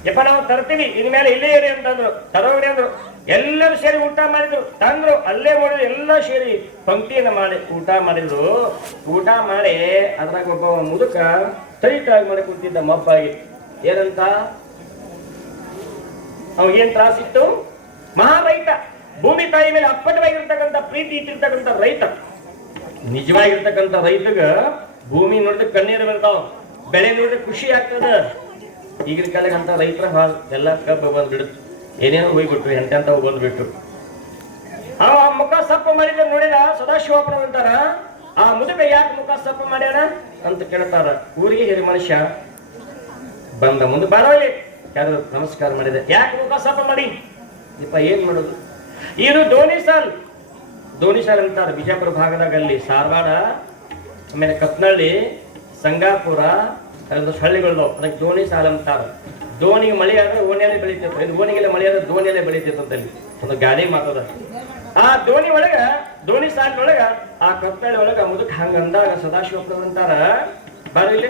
ಯಪ್ಪ ನಾವು ತರ್ತೀವಿ, ಇನ್ಮೇಲೆ ಇಲ್ಲೇ ಇರಿ ಅಂತಂದ್ರು. ತರೋಗ್ರಿ ಅಂದ್ರು. ಎಲ್ಲರೂ ಸೇರಿ ಊಟ ಮಾಡಿದ್ರು, ತಂದ್ರು, ಅಲ್ಲೇ ಮಾಡಿದ್ರು. ಎಲ್ಲ ಸೇರಿ ಪಂಕ್ತಿಯನ್ನ ಮಾಡಿ ಊಟ ಮಾಡಿದ್ರು. ಊಟ ಮಾಡಿ ಅದ್ರಾಗ ಒಬ್ಬ ಮುದುಕ ತೈಟಾಗಿ ಮಾಡಿ ಕೂತಿದ್ದ ಮಬ್ಬಾಗಿ. ಏನಂತ? ಅವ್ಗೇನ್ ತ್ರಾಸಿತ್ತು? ಮಹಾ ರೈತ, ಭೂಮಿ ತಾಯಿ ಮೇಲೆ ಅಪ್ಪಟವಾಗಿರ್ತಕ್ಕಂಥ ಪ್ರೀತಿ ಇಟ್ಟಿರ್ತಕ್ಕಂಥ ರೈತ. ನಿಜವಾಗಿರ್ತಕ್ಕಂಥ ರೈತಗ ಭೂಮಿ ನೋಡಿದ್ರೆ ಕಣ್ಣೀರು ಬರ್ತಾವ, ಬೆಳೆ ನೋಡಿದ್ರೆ ಖುಷಿ ಆಗ್ತದ. ಈಗಿನ ಕಾಲಕ್ಕೆ ಅಂತ ರೈತರ ಎಲ್ಲ ಕಬ್ಬು ಬಂದ್ಬಿಡುತ್ತೆ, ಏನೇನೋ ಹೋಗ್ಬಿಟ್ರು, ಎಂತೆಂತ ಬಂದ್ಬಿಟ್ಟು. ಆ ಮುಖ ಸಪ್ಪ ಮಾಡಿದ್ರೆ ನೋಡಿದ ಸದಾಶಿವಪ್ಪನ ಅಂತಾರ. ಆ ಮುದುಕ ಯಾಕೆ ಮುಖ ಸಪ್ಪ ಮಾಡ್ಯಾನ ಅಂತ ಕೇಳ್ತಾರ. ಊರಿಗೆ ಹಿರಿ ಮನುಷ್ಯ ಬಂದ ಮುಂದೆ ಬರೋಲಿ ಯಾರು ನಮಸ್ಕಾರ ಮಾಡಿದೆ. ಯಾಕೆ ಮುಖ ಸಪ್ಪ ಮಾಡಿ? ಇಪ್ಪ ಏನ್ ಮಾಡೋದು? ಇದು ದೋಣಿ ಸಾಲ್ ಅಂತಾರ ಬಿಜಾಪುರ ಭಾಗದಾಗ. ಅಲ್ಲಿ ಸಾರವಾಡ, ಆಮೇಲೆ ಕತ್ನಳ್ಳಿ, ಸಂಗಾಪುರ ಹಳ್ಳಿಗಳು, ಅದಕ್ಕೆ ದೋಣಿ ಸಾಲ್ ಅಂತಾರ. ದೋಣಿಗೆ ಮಳೆ ಆದ್ರೆ ಓಣಿಯಲ್ಲೇ ಬೆಳಿತಿರ್ತಾರೆ, ಇದು ಓಣಿಗೆಲ್ಲ ಮಳೆ ಆದ್ರೆ ದೋಣಿಯಲ್ಲೇ ಬೆಳಿತಿರ್ತದಲ್ಲಿ. ಒಂದು ಗಾಡಿ ಮಾತದ. ಆ ದೋಣಿ ಒಳಗ, ದೋಣಿ ಸಾಲ್ ಒಳಗ, ಆ ಕತ್ನಳ್ಳಿ ಒಳಗ ಮುದುಕ ಹಂಗ ಅಂದಾಗ ಸದಾಶಿವಪ್ಪ ಅಂತಾರ, ಬರಲಿ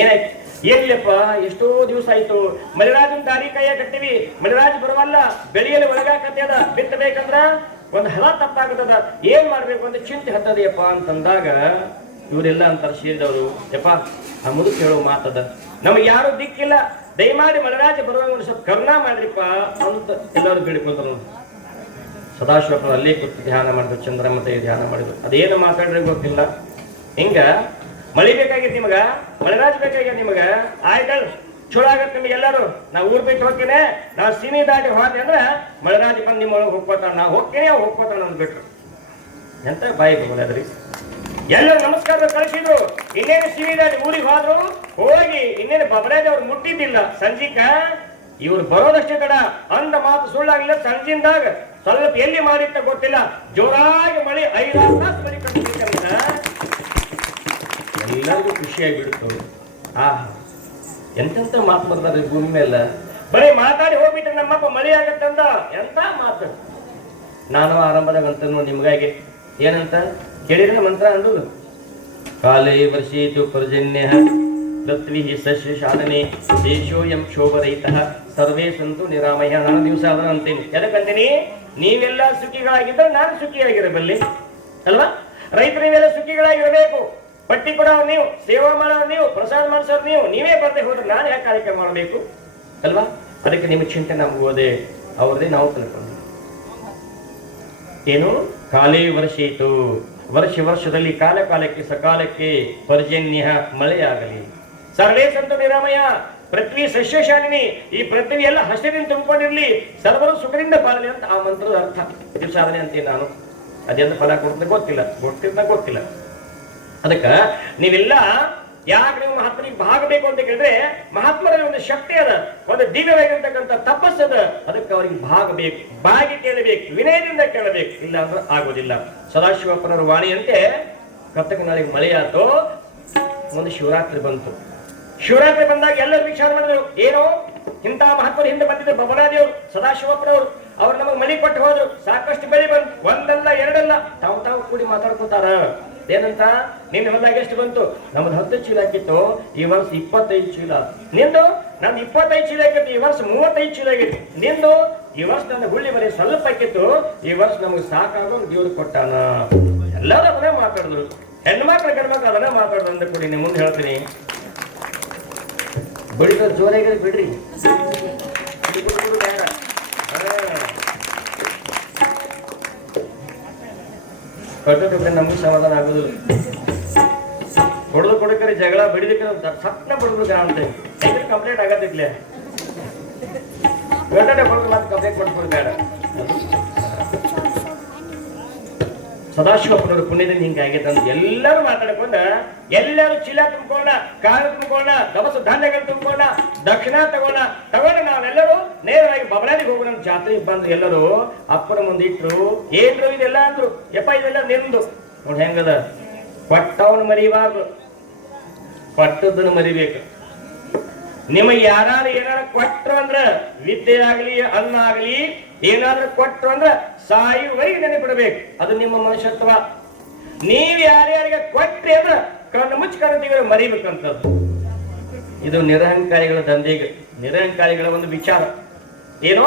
ಏನಾಯ್ತು? ಎಲ್ಲಿಯಪ್ಪ ಎಷ್ಟೋ ದಿವಸ ಆಯ್ತು, ಮಳೆರಾಜನ ದಾರಿ ಕೈಯ ಕಟ್ಟಿವಿ, ಮಳೆರಾಜ್ ಬರುವಲ್ಲ, ಬೆಳೆಯಲ್ಲಿ ಒಳಗಾಕತ್ಯದ, ಬಿತ್ತಬೇಕಂದ್ರ ಒಂದು ಹಲ ತಪ್ಪಾಗತದ, ಏನ್ ಮಾಡ್ಬೇಕು ಅಂತ ಚಿಂತೆ ಹತ್ತದೆಯಪ್ಪ ಅಂತಂದಾಗ ಇವರೆಲ್ಲ ಅಂತಾರ ಸೇರಿದವರು, ಯಪ್ಪ ಆ ಮುದುಕ ಹೇಳೋ ಮಾತದ, ನಮಗೆ ಯಾರು ದಿಕ್ಕಿಲ್ಲ, ದಯಮಾಡಿ ಮಳೆರಾಜ ಬರುವಾಗ ಒಂದು ಸ್ವಲ್ಪ ಕರುಣಾ ಮಾಡ್ರಿಪ್ಪ ಅಂತ ಎಲ್ಲರೂ ಬೇಡಿಕೊಂಡ್ರು. ಸದಾಶಿವಪ್ಪ ಅಲ್ಲೇ ಕೂತು ಧ್ಯಾನ ಮಾಡಿದ್ರು, ಚಂದ್ರಮತೆ ಧ್ಯಾನ ಮಾಡಿದ್ರು. ಅದೇನು ಮಾತಾಡ್ರೆ ಗೊತ್ತಿಲ್ಲ. ಹಿಂಗ ಮಳಿ ಬೇಕಾಗಿತ್ತು ನಿಮಗ, ಮಳೆರಾಜ್ ಬೇಕಾಗ್ಯದ ನಿಮಗ, ಆಯ್ತಲ್ ಚಲೋ ಆಗತ್ತೆ ನಿಮಗೆಲ್ಲರೂ. ನಾ ಊರ್ ಬಿಟ್ಟು ಹೋಗ್ತೇನೆ, ನಾ ಸೀಮಿ ದಾಟಿ ಹೋದೆ ಅಂದ್ರೆ ಮಳೆರಾಜ್ ಬಂದು ನಿಮ್ಮೊಳಗೆ ಹೋಗ್ಕೋತಾನ, ನಾ ಹೋಗ್ತೇನೆ ಅವ್ ಹೋಗ್ಕೋತಾನ ಅಂದ್ಬಿಟ್ರು. ಎಂತ ಬಾಯಿ ಬರೋದ್ರಿ. ಎಲ್ಲರೂ ನಮಸ್ಕಾರ ಕಳಿಸಿದ್ರು. ಇನ್ನೇನು ಸೀಮಿ ದಾಟಿ ಊರಿಗೆ ಹೋದ್ರು. ಹೋಗಿ ಇನ್ನೇನು ಬಬರಾಜ್ ಅವ್ರು ಮುಟ್ಟಿದ್ದಿಲ್ಲ. ಸಂಜಿಕ ಇವ್ರು ಬರೋದಷ್ಟೇ ತಡ. ಅಂದ ಮಾತು ಸುಳ್ಳಾಗಿಲ್ಲ. ಸಂಜಿಂದಾಗ ಸ್ವಲ್ಪ ಎಲ್ಲಿ ಮಾಡಿತ್ತ ಗೊತ್ತಿಲ್ಲ, ಜೋರಾಗಿ ಮಳೆ 5-6 ತಾಸು ಮಳೆ ಕಟ್ಟಿದ್ದಂತ ಎಲ್ಲರಿಗೂ ಖುಷಿಯಾಗಿ ಬಿಡ್ತು. ಎಂತೆಂತ ಮಾತು ಬರ್ತಾರೆ ಭೂಮಿ ಮೇಲೆ. ಬರೀ ಮಾತಾಡಿ ಹೋಗ್ಬಿಟ್ರೆ ನಮ್ಮಪ್ಪ ಮಳೆ ಆಗತ್ತಂದ ಎಂತ ಮಾತು. ನಾನು ಆರಂಭದಾಗ ಅಂತ ನೋಡಿ ನಿಮ್ಗಾಗಿ ಏನಂತ ಕೇಳಿದ್ರೆ ಮಂತ್ರ ಅಂದ್ರು, ಕಾಲೇ ವರ್ಷೇತು ಪರ್ಜನ್ಯ ಪೃಥ್ವಿ ಸಸ್ಯ ಶಾಲನೆ ದೇಶೋಯಂ ಶೋಭರಹಿತ ಸರ್ವೇ ಸಂತು ನಿರಾಮಯ. ನಾನು ದಿವಸ ಅದನ್ನ ಅಂತೀನಿ. ಎದಕ್ಕಂತೀನಿ? ನೀವೆಲ್ಲ ಸುಖಿಗಳಾಗಿದ್ದರೆ ನಾನು ಸುಖಿಯಾಗಿರಬಲ್ಲಿ ಅಲ್ವಾ? ರೈತರು ನೀವೆಲ್ಲ ಸುಖಿಗಳಾಗಿರಬೇಕು. ಪಟ್ಟಿ ಕೊಡೋರು ನೀವು, ಸೇವಾ ಮಾಡೋರು ನೀವು, ಪ್ರಸಾದ ಮಾಡಿಸೋರು ನೀವು, ನೀವೇ ಬರದೆ ಹೋದ್ರೆ ನಾನು ಯಾಕೆ ಕಾರ್ಯಕ್ರಮ ಮಾಡಬೇಕು ಅಲ್ವಾ? ಅದಕ್ಕೆ ನಿಮ್ಮ ಚಿಂತೆ ನಮ್ಗೆ ಹೋದೆ, ಅವ್ರದೇ ನಾವು ತಿಳ್ಕೊಂಡು ಏನು ಕಾಲೇ ವರ್ಷಿತು, ವರ್ಷದಲ್ಲಿ ಕಾಲ ಕಾಲಕ್ಕೆ ಸಕಾಲಕ್ಕೆ ಪರ್ಜನ್ಯ ಮಳೆಯಾಗಲಿ. ಸರ್ವೇ ಸಂತು ನಿರಾಮಯ ಪೃಥ್ವಿ ಸಸ್ಯಶಾಲಿನಿ, ಈ ಪೃಥ್ವಿ ಎಲ್ಲ ಹಸಿರಿನಿಂದ ತುಂಬಿಕೊಂಡಿರ್ಲಿ, ಸರ್ವರು ಸುಖದಿಂದ ಬಾಳಲಿ ಅಂತ ಆ ಮಂತ್ರದ ಅರ್ಥ. ಇದು ಸಾಧನೆ ಅಂತೀನಿ ನಾನು. ಅದೆಂತ ಫಲ ಕೊಡ್ತದೆ ಗೊತ್ತಿಲ್ಲ. ಅದಕ್ಕ ನೀವೆಲ್ಲ ಯಾಕೆ ನೀವು ಮಹಾತ್ಮರಿಗೆ ಭಾಗಬೇಕು ಅಂತ ಕೇಳಿದ್ರೆ, ಮಹಾತ್ಮರಲ್ಲಿ ಒಂದು ಶಕ್ತಿ ಅದ, ಒಂದು ದಿವ್ಯವಾಗಿರ್ತಕ್ಕಂಥ ತಪಸ್ಸದ. ಅದಕ್ಕೆ ಅವರಿಗೆ ಭಾಗಬೇಕು, ಬಾಗಿ ಕೇಳಬೇಕು, ವಿನಯದಿಂದ ಕೇಳಬೇಕು, ಇಲ್ಲ ಅಂದ್ರೆ ಆಗೋದಿಲ್ಲ. ಸದಾಶಿವಪ್ಪನವರ ವಾಣಿಯಂತೆ ಕರ್ತಕ ನಾಳೆಗೆ ಮಳೆ ಆಯ್ತು. ಒಂದು ಶಿವರಾತ್ರಿ ಬಂತು. ಶಿವರಾತ್ರಿ ಬಂದಾಗ ಎಲ್ಲರೂ ವಿಚಾರ ಮಾಡಿದ್ರು, ಏನೋ ಇಂಥ ಮಹತ್ವದ ಹಿಂದೆ ಬಂದಿದ್ರು ಬಬಲಾದಿಯವರು, ಸದಾಶಿವಪ್ಪನವರು. ಅವ್ರು ನಮಗೆ ಮಳಿ ಕೊಟ್ಟು ಹೋದ್ರು. ಸಾಕಷ್ಟು ಬೆಳೆ ಬಂತು, ಒಂದಲ್ಲ ಎರಡಲ್ಲ, ತಾವು ಕೂಡಿ ಮಾತಾಡ್ಕೊತಾರ. ಏನಂತ? ನಿನ್ನ ಹೊಲದಾಗ ಎಷ್ಟು ಬಂತು? ನಮ್ದು 10 ಚೀಲ ಹಾಕಿತ್ತು, ಈ ವರ್ಷ 25 ಚೀಲ. ನಿಂದು? ನಂದು 25 ಚೀಲ ಹಾಕಿತ್ತು, ಈ ವರ್ಷ 35 ಚೀಲ ಆಗಿತ್ತು. ನಿಂದು? ಈ ವರ್ಷ ನನ್ನ ಹುಳ್ಳಿ ಬರೀ ಸ್ವಲ್ಪ ಹಾಕಿತ್ತು, ಈ ವರ್ಷ ನಮ್ಗೆ ಸಾಕಾಗೋ ದೇವ್ರು ಕೊಟ್ಟಾನ. ಎಲ್ಲರೂ ಅದನ್ನೇ ಮಾತಾಡಿದ್ರು. ಹೆಣ್ಮಕ್ಳು ಗಂಡ್ಮಕ್ಳು ಅದನ್ನೇ ಮಾತಾಡಿದ್ರು ಅಂತ ಕೂಡಿ ನಿಮ್ಮ ಮುಂದೆ ಹೇಳ್ತೀನಿ. ಬಡಿದ ಜೋರಾಗಿ ಬಿಡ್ರಿ, ಕಟ್ಟೋಕೆ ನಮಗೂ ಸಮಾಧಾನ ಆಗೋದಿಲ್ಲ. ಕೊಡಕರಿ ಜಗಳ ಬಡಿದಕ್ಕೆ ಸತ್ನ ಬಡದ್ರು ಕಾಣುತ್ತೆ. ಕಂಪ್ಲೇಂಟ್ ಆಗತ್ತಿರ್ಲಿ, ಗಂಟೆ ಬಡದು ಮತ್ತೆ ಕಂಪ್ಲೇಂಟ್ ಮಾಡ್ಕೊಂಡು ಬೇಡ. ಸದಾಶಿವಪ್ಪನವರು ಪುಣ್ಯದಿಂದ ಹಿಂಗಾಗೈತೆ ಅಂತ ಎಲ್ಲರೂ ಮಾತಾಡ್ಕೊಂಡ, ಎಲ್ಲರೂ ಚೀಲ ತುಂಬಿಕೊಂಡ, ಕಾಳು ತುಂಬಿಕೊಂಡ, ದವಸ ಧಾನ್ಯಗಳು ತುಂಬಿಕೊಂಡ, ದಕ್ಷಿಣ ತಗೊಂಡು ನಾವೆಲ್ಲರೂ ನೇರವಾಗಿ ಬಬಲಾದಿಗೆ ಹೋಗೋಣ ಜಾತ್ರೆಗೆ ಬಂದು ಎಲ್ಲರೂ ಅಪ್ಪನ ಮುಂದೆ ಇಟ್ರು. ಏನ್ರು ಇದೆಲ್ಲ ಅಂದ್ರು. ಯಪ್ಪ ಇದೆಲ್ಲ ನಿಮ್ದು ನೋಡಿ ಹೆಂಗದ. ಕೊಟ್ಟವನು ಮರಿಬಾರ್ದು, ಕೊಟ್ಟದನ್ನು ಮರಿಬೇಕು. ನಿಮಗೆ ಯಾರು ಏನಾರ ಕೊಟ್ರು ಅಂದ್ರ ವಿದ್ಯೆ ಆಗ್ಲಿ ಅನ್ನ ಆಗ್ಲಿ ಏನಾದ್ರೂ ಕೊಟ್ರು ಅಂದ್ರ ಸಾಯುವವರೆಗೆ ನೆನಪಿಡ್ಬೇಕು. ಅದು ನಿಮ್ಮ ಮನುಷ್ಯತ್ವ. ನೀವ್ ಯಾರ್ಯಾರಿಗೆ ಕೊಟ್ರಿ ಅಂದ್ರ ಕಣ್ಣು ಮುಚ್ಚಿ ಕಣ್ಣು ಮರಿಬೇಕಂತದ್ದು. ಇದು ನಿರಹಂಕಾರಿಗಳ ದಂಧೆಗೆ, ನಿರಹಂಕಾರಿಗಳ ಒಂದು ವಿಚಾರ. ಏನೋ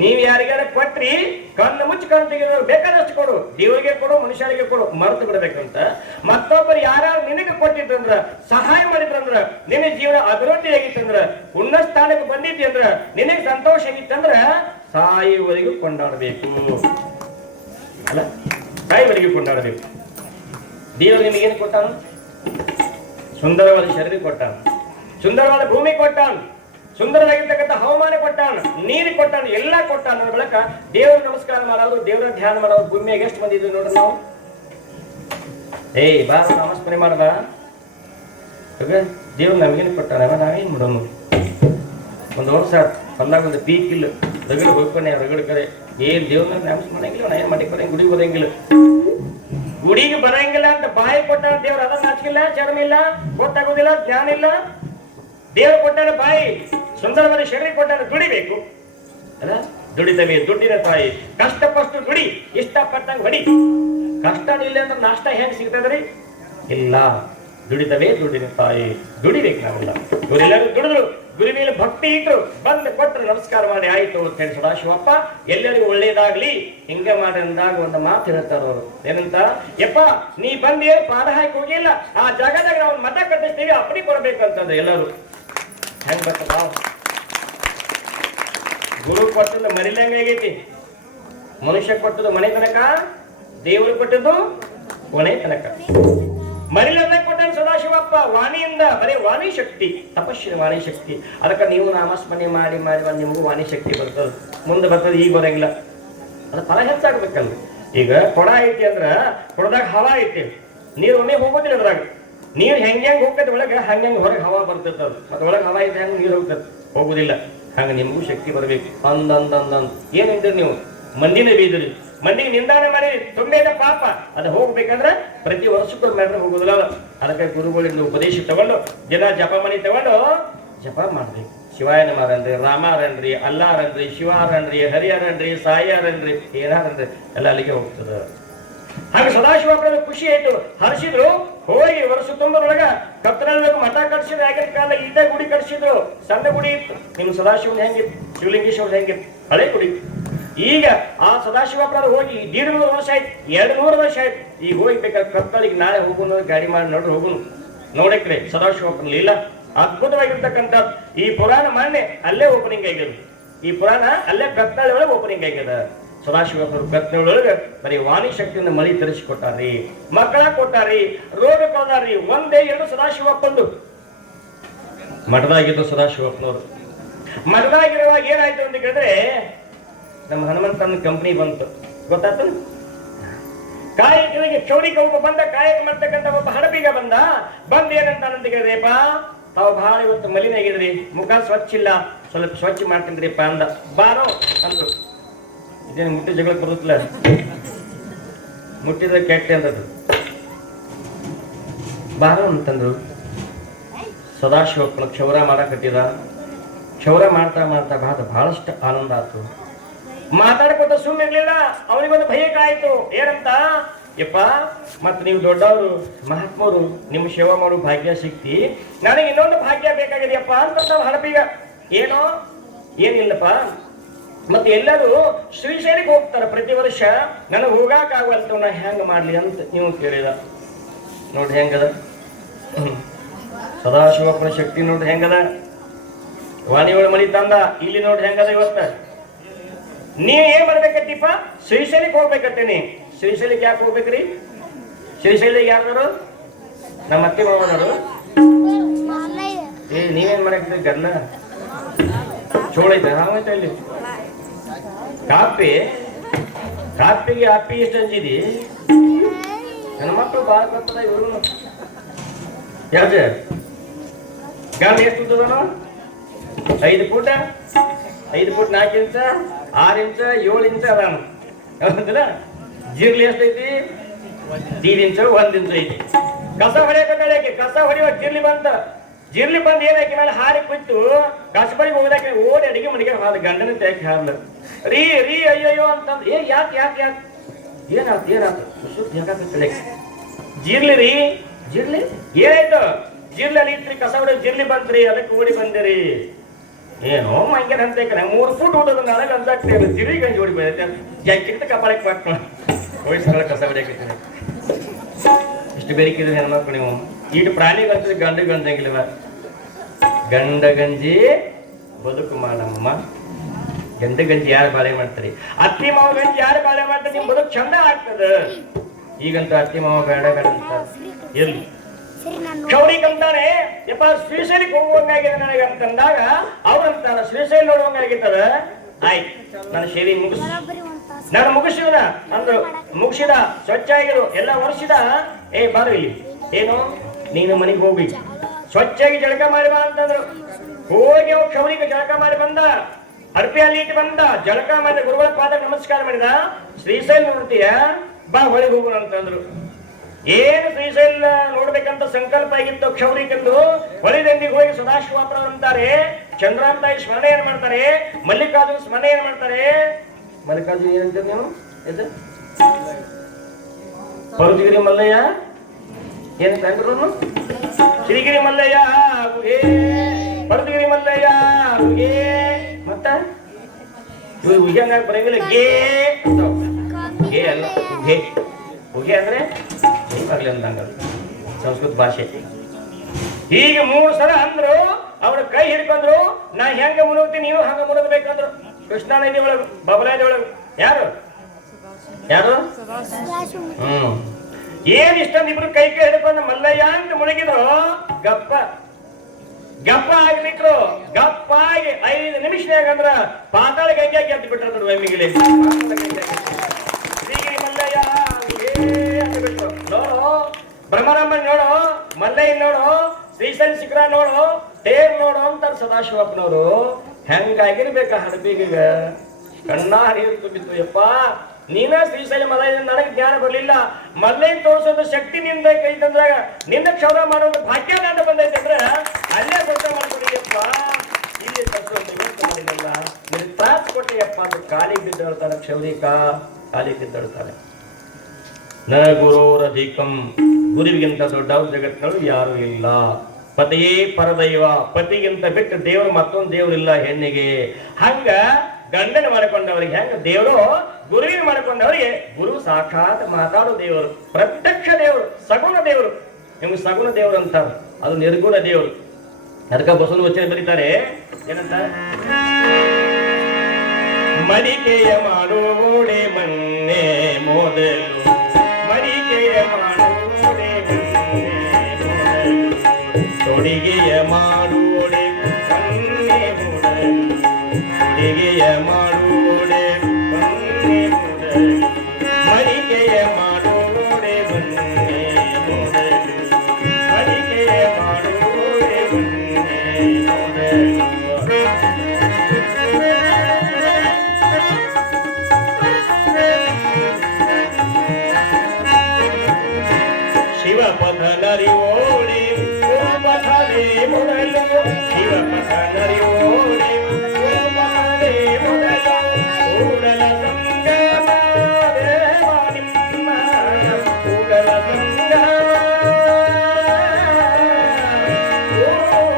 ನೀವ್ ಯಾರಿಗಾರ ಕೊಟ್ರಿ ಕಣ್ಣು ಮುಚ್ಚಿ ಕಣ್ಣು ತೆಗೆದು ಬೇಕಾದಷ್ಟು ಕೊಡು, ದೇವರಿಗೆ ಕೊಡು, ಮನುಷ್ಯರಿಗೆ ಕೊಡು, ಮರೆತು ಬಿಡ್ಬೇಕಂತ. ಮತ್ತೊಬ್ಬರು ಯಾರು ನಿನಗೆ ಕೊಟ್ಟಿದ್ರಂದ್ರ, ಸಹಾಯ ಮಾಡಿದ್ರಂದ್ರ, ನಿನ್ನ ಜೀವನ ಅಭಿವೃದ್ಧಿ ಆಗಿತ್ತಂದ್ರ, ಉನ್ನತ ಸ್ಥಾನಕ್ಕೆ ಬಂದಿದ್ದಿ ಅಂದ್ರ, ನಿನಗೆ ಸಂತೋಷ ಆಗಿತ್ತಂದ್ರ ಸಾಯುವವರೆಗೂ ಕೊಂಡಾಡಬೇಕು. ಅಲ್ಲ, ಸಾಯುವವರೆಗೂ ಕೊಂಡಾಡಬೇಕು. ದೇವರು ನಿಮಗೇನು ಕೊಟ್ಟಾನು? ಸುಂದರವಾದ ಶರೀರ ಕೊಟ್ಟಾನ, ಸುಂದರವಾದ ಭೂಮಿ ಕೊಟ್ಟಾನ, ಸುಂದರವಾಗಿರ್ತಕ್ಕಂಥ ಹವಾಮಾನ ಕೊಟ್ಟಾನ, ನೀರು ಕೊಟ್ಟಾನ, ಎಲ್ಲ ಕೊಟ್ಟಾನ. ಅನ್ನೋ ಬಳಕ ದೇವ್ರ ನಮಸ್ಕಾರ ಮಾಡೋರು, ದೇವರ ಧ್ಯಾನ ಮಾಡೋರು ಭೂಮಿಯಾಗ ಎಷ್ಟು ಮಂದಿ ಇದ್ವಿ ನೋಡ್ರಿ ನಾವು. ಬಾ ನಮಸ್ಕಾರ ಮಾಡ್ದ ದೇವ್ರು ನಮಗೇನು ಕೊಟ್ಟಾನ, ನಾವೇನ್ ಮಾಡೋನು? ಒಂದು ವರ್ಷ ಹೊಲ್ದಾಗ ಒಂದು ಪೀಕ್ ಇಲ್ಲ, ರಗಡ್ ಹೋಗ್ಕೊಂಡೆ ರಗಡ್ ಕಡೆ ಏನ್ ದೇವ್ರನ್ನ ನಮಸ್ ಮಾಡಂಗಿಲ್ಲ, ನಾ ಏನ್ ಮಾಡಕ್ ಬರಂಗ, ಗುಡಿಗೆ ಬರಂಗಿಲ್ಲ, ಗುಡಿಗೆ ಬರಂಗಿಲ್ಲ ಅಂತ ಬಾಯಿ ಕೊಟ್ಟಾನ ದೇವ್ರ. ಅದ ನಾಚಿಕಿಲ್ಲ, ಚರ್ಮ ಇಲ್ಲ, ಗೊತ್ತಾಗೋದಿಲ್ಲ, ಜ್ಞಾನ ಇಲ್ಲ. ದೇವ್ರು ಕೊಟ್ಟಾನ ಬಾಯಿ, ಸುಂದರವಾದ ಶರೀರ ಕೊಟ್ಟಾನ, ದುಡಿಬೇಕು ಅಲ್ಲ. ದುಡಿತವೆ ದುಡ್ಡಿನ ತಾಯಿ, ಕಷ್ಟಪಟ್ಟು ದುಡಿ, ಇಷ್ಟಪಟ್ಟಂಗ ಹೊಡಿ. ಕಷ್ಟ ಇಲ್ಲ ಅಂದ್ರೆ ನಾಷ್ಟ ಹೆಂಗ್ ಸಿಗ್ತದ್ರಿ? ಇಲ್ಲ, ದುಡಿತವೆ ದುಡ್ಡಿನ ತಾಯಿ, ದುಡಿಬೇಕು ನಾವೆಲ್ಲ. ಇವರೆಲ್ಲರೂ ದುಡಿದ್ರು, ಗುರು ಮೇಲೆ ಭಕ್ತಿ ಇಟ್ರು, ಬಂದು ಕೊಟ್ಟರು, ನಮಸ್ಕಾರ ಮಾಡಿ ಆಯ್ತು ಅಂತ ಹೇಳಿ ಸದಾಶಿವಪ್ಪ ಎಲ್ಲರಿಗೂ ಒಳ್ಳೇದಾಗ್ಲಿ ಹಿಂಗ ಮಾಡಿ ಅಂದಾಗ ಒಂದು ಮಾತು ಹೇಳ್ತಾರ ಅವರು. ಏನಂತ? ಯಪ್ಪ ನೀ ಬಂದಿ ಪಾದ ಹಾಕಿ ಹೋಗಿಲ್ಲ, ಆ ಜಾಗದಾಗ ನಾವು ಮತ ಕಟ್ಟಿಸ್ತೀವಿ, ಅಪ್ಪಣಿ ಕೊಡ್ಬೇಕಂತಂದ್ರೆ ಎಲ್ಲರೂ ಹೆಂಗ್ ಬರ್ತದ? ಗುರು ಕೊಟ್ಟದ್ದು ಮರಿಲಂಗ ಆಗೈತಿ. ಮನುಷ್ಯ ಕೊಟ್ಟದ್ದು ಮನೆ ತನಕ, ದೇವರು ಕೊಟ್ಟದ್ದು ಕೊನೆ ತನಕ. ಮರಿಲಂಗ ಕೊಟ್ಟಾನ ಸದಾಶಿವಪ್ಪ ವಾಣಿಯಿಂದ. ಬರೀ ವಾಣಿ ಶಕ್ತಿ, ತಪಸ್ಸಿನ ವಾಣಿ ಶಕ್ತಿ. ಅದಕ್ಕೆ ನೀವು ನಾಮಸ್ಮರಣೆ ಮಾಡಿ ಮಾಡಿ ನಿಮಗೂ ವಾಣಿ ಶಕ್ತಿ ಬರ್ತದ, ಮುಂದೆ ಬರ್ತದೆ, ಈಗ ಬರಂಗಿಲ್ಲ. ಅದು ಫಲ ಹೆಚ್ಚಾಗ್ಬೇಕಲ್ಲ. ಈಗ ಕೊಡ ಐತಿ ಅಂದ್ರ ಕೊಡದಾಗ ಹವಾ ಐತಿ, ನೀರು ಒಮ್ಮೆ ಹೋಗೋದಿಲ್ಲ. ಅದ್ರಾಗ ನೀರು ಹೆಂಗ್ ಹೋಗ್ತದೆ ಒಳಗೆ, ಹಂಗೆ ಹೊರಗೆ ಹವಾ ಬರ್ತದ. ಮತ್ತೆ ಒಳಗೆ ಹವಾ ಐತೆ ಹೆಂಗ್ ನೀರು ಹೋಗ್ತದೆ? ಹೋಗುದಿಲ್ಲ. ಹಂಗ ನಿಮಗೂ ಶಕ್ತಿ ಬರಬೇಕು. ಅಂದಂದಂದ್ ಏನಿದ್ರಿ ನೀವು ಮಂದಿನ ಬೀದ್ರಿ, ಮಂದಿಗೆ ನಿಂದಾನ ಮಾಡಿ ತುಂಬೇದ ಪಾಪ. ಅದು ಹೋಗ್ಬೇಕಂದ್ರ ಪ್ರತಿ ವರ್ಷಕ್ಕೂ ಮಾಡಿದ್ರೆ ಹೋಗುದಿಲ್ಲ. ಅದಕ್ಕೆ ಗುರುಗಳಿಂದ ಉಪದೇಶ ತಗೊಂಡು ಜನ ಜಪ ಮನಿ ತಗೊಂಡು ಜಪ ಮಾಡ್ಬೇಕು. ಶಿವಾಯ ನಮರನ್ರಿ, ರಾಮಾರನ್ರಿ, ಅಲ್ಲಾರನ್ರಿ, ಶಿವಾರನ್ರಿ, ಹರಿಯರನ್ರಿ, ಸಾಯಿಯರನ್ರಿ, ಏನಾರನ್ರಿ ಎಲ್ಲ ಅಲ್ಲಿಗೆ ಹೋಗ್ತದ. ಹಾಗೆ ಸದಾಶಿವಪ್ಪನ ಖುಷಿ ಆಯ್ತು, ಹರಿಸಿದ್ರು. ಹೋಗಿ ವರ್ಷ ತುಂಬರೊಳಗ ಕತ್ತರಳ್ಬೇಕು ಮಠ ಕಟ್ಸಿದ್ರು. ಆಗಿನ ಕಾಲ ಇದೇ ಗುಡಿ ಕಟ್ಸಿದ್ರು, ಸಣ್ಣ ಗುಡಿ ಇತ್ತು. ನಿಮ್ ಸದಾಶಿವನ್ ಹೆಂಗಿತ್ತು, ಶಿವಲಿಂಗೇಶ್ವರ ಹೆಂಗಿತ್ತು, ಹಳೆ ಗುಡಿ. ಈಗ ಆ ಸದಾಶಿವಪ್ಪನ ಹೋಗಿ 150 ವರ್ಷ ಆಯ್ತು, 200 ವರ್ಷ ಆಯ್ತು. ಈಗ ಹೋಗ್ಬೇಕಾದ್ರೆ ಕತ್ತಲಿಗೆ ನಾಳೆ ಹೋಗುನು, ಗಾಡಿ ಮಾಡಿ ನೋಡ್ರಿ ಹೋಗುನು ನೋಡಕ್ರೆ ಸದಾಶಿವಪ್ಪನ ಲೀಲಾ ಅದ್ಭುತವಾಗಿರ್ತಕ್ಕಂಥ ಈ ಪುರಾಣ ಮೊನ್ನೆ ಅಲ್ಲೇ ಓಪನಿಂಗ್ ಆಗ್ಯದ. ಈ ಪುರಾಣ ಅಲ್ಲೇ ಕತ್ನಾಳಿ ಒಳಗೆ ಓಪನಿಂಗ್ ಆಗ್ಯದ. ಸದಾಶಿವಪ್ಪರು ಕತ್ನಾಳಿ ಒಳಗೆ ಬರೀ ವಾಣಿ ಶಕ್ತಿಯನ್ನು ಮಳಿ ತರಿಸಿಕೊಟ್ಟಾರ್ರಿ, ಮಕ್ಕಳ ಕೊಟ್ಟಾರಿ, ರೋಗ ಕೊಡ್ತಾರ್ರಿ. ಒಂದೇ ಎರಡು ಸದಾಶಿವಪ್ಪಂದು ಮಠದಾಗಿದ್ದು ಸದಾಶಿವಪ್ಪನವರು. ಮಠದಾಗಿರುವಾಗ ಏನಾಯ್ತು ಅಂತ ಕೇಳಿದ್ರೆ, ನಮ್ಮ ಹನುಮಂತನ ಕಂಪನಿ ಬಂತು, ಗೊತ್ತಾಯ್ತು. ಕಾಯಕಿಗೆ ಚೌಡಿಗೆ ಒಬ್ಬ ಬಂದ, ಕಾಯಕ ಮಾಡ್ತಕ್ಕಂಥ ಒಬ್ಬ ಹಡಪಿಗ ಬಂದ. ಏನಂತ ಕೇಳಿದ್ರಿಪ್ಪ, ತಾವು ಬಹಳ ಇವತ್ತು ಮಲಿನ ಆಗಿದ್ರಿ, ಮುಖ ಸ್ವಚ್ಛ ಇಲ್ಲ, ಸ್ವಲ್ಪ ಸ್ವಚ್ಛ ಮಾಡ್ತೀನ್ರಿಪ್ಪ ಅಂದ. ಬಾರೋ ಅಂದ್ರು. ಇದೇನು ಮುಟ್ಟಿ ಜಗಳ ಬರುತ್ತಲ್ಲ, ಮುಟ್ಟಿದ್ರೆ ಕೆಟ್ಟ ಅಂತದ್ದು. ಬಾರೋ ಅಂತಂದ್ರು. ಸದಾಶಿವಪ್ಪನ ಕ್ಷೌರ ಮಾಡಕತ್ತಿದ. ಕ್ಷೌರ ಮಾಡ್ತಾ ಮಾಡ್ತಾ ಬಹಳಷ್ಟು ಆನಂದ ಆಯ್ತು. ಮಾತಾಡ್ಕೊತ ಸುಮ್ಮಿರ್ಲಿಲ್ಲ. ಅವನಿಗೊಂದು ಭಯಕಾಯ್ತು. ಏನಂತ? ಯಪ್ಪ, ಮತ್ ನೀವು ದೊಡ್ಡವರು ಮಹಾತ್ಮರು, ನಿಮ್ಮ ಸೇವಾ ಮಾಡೋ ಭಾಗ್ಯ ಸಿಕ್ತಿ, ನನಗೆ ಇನ್ನೊಂದು ಭಾಗ್ಯ ಬೇಕಾಗಿದೆಯಪ್ಪ ಅಂತ ನಾವು ಹಡಪಿಗ. ಏನೋ ಏನಿಲ್ಲಪ್ಪ, ಮತ್ತೆ ಎಲ್ಲರೂ ಶ್ರೀಶೈಲಿಗೆ ಹೋಗ್ತಾರ ಪ್ರತಿ ವರ್ಷ, ನನಗೆ ಹೋಗಾಕ ಆಗವಲ್ತು, ನಾ ಹೆಂಗ ಮಾಡ್ಲಿ ಅಂತ ನೀವು ಕೇಳಿದ. ನೋಡ್ರಿ ಹೆಂಗದ ಸದಾಶಿವಪ್ಪನ ಶಕ್ತಿ, ನೋಡ್ರಿ ಹೆಂಗದ. ವಾಣಿಯೊಳ ಮಳಿ ತಂದ, ಇಲ್ಲಿ ನೋಡ್ರಿ ಹೆಂಗದ. ಇವತ್ತ ನೀವ್ ಏನ್ ಮಾಡ್ಬೇಕತ್ತಿಪ್ಪ? ಶ್ರೀಶೈಲಿಗೆ ಹೋಗ್ಬೇಕತ್ತೇನಿ. ಶ್ರೀಶೈಲಿಗೆ ಯಾಕೆ ಹೋಗ್ಬೇಕ್ರಿ? ಶ್ರೀಶೈಲಿಗೆ ಯಾರು? ನಮ್ಮ ಅತ್ತೆ ಮಾವನವರು. ನೀವೇನ್ ಮಾಡಕ್ರಿ? ಗರ್ಲ ಚೋಳ ಐತೆ, ಹಾವೈತ ಇಲ್ಲಿ ಕಾಪಿ. ಕಾಪಿಗೆ ಅಪ್ಪಿ ಎಷ್ಟು ಹಂಚಿದಿ? ಹೆಣ್ಮಕ್ಳು ಭಾಳ ಕತ್ತದ ಇವರು ಯಾಕೆ ಗಂಡ ಎಷ್ಟು ಉದ್ದದನು 5 ಫೂಟ 4 ಇಂಚ 6 ಇಂಚ 7 ಇಂಚ ಅದಾನ ಹೌದಿಲ್ಲ ಜೀರ್ಲಿ ಎಷ್ಟೈತಿ 3 ಇಂಚ 1 ಇಂಚ ಐತಿ ಕಸ ಹೊಡೆಯಕ್ಕೆ ಕಸ ಹೊಡೆಯುವ ಜಿರ್ಲಿ ಬಂದು ಏನಾಕಿ ಮೇಲೆ ಹಾರಿ ಕುಯ್ತು ಕಸಬರಿಗೆ ಹೋಗದಾಕಿ ಓಡಿ ಅಡಿಗೆ ಮನೆಗೆ ಹಾದ ಗಂಡನ ತ್ಯಾಕಿ ಹಾರ್ಲ ರೀ ಅಯ್ಯಯ್ಯೋ ಅಂತಂದ್ ಯಾಕೆ ಏನಾತು ಜೀರ್ಲಿ ರೀ ಜಿರ್ಲಿ ಏನಾಯ್ತು ಜಿರ್ಲಿ ಇತ್ರಿ ಕಸ ಹೊಡೆ ಜಿರ್ಲಿ ಬಂತ್ರಿ ಅದಕ್ಕೆ ಓಡಿ ಬಂದಿರಿ ಏನೋ ಮಂಗ್ಯನ ಅಂತ 3 ಫೂಟ್ ಓಡೋದು ನಾಳೆ ಅಂತಾಗ್ತೇವೆ ಜಿರಿ ಗಂಜಿ ಓಡಿ ಬರುತ್ತೆ ಜಾಕಿಂತ ಕಪಾಳಕ್ಕೆ ಪಾಟ್ ವಯಸ್ಸುಗಳ ಕಸ ಹೊಡೆಯಕ್ಕೆ ಇಷ್ಟು ಬೇರಿಕಿದ್ರೆ ಹೆಣ್ಮಕ್ಳು ನೀವು ಈಟು ಪ್ರಾಣಿಗಂತೂ ಗಂಡಂಗಿಲ್ಲವ ಗಂಡ ಗಂಜಿ ಬದುಕು ಮಾಡಮ್ಮ ಗಂಡ ಗಂಜಿ ಯಾರು ಬಾಳೆ ಮಾಡ್ತಾರೆ ಅತ್ತಿ ಮಾವ ಗಂಜಿ ಯಾರು ಬಾಳೆ ಮಾಡ್ತಾರೆ ನಿಮ್ ಬದುಕು ಚಂದ ಆಗ್ತದ ಈಗಂತೂ ಅತ್ತಿ ಮಾವ ಬೇಡ ಅಂತ ಎಲ್ಲಿ ಕ್ಷೌರಿಕಂತಾನೆ ಯಪ್ಪ ಶ್ರೀಶೈಲಿಗೆ ಹೋಗುವಂಗಾಗಿದೆ ನನಗೆ ಅಂತಂದಾಗ ಅವ್ರಂತಾರ ಶ್ರೀಶೈಲಿ ನೋಡುವಂಗಾಗಿತ್ತದ ಆಯ್ತು ನನ್ನ ಶೈಲಿ ನಾನು ಮುಗಿಸಿದ ಅಂದ್ರು ಮುಗಿಸಿದ ಸ್ವಚ್ಛ ಆಗಿರು ಎಲ್ಲ ವರ್ಷಿದ ಬಾರು ಇಲ್ಲಿ ಏನು ನೀನು ಮನೆಗೆ ಹೋಗಿ ಸ್ವಚ್ಛಾಗಿ ಜಳಕ ಮಾಡಿ ಬಾ ಅಂತಂದ್ರು ಹೋಗಿ ಅವ್ ಕ್ಷೌರಿಗೆ ಜಳಕ ಮಾಡಿ ಬಂದ ಹರಪಿ ಅಲ್ಲಿ ಇಟ್ಟು ಬಂದ ಜಳಕ ಮಾಡಿ ಗುರುಗಳ ಪಾದ ನಮಸ್ಕಾರ ಮಾಡಿದ ಶ್ರೀಶೈಲ ನೋಡ್ತೀಯ ಬಾ ಹೊಳಿಗೆ ಹೋಗೋಣ ಅಂತಂದ್ರು ಏನು ಶ್ರೀಶೈಲ ನೋಡ್ಬೇಕಂತ ಸಂಕಲ್ಪ ಆಗಿತ್ತು ಕ್ಷೌರಿಕಂದು ಹೊಳಿದಂಡಿಗೆ ಹೋಗಿ ಸದಾಶಿವಾಪ್ರ ಅಂತಾರೆ ಚಂದ್ರಾಂತಾಯಿ ಸ್ಮರಣೆ ಏನ್ ಮಾಡ್ತಾರೆ ಮಲ್ಲಿಕಾರ್ಜುನ ಸ್ಮರಣೆ ಏನ್ ಮಾಡ್ತಾರೆ ಮಲ್ಲಿಕಾರ್ಜುನ ಏನಂತ ನೀವು ಪರುದಿಗಿರಿ ಮಲ್ಲಯ್ಯ ಏನು ಕಂಡ್ರು ಶ್ರೀಗಿರಿ ಮಲ್ಲಯ್ಯ ಪರುದಿಗಿರಿ ಮಲ್ಲಯ್ಯ ಮತ್ತ ಇವ್ರು ಉಗ್ಯಂಗ ಬರಂಗಿಲ್ಲ ಗೇ ಅಲ್ಲ ಉಗೆ ಅಂದ್ರೆ ಆಗ್ಲಿ ಅಂದಂಗ ಸಂಸ್ಕೃತ ಭಾಷೆ ಹೀಗೆ 3 ಸಲ ಅಂದ್ರು ಅವ್ರ ಕೈ ಹಿಡ್ಕೊಂಡ್ರು ನಾ ಹೆಂಗ ಮುಳುಗ್ತೀನಿ ನೀವು ಹಂಗ ಮುಳುಗಬೇಕಂದ್ರು ಕೃಷ್ಣಾ ನದಿ ಒಳಗ ಬಬಲಾದಿ ಒಳಗ ಯಾರು ಏನ್ ಇಷ್ಟೊಂದು ಇಬ್ರು ಕೈ ಹಿಡ್ಕೊಂಡು ಮಲ್ಲಯ್ಯ ಅಂತ ಮುಳುಗಿದ್ರು ಗಪ್ಪ ಆಗ್ಬಿಟ್ರು ಗಪ್ಪ ಆಗಿ 5 ನಿಮಿಷನಾಗ ಅಂದ್ರ ಪಾತಾಳ ಗಂಗೆ ಗೆದ್ದು ಬಿಟ್ರು ಒಮ್ಮಿಗಿಲಿ ಮಲ್ಲಯ್ಯ ಅಂತ ಬಿಟ್ರು ನೋಡು ಬ್ರಹ್ಮರಾಮನ್ ನೋಡು ಮಲ್ಲಯ್ಯ ನೋಡು ಶ್ರೀಶೈಲ ಶಿಖರ ನೋಡು ತೇರ್ ನೋಡು ಅಂತಾರ ಸದಾಶಿವಪ್ಪನವರು ಹೆಂಗಾಗಿರ್ಬೇಕ ಹಡಬಿಗ ಕಣ್ಣ ನೀರು ತುಂಬಿತ್ತು ಯಪ್ಪ ನೀನ ಶ್ರೀಶೈಲ ಮಲ್ಲಯ್ಯ ನನಗೆ ಜ್ಞಾನ ಬರಲಿಲ್ಲ ಮಲ್ಲಯ್ಯ ತೋರಿಸೋದು ಶಕ್ತಿ ನಿಂದ ಕೈ ತಂದ್ರಾಗ ನಿನ್ನ ಕ್ಷೌರ ಮಾಡೋದು ಭಾಗ್ಯದಾನ ಬಂದೈತೆ ಅಂದ್ರೆ ಅಲ್ಲೇ ಗೊತ್ತ ಮಾಡ್ಕೊಡಿಯಪ್ಪ ಇಲ್ಲಿ ತತ್ವವನ್ನು ಇವತ್ತು ಮಾಡಿದಲ್ಲ ನಿನಗೆ ತ್ರಾಸ್ ಕೊಟ್ಟಿಯಪ್ಪ ಅಂತ ಕಾಲಿಗೆ ಬಿದ್ದಾಡ್ತಾನೆ ಕ್ಷೌರಿಕ ಕಾಲಿಗೆ ಬಿದ್ದಾಡ್ತಾನೆ ನ ಗುರೋರಧಿಕಂ ಗುರುವಿಗಿಂತ ದೊಡ್ಡವ್ರ ಜಗತ್ತಿನಲ್ಲೂ ಯಾರು ಇಲ್ಲ ಪತಿಯೇ ಪರದೈವ ಪತಿಗಿಂತ ಬಿಟ್ಟು ದೇವರು ಮತ್ತೊಂದು ದೇವರಿಲ್ಲ ಹೆಣ್ಣಿಗೆ ಹಂಗ ಗಂಡನ ಮಾಡಿಕೊಂಡವರಿಗೆ ಹೆಂಗ ದೇವರು ಗುರುವಿನ ಮಾಡಿಕೊಂಡವರಿಗೆ ಗುರು ಸಾಕ್ಷಾತ್ ಮಾತಾಡೋ ದೇವರು ಪ್ರತ್ಯಕ್ಷ ದೇವರು ಸಗುಣ ದೇವರು ನಿಮ್ಗೆ ಸಗುಣ ದೇವರು ಅಂತಾರೆ ಅದು ನಿರ್ಗುಣ ದೇವರು ಅದಕ್ಕ ಬಸವನ ವಚನ ಬರೀತಾರೆ ಏನಂತ ಮಡಿಕೆಯ ಮಾಡೋಡೆ ಮನ್ನೆ ಮೊದಲು ಮಡಿಕೆಯ ಮಾಡೋಡೆ ತೊಡಿಗೆಯ ಮಾಡೋಡೆ ಮನ್ನೆ ಮೊದಲು ತೊಡಿಗೆಯ ಮಾಡೋಡೆ ಮನ್ನೆ ಮೊದಲು ಮಡಿಕೆಯ ಮಾಡೋಡೆ ಮನ್ನೆ ಮೊದಲು ಮಡಿಕೆಯ ಮಾಡೋಡೆ ಮನ್ನೆ ಮೊದಲು ಶಿವಪಥ ನರಿವೋಡೆ ಪಥವೇ ಮೊದಲು ಶಿವಪಥ ನರಿವೋಡೆ ಪಥವೇ ಮೊದಲು ಕೂಡಲ ಸಂಗಮ ದೇವ ನಿಮ್ಮ ಕೂಡಲ ಸಂಗಮ ಕೂಡಲ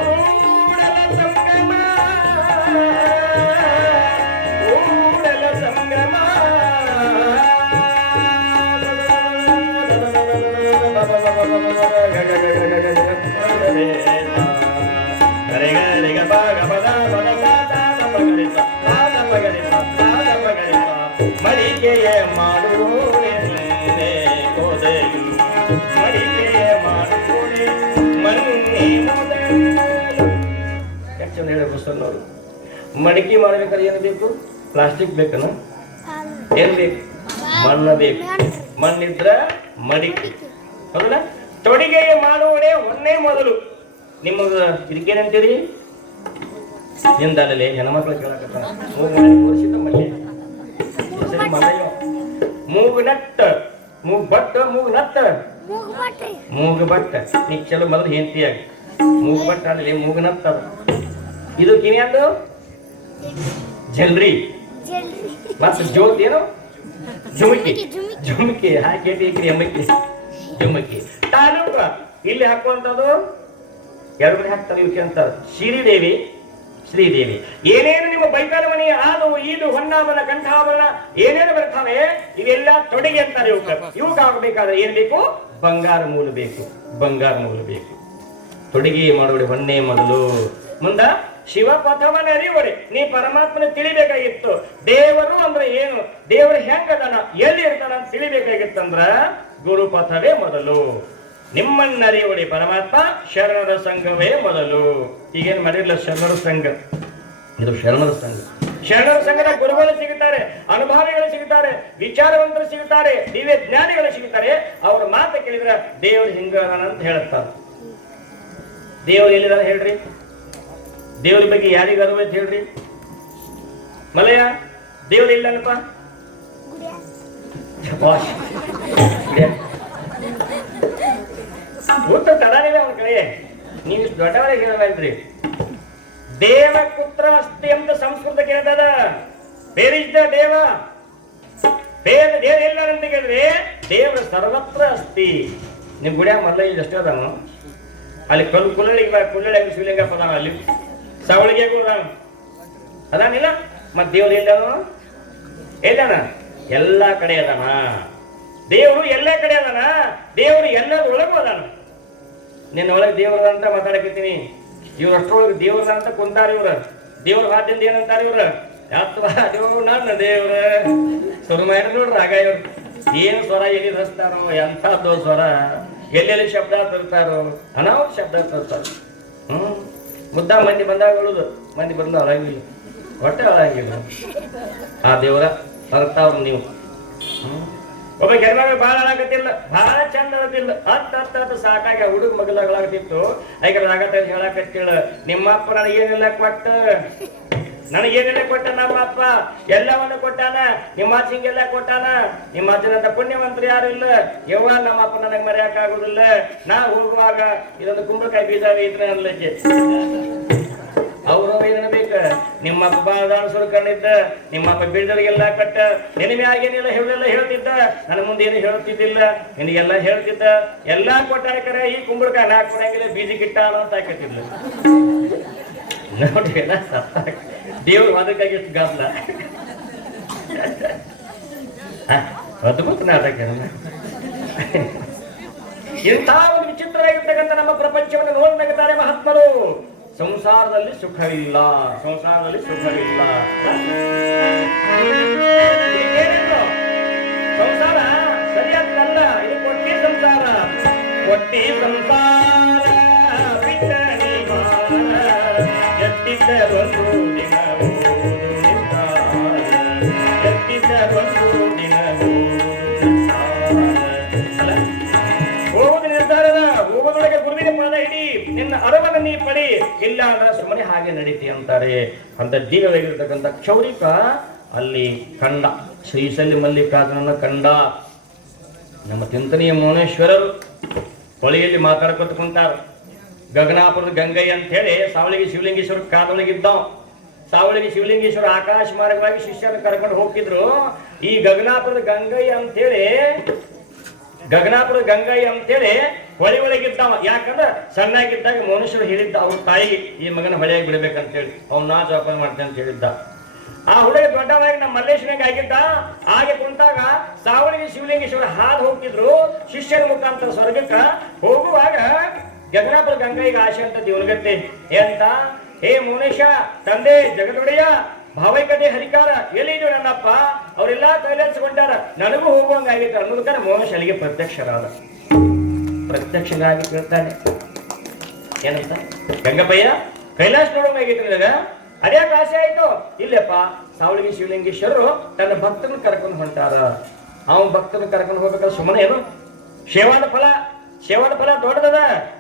ಸಂಗಮ ಕೂಡಲ ಸಂಗಮ ಮಡಿಕೆಯ ಮಾಡೋಡೆ ಮೊದಲು ಮಡಿಕೆಯ ಮಾಡೋಡೆ ಮನ್ನೆ ಮೊದಲು ಎಷ್ಟು ಹೇಳ ಬಸವನವರು ಮಡಿಕೆ ಮಾಡ್ಬೇಕಾದ್ರೆ ಏನು ಬೇಕು ಪ್ಲಾಸ್ಟಿಕ್ ಬೇಕನ ಏನ್ ಬೇಕು ಮಣ್ಣು ಬೇಕು, ಮಣ್ಣಿದ್ರ ಮಡಿಕೆ. ಹೌದಲ್ಲ? ತೊಡಿಗೆ ಮಾಡುವಡೆ ಒಂದೇ ಮೊದಲು. ನಿಮಗ ಇದಕ್ಕೇನಂತೀರಿ? ಹಿಂದಲ್ಲೇ ಹೆಣ್ಮಕ್ಳು ಕೇಳಕತ್ತಾರ. ತೋರಿಸಿದ ಮಲ್ಲೆ ಮಲ್ಲಯ್ಯ ಮೂಗು ನಟ್ಟ ಮೂಗು ಬಟ್ಟ ಮೂಗು ನಟ್ಟ ಮೂಗು ಬಟ್ಟ ನೀ ಚಲೋ ಮೊದಲು ಹೆಂಡತಿಯಾಗಿ ಮೂಗು ಬಟ್ಟ ಅಲ್ಲಿ ಮೂಗು ನಟ್ಟ. ಇದು ಕಿನಿಯಂದು ಜಲ್ರಿ ಮತ್ತೆ ಜ್ಯೋತಿ ಏನು ಜುಮಕಿ. ಜುಮಕಿ ಹಾಕಿ ಎಮ್ಮಕ್ಕಿ ಜುಮಕಿ. ತಾಲೂಕ ಇಲ್ಲಿ ಹಾಕುವಂಥದ್ದು ಎರಡು ಮನೆ ಹಾಕ್ತಾರೆ. ಇವಕ್ಕೆ ಅಂತಾರೆ ಶ್ರೀದೇವಿ ಶ್ರೀದೇವಿ. ಏನೇನು ನಿಮ್ಮ ಬೈತಾರ ಮನೆ ಹಾಲು ಈದು ಹೊನ್ನಾಭರಣ ಕಂಠಾಭರಣ ಏನೇನು ಬರ್ತಾವೆ ಇವೆಲ್ಲ ತೊಡಿಗೆ ಅಂತಾರೆ. ಇವಕ್ಕೆ ಆಗಬೇಕಾದ್ರೆ ಏನ್ ಬೇಕು? ಬಂಗಾರ ಮೂಲ ಬೇಕು, ಬಂಗಾರ ಮೂಲ ಬೇಕು. ತೊಡಿಗೆ ಮಾಡೋಡಿ ಹೊನ್ನೆ ಮೊದಲು. ಮುಂದ ಶಿವಪಥವನ್ನ ಅರಿವಡೆ ನೀ ಪರಮಾತ್ಮನ ತಿಳಿಬೇಕಾಗಿತ್ತು. ದೇವರು ಅಂದ್ರೆ ಏನು, ದೇವರು ಹೆಂಗದಾನ, ಎಲ್ಲಿ ಇರ್ತಾನ ಅಂತ ತಿಳಿಬೇಕಾಗಿತ್ತಂದ್ರ ಗುರುಪಥವೇ ಮೊದಲು. ನಿಮ್ಮನ್ನರಿವಡಿ ಪರಮಾತ್ಮ ಶರಣರ ಸಂಘವೇ ಮೊದಲು. ಈಗೇನು ಮಾಡಿರಲಿಲ್ಲ ಶರಣರ ಸಂಘ, ಇದು ಶರಣರ ಸಂಘ. ಶರಣರ ಸಂಘದ ಗುರುಗಳು ಸಿಗುತ್ತಾರೆ, ಅನುಭಾವಿಗಳು ಸಿಗುತ್ತಾರೆ, ವಿಚಾರವಂತರು ಸಿಗುತ್ತಾರೆ, ದಿವ್ಯ ಜ್ಞಾನಿಗಳು ಸಿಗುತ್ತಾರೆ. ಅವ್ರ ಮಾತು ಕೇಳಿದ್ರೆ ದೇವರು ಹಿಂಗಾನ ಅಂತ ಹೇಳ್ತಾರೆ. ದೇವರು ಎಲ್ಲಿದಾನ ಹೇಳ್ರಿ? ದೇವ್ರ ಬಗ್ಗೆ ಯಾರಿಗ ಅರಿವು ಅಂತ ಹೇಳ್ರಿ? ಮಲಯ ದೇವ್ರು ಇಲ್ಲನಪ್ಪ. ಗೊತ್ತ ತಡಾನಿವೆ ಅವನ ಕಡೆ. ನೀವು ಇಷ್ಟು ದೊಡ್ಡವರಿಗೆ ಹೇಳಬೇಡ್ರಿ. ದೇವ ಪುತ್ರ ಅಸ್ತಿ ಅಂತ ಸಂಸ್ಕೃತ ಕೇಳ್ತದ. ಬೇರಿದ್ದ ದೇವ ಬೇರೆ ದೇವ್ರ ಇಲ್ಲ ಅಂತ ಕೇಳಿದ್ರೆ ದೇವ್ರ ಸರ್ವತ್ರ ಅಸ್ತಿ. ನಿಮ್ ಗುಡಿಯಾಗ ಮೊದಲ ಇಲ್ಲಿ ಅಷ್ಟೇ ಅದಾನು. ಅಲ್ಲಿ ಕುಳ್ಳಳಿಗೆ ಶಿವಲಿಂಗ ಪದಾನ, ಅಲ್ಲಿ ಸವಳಿಗೆ ಅದಾನಿಲ್ಲ. ಮತ್ ದೇವ್ರು ಎಲ್ಲಾನು ಎಲ್ಲಾನ ಎಲ್ಲಾ ಕಡೆ ಅದಾನ. ದೇವರು ಎಲ್ಲ ಕಡೆ ಅದಾನ. ದೇವರು ಎಲ್ಲದರೊಳಗೂ ಅದಾನ. ನಿನ್ನ ಒಳಗೆ ದೇವ್ರದ ಅಂತ ಮಾತಾಡಕತ್ತೀನಿ. ಇವ್ರ ಅಷ್ಟರೊಳಗೆ ದೇವ್ರದ ಅಂತ ಕುಂತಾರ. ಇವ್ರ ದೇವ್ರ ಹಾದಿಂದ ಏನಂತಾರ? ಇವ್ರ ಯಾತ್ರ ದೇವ್ರು ನನ್ನ ದೇವ್ರ ಸ್ವರ ಮಾಡಿ ನೋಡ್ರ. ಆಗ ಇವ್ರು ಏನು ಸ್ವರ ಎಲ್ಲಿ ಹಚ್ತಾರೋ, ಎಂಥದ್ದು ಸ್ವರ ಎಲ್ಲೆಲ್ಲಿ ಶಬ್ದ ತರ್ತಾರೋ, ಅನಾಹುತ ಶಬ್ದ ತರ್ತಾರ. ಮುದ್ದ ಮಂದಿ ಬಂದಾಗ ಹೇಳುದು, ಮಂದಿ ಬಂದ ಅಳಂಗಿಲ್ಲ, ಹೊಟ್ಟೆ ಅಳಂಗಿಲ್ಲ. ಆ ದೇವರ ಅರ್ತಾವ್ರ ನೀವು. ಒಬ್ಬ ಗೆರ್ಮಾಗ ಬಾಳ ಅಳಾಕತ್ತಿಲ್ಲ, ಬಹಳ ಚಂದ ಅಳತಿಲ್ಲ. ಹತ್ತು ಸಾಕಾಗಿ ಹುಡುಗ ಮಗಲಾಗತ್ತಿತ್ತು. ಯಾಕಂದ್ರೆ ಆಗತ್ತ ಹೇಳಕತ್ತಿಳ, ನಿಮ್ಮಪ್ಪ ನನಗೇನಿಲ್ಲ ಕೊಟ್ಟ, ನನಗೇನಿಲ್ಲ ಕೊಟ್ಟ. ನಮ್ಮಪ್ಪ ಎಲ್ಲವನ್ನು ಕೊಟ್ಟಾನ, ನಿಮ್ಮ ಹಿಂಗೆಲ್ಲ ಕೊಟ್ಟಾನ. ನಿಮ್ಮ ಅಜ್ಜನಂತ ಪುಣ್ಯವಂತರು ಯಾರು ಇಲ್ಲ. ಯವ್ವ ನಮ್ಮಪ್ಪ ನನಗೆ ಮರೆಯಕ್ ಆಗುದಿಲ್ಲ. ನಾ ಹೋಗುವಾಗ ಇದೊಂದು ಕುಂಬಳಕಾಯಿ ಬೀಜ ಇದ್ರೆ ಅನ್ಲಿಕ್ಕೆ ಅವ್ರು ಏನೇನ್ಬೇಕ. ನಿಮ್ಮಪ್ಪ ಬಾಳ ಸುರ್ಕೊಂಡಿದ್ದ, ನಿಮ್ಮಪ್ಪ ಬೀಜಗಳಿಗೆಲ್ಲ ಕಟ್ಟ, ನಿನ್ನ ಆಗೇನಿಲ್ಲ ಹೇಳೆಲ್ಲ ಹೇಳ್ತಿದ್ದ, ನನ್ನ ಮುಂದೆ ಏನು ಹೇಳ್ತಿದ್ದಿಲ್ಲ, ನಿನಗೆಲ್ಲ ಹೇಳ್ತಿದ್ದ. ಎಲ್ಲಾ ಕೊಟ್ಟಾರ ಕರೆ ಈ ಕುಂಬಳಕಾಯಿ ನಾ ಕೊಡಂಗಿಲ್ಲ, ಬೀಜಕ್ಕಿಟ್ಟ ಅಂತ ಹಾಕತ್ತಿದ್ಲ. ನೋಡಿ ಎಲ್ಲ ದೇವ್ರು ಅದಕ್ಕಾಗಿ ಎಷ್ಟು ಗಾಬ್ಲ. ಅದ್ಭುತ ನಾಟಕ. ಇಂಥ ಒಂದು ವಿಚಿತ್ರವಾಗಿರ್ತಕ್ಕಂಥ ನಮ್ಮ ಪ್ರಪಂಚವನ್ನು ನೋಡ್ಬೇಕಾರೆ ಮಹಾತ್ಮರು. ಸಂಸಾರದಲ್ಲಿ ಸುಖವಿಲ್ಲ, ಸಂಸಾರದಲ್ಲಿ ಸುಖವಿಲ್ಲ. ಸಂಸಾರ ಸರಿಯಾದಲ್ಲ. ಇದು ಕೊಟ್ಟಿ ಸಂಸಾರ, ಕೊಟ್ಟಿ ಸಂಸಾರ ಎತ್ತಿದ್ದ ಒಂದು ದಿನವೂ ಎತ್ತಿದ್ದ ಒಂದು ದಿನವೂ ಹೋಗುದು ನಿರ್ಧಾರದ. ಹೋಗೋದೊಳಗೆ ಗುರುವಿನ ಪಾದ ಹಿಡಿ, ನಿನ್ನ ಅರವನ್ನ ನೀ ಪಡಿ, ಇಲ್ಲ ಅಂದ್ರೆ ಸುಮ್ಮನೆ ಹಾಗೆ ನಡೀತಿ ಅಂತಾರೆ. ಅಂತ ದಿವ್ಯವಾಗಿರ್ತಕ್ಕಂಥ ಕ್ಷೌರಿಕ ಅಲ್ಲಿ ಕಂಡ, ಶ್ರೀಶೈಲಿ ಮಲ್ಲಿಕಾರ್ಜುನನ ಕಂಡ. ನಮ್ಮ ಚಿಂತನೆಯ ಮೌನೇಶ್ವರರು ಹೊಳೆಯಲ್ಲಿ ಮಾತಾಡ್ಕೊತ ಕುಂತಾರ. ಗಗನಾಪುರದ ಗಂಗಯ್ಯ ಅಂತ ಹೇಳಿ ಸಾವಳಿಗೆ ಶಿವಲಿಂಗೇಶ್ವರ ಕಾಲೊಳಗಿದ್ದ. ಸಾವಳಿಗೆ ಶಿವಲಿಂಗೇಶ್ವರ ಆಕಾಶ ಮಾರ್ಗವಾಗಿ ಶಿಷ್ಯರನ್ನು ಕರ್ಕೊಂಡು ಹೋಗ್ತಿದ್ರು. ಈ ಗಗನಾಪುರದ ಗಂಗಯ್ಯ ಅಂತೇಳಿ ಹೊಳೆ ಒಳಗಿದ್ದಾವ. ಯಾಕಂದ್ರೆ ಸಣ್ಣಾಗಿದ್ದಾಗ ಮನುಷ್ಯರು ಹೇಳಿದ್ದ ಅವ್ರ ತಾಯಿಗೆ, ಈ ಮಗನ ಹೊಳೆಯಾಗಿ ಬಿಡ್ಬೇಕಂತ ಹೇಳಿ, ಅವ್ನ ಜೋಪಾನ ಮಾಡ್ತೇನೆ ಅಂತ ಹೇಳಿದ್ದ. ಆ ಹುಡುಗ ದೊಡ್ಡವಾಗಿ ನಮ್ಮ ಮಲ್ಲೇಶ್ವರಿಗೆ ಆಗಿದ್ದ. ಹಾಗೆ ಕುಂತಾಗ ಸಾವಳಿಗೆ ಶಿವಲಿಂಗೇಶ್ವರ ಹಾದು ಹೋಗ್ತಿದ್ರು ಶಿಷ್ಯರ ಮುಖಾಂತರ ಸ್ವರ್ಗಕ್ಕ. ಹೋಗುವಾಗ ಗಗನಾಪುರ ಗಂಗೈಗೆ ಆಶೆ ಅಂತ ದೇವನಗತ್ತೆ ಎಂತ, ಹೇ ಮೌನೇಶ ತಂದೆ ಜಗದೊಡೆಯ ಭಾವೈಕತೆ ಹರಿಕಾರ ಎಲ್ಲಿದ್ದು ನನ್ನಪ್ಪ, ಅವರೆಲ್ಲ ಕೈಲಾಸಗೊಂಡಾರ, ನನಗೂ ಹೋಗುವಂಗಾಗಿತ್ತು ಅನ್ನೋದಕ್ಕೆ ಮೌನೇಶ ಅಲ್ಲಿಗೆ ಪ್ರತ್ಯಕ್ಷರಾಗಿ ಕೇಳ್ತಾನೆ. ಏನಂತ? ಗಂಗಪ್ಪಯ್ಯ ಕೈಲಾಸ ನೋಡುವಂಗಾಗಿತ್ತು ನನಗ, ಅದ್ಯಾಕೆ ಆಸೆ ಆಯ್ತು? ಇಲ್ಲಪ್ಪ, ಸಾವಳಿಗೆ ಶಿವಲಿಂಗೇಶ್ವರರು ತನ್ನ ಭಕ್ತರನ್ನು ಕರ್ಕೊಂಡು ಹೊಂಟಾರ. ಅವ ಭಕ್ತನ ಕರ್ಕೊಂಡು ಹೋಗ್ಬೇಕಾದ್ರೆ ಸುಮ್ಮನೆ ಏನು ಸೇವಾದ ಫಲ ದೊಡ್ಡದದ.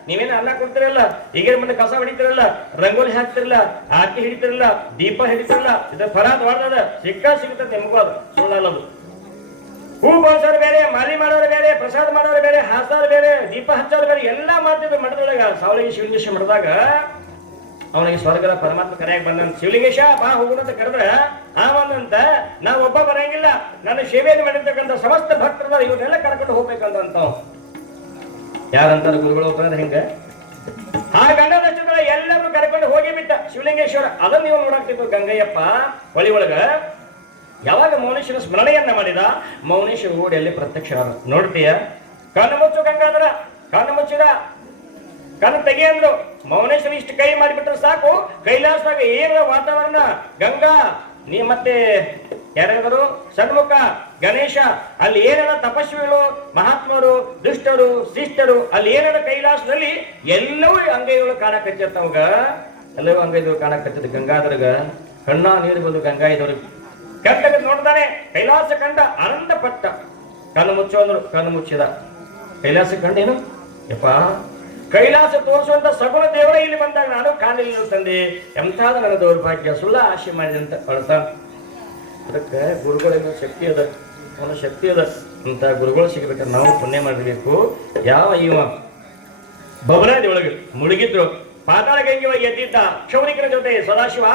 ನೀವೇನು ಅನ್ನ ಕೊಡ್ತಿರಲ್ಲ, ಈಗಿನ ಮುಂದೆ ಕಸ ಹೊಡಿತಿರಲ್ಲ, ರಂಗೋಲಿ ಹಾಕ್ತಿರಲ್ಲ, ಆರತಿ ಹಿಡಿತಿರಲ್ಲ, ದೀಪ ಹಿಡಿತಿರಲ್ಲ, ಇದ್ರ ಫಲ ದೊಡ್ಡದ. ಸಿಗ್ತದೆ ನಿಮಗೂ, ಅದು ಸುಳ್ಳಲ್ಲದು. ಹೂ ಬಳಸೋರು ಬೇರೆ, ಮಾಲಿ ಮಾಡೋರು ಬೇರೆ, ಪ್ರಸಾದ ಮಾಡೋರು ಬೇರೆ, ಹಾಸೋರು ಬೇರೆ, ದೀಪ ಹಚ್ಚೋರು ಬೇರೆ, ಎಲ್ಲಾ ಮಾಡ್ತಿದ್ರು ಮಠದೊಳಗ. ಸಾವಳಿಗೆ ಶಿವಲಿಂಗೇಶ ಮಠದಾಗ ಅವನಿಗೆ ಸ್ವರ್ಗದ ಪರಮಾತ್ಮ ಕರೆಯಾಗಿ ಬಂದಂತ. ಶಿವಲಿಂಗೇಶ ಬಾ ಹೋಗುಣಂತ ಕರೆದ್ರ ಬಂದಂತ, ನಾವ್ ಒಬ್ಬ ಬರಂಗಿಲ್ಲ, ನನ್ನ ಸೇವೆಯನ್ನು ಮಾಡಿರ್ತಕ್ಕಂಥ ಸಮಸ್ತ ಭಕ್ತರದ ಇವನ್ನೆಲ್ಲ ಕರ್ಕೊಂಡು ಹೋಗ್ಬೇಕಂತ. ಯಾರಂತಾರ ಗುರುಗಳು ಹೋಗ್ತಾರೆ ಹಿಂಗ. ಆ ಗಂಡದಷ್ಟಗಳ ಎಲ್ಲರೂ ಕರ್ಕೊಂಡು ಹೋಗಿ ಬಿಟ್ಟ ಶಿವಲಿಂಗೇಶ್ವರ. ಅದನ್ನ ನೀವು ನೋಡಾಕ್ತಿತ್ತು ಗಂಗಯ್ಯಪ್ಪ ಹೊಳಿ ಒಳಗ. ಯಾವಾಗ ಮೌನೇಶ್ವರ ಸ್ಮರಣೆಯನ್ನ ಮಾಡಿದ, ಮೌನೇಶ್ವರ ಓಡಿ ಅಲ್ಲಿ ಪ್ರತ್ಯಕ್ಷ ಆದ. ನೋಡ್ತೀಯ, ಕಣ್ಣು ಮುಚ್ಚು ಗಂಗಾಧರ, ಕಣ್ಣು ಮುಚ್ಚಿದ, ಕಣ್ಣು ತೆಗಿ ಅಂದ್ರು. ಮೌನೇಶ್ವರ ಇಷ್ಟು ಕೈ ಮಾಡಿಬಿಟ್ರೆ ಸಾಕು, ಕೈಲಾಸದಾಗ ಏನ ವಾತಾವರಣ. ಗಂಗಾ ನೀ ಮತ್ತೆ ಯಾರಾದರೂ ಷಣ್ಮುಖ ಗಣೇಶ, ಅಲ್ಲಿ ಏನೇನ ತಪಸ್ವಿಗಳು, ಮಹಾತ್ಮರು, ದುಷ್ಟರು, ಶಿಷ್ಟರು, ಅಲ್ಲಿ ಏನೇನ ಕೈಲಾಸದಲ್ಲಿ ಎಲ್ಲವೂ ಅಂಗೈಗಳು ಕಾಣಕತ್ತಿರ್ತಾವಾಗ. ಎಲ್ಲವೂ ಅಂಗೈಗಳು ಕಾಣಕತ್ತಿದ ಗಂಗಾಧರಗ ಕಣ್ಣ ನೀರು ಬಂದು ಗಂಗಾಯಿದವ್ರಿಗೆ ಕಟ್ಟಗ ನೋಡ್ತಾನೆ. ಕೈಲಾಸ ಕಂಡ ಆನಂದ ಪಟ್ಟ. ಕಣ್ಣು ಮುಚ್ಚು ಅಂದ್ರು, ಕಣ್ಣು ಮುಚ್ಚಿದ. ಕೈಲಾಸ ಕಂಡೇನು ಯಪ್ಪ, ಕೈಲಾಸ ತೋರಿಸುವಂತ ಸಗುಣ ದೇವರ ಇಲ್ಲಿ ಬಂದಾಗ ನಾನು ಕಾಣಲಿಲ್ಲ ತಂದೆ. ಎಂತಾದ ನನ್ನ ದೌರ್ಭಾಗ್ಯ, ಸುಳ್ಳ ಆಶೆ ಮಾಡಿದೆ ಅಂತ ಅಳ್ತಾ. ಅದಕ್ಕೆ ಗುರುಗಳಿಗೂ ಶಕ್ತಿ ಅದ, ಅವನ ಶಕ್ತಿ ಅದ ಅಂತ ಗುರುಗಳು ಸಿಗ್ಬೇಕಾದ್ರೆ ನಾವು ಪುಣ್ಯ ಮಾಡಬೇಕು. ಯಾವ ಇವ ಬಬಲಾದಿ ಒಳಗೆ ಮುಳುಗಿದ್ರು, ಪಾತಾಳ ಗಂಗೆ ಒಳಗೆ ಎದ್ದಿದ್ದ ಕ್ಷೌರಿಕರ ಜೊತೆ ಸದಾಶಿವ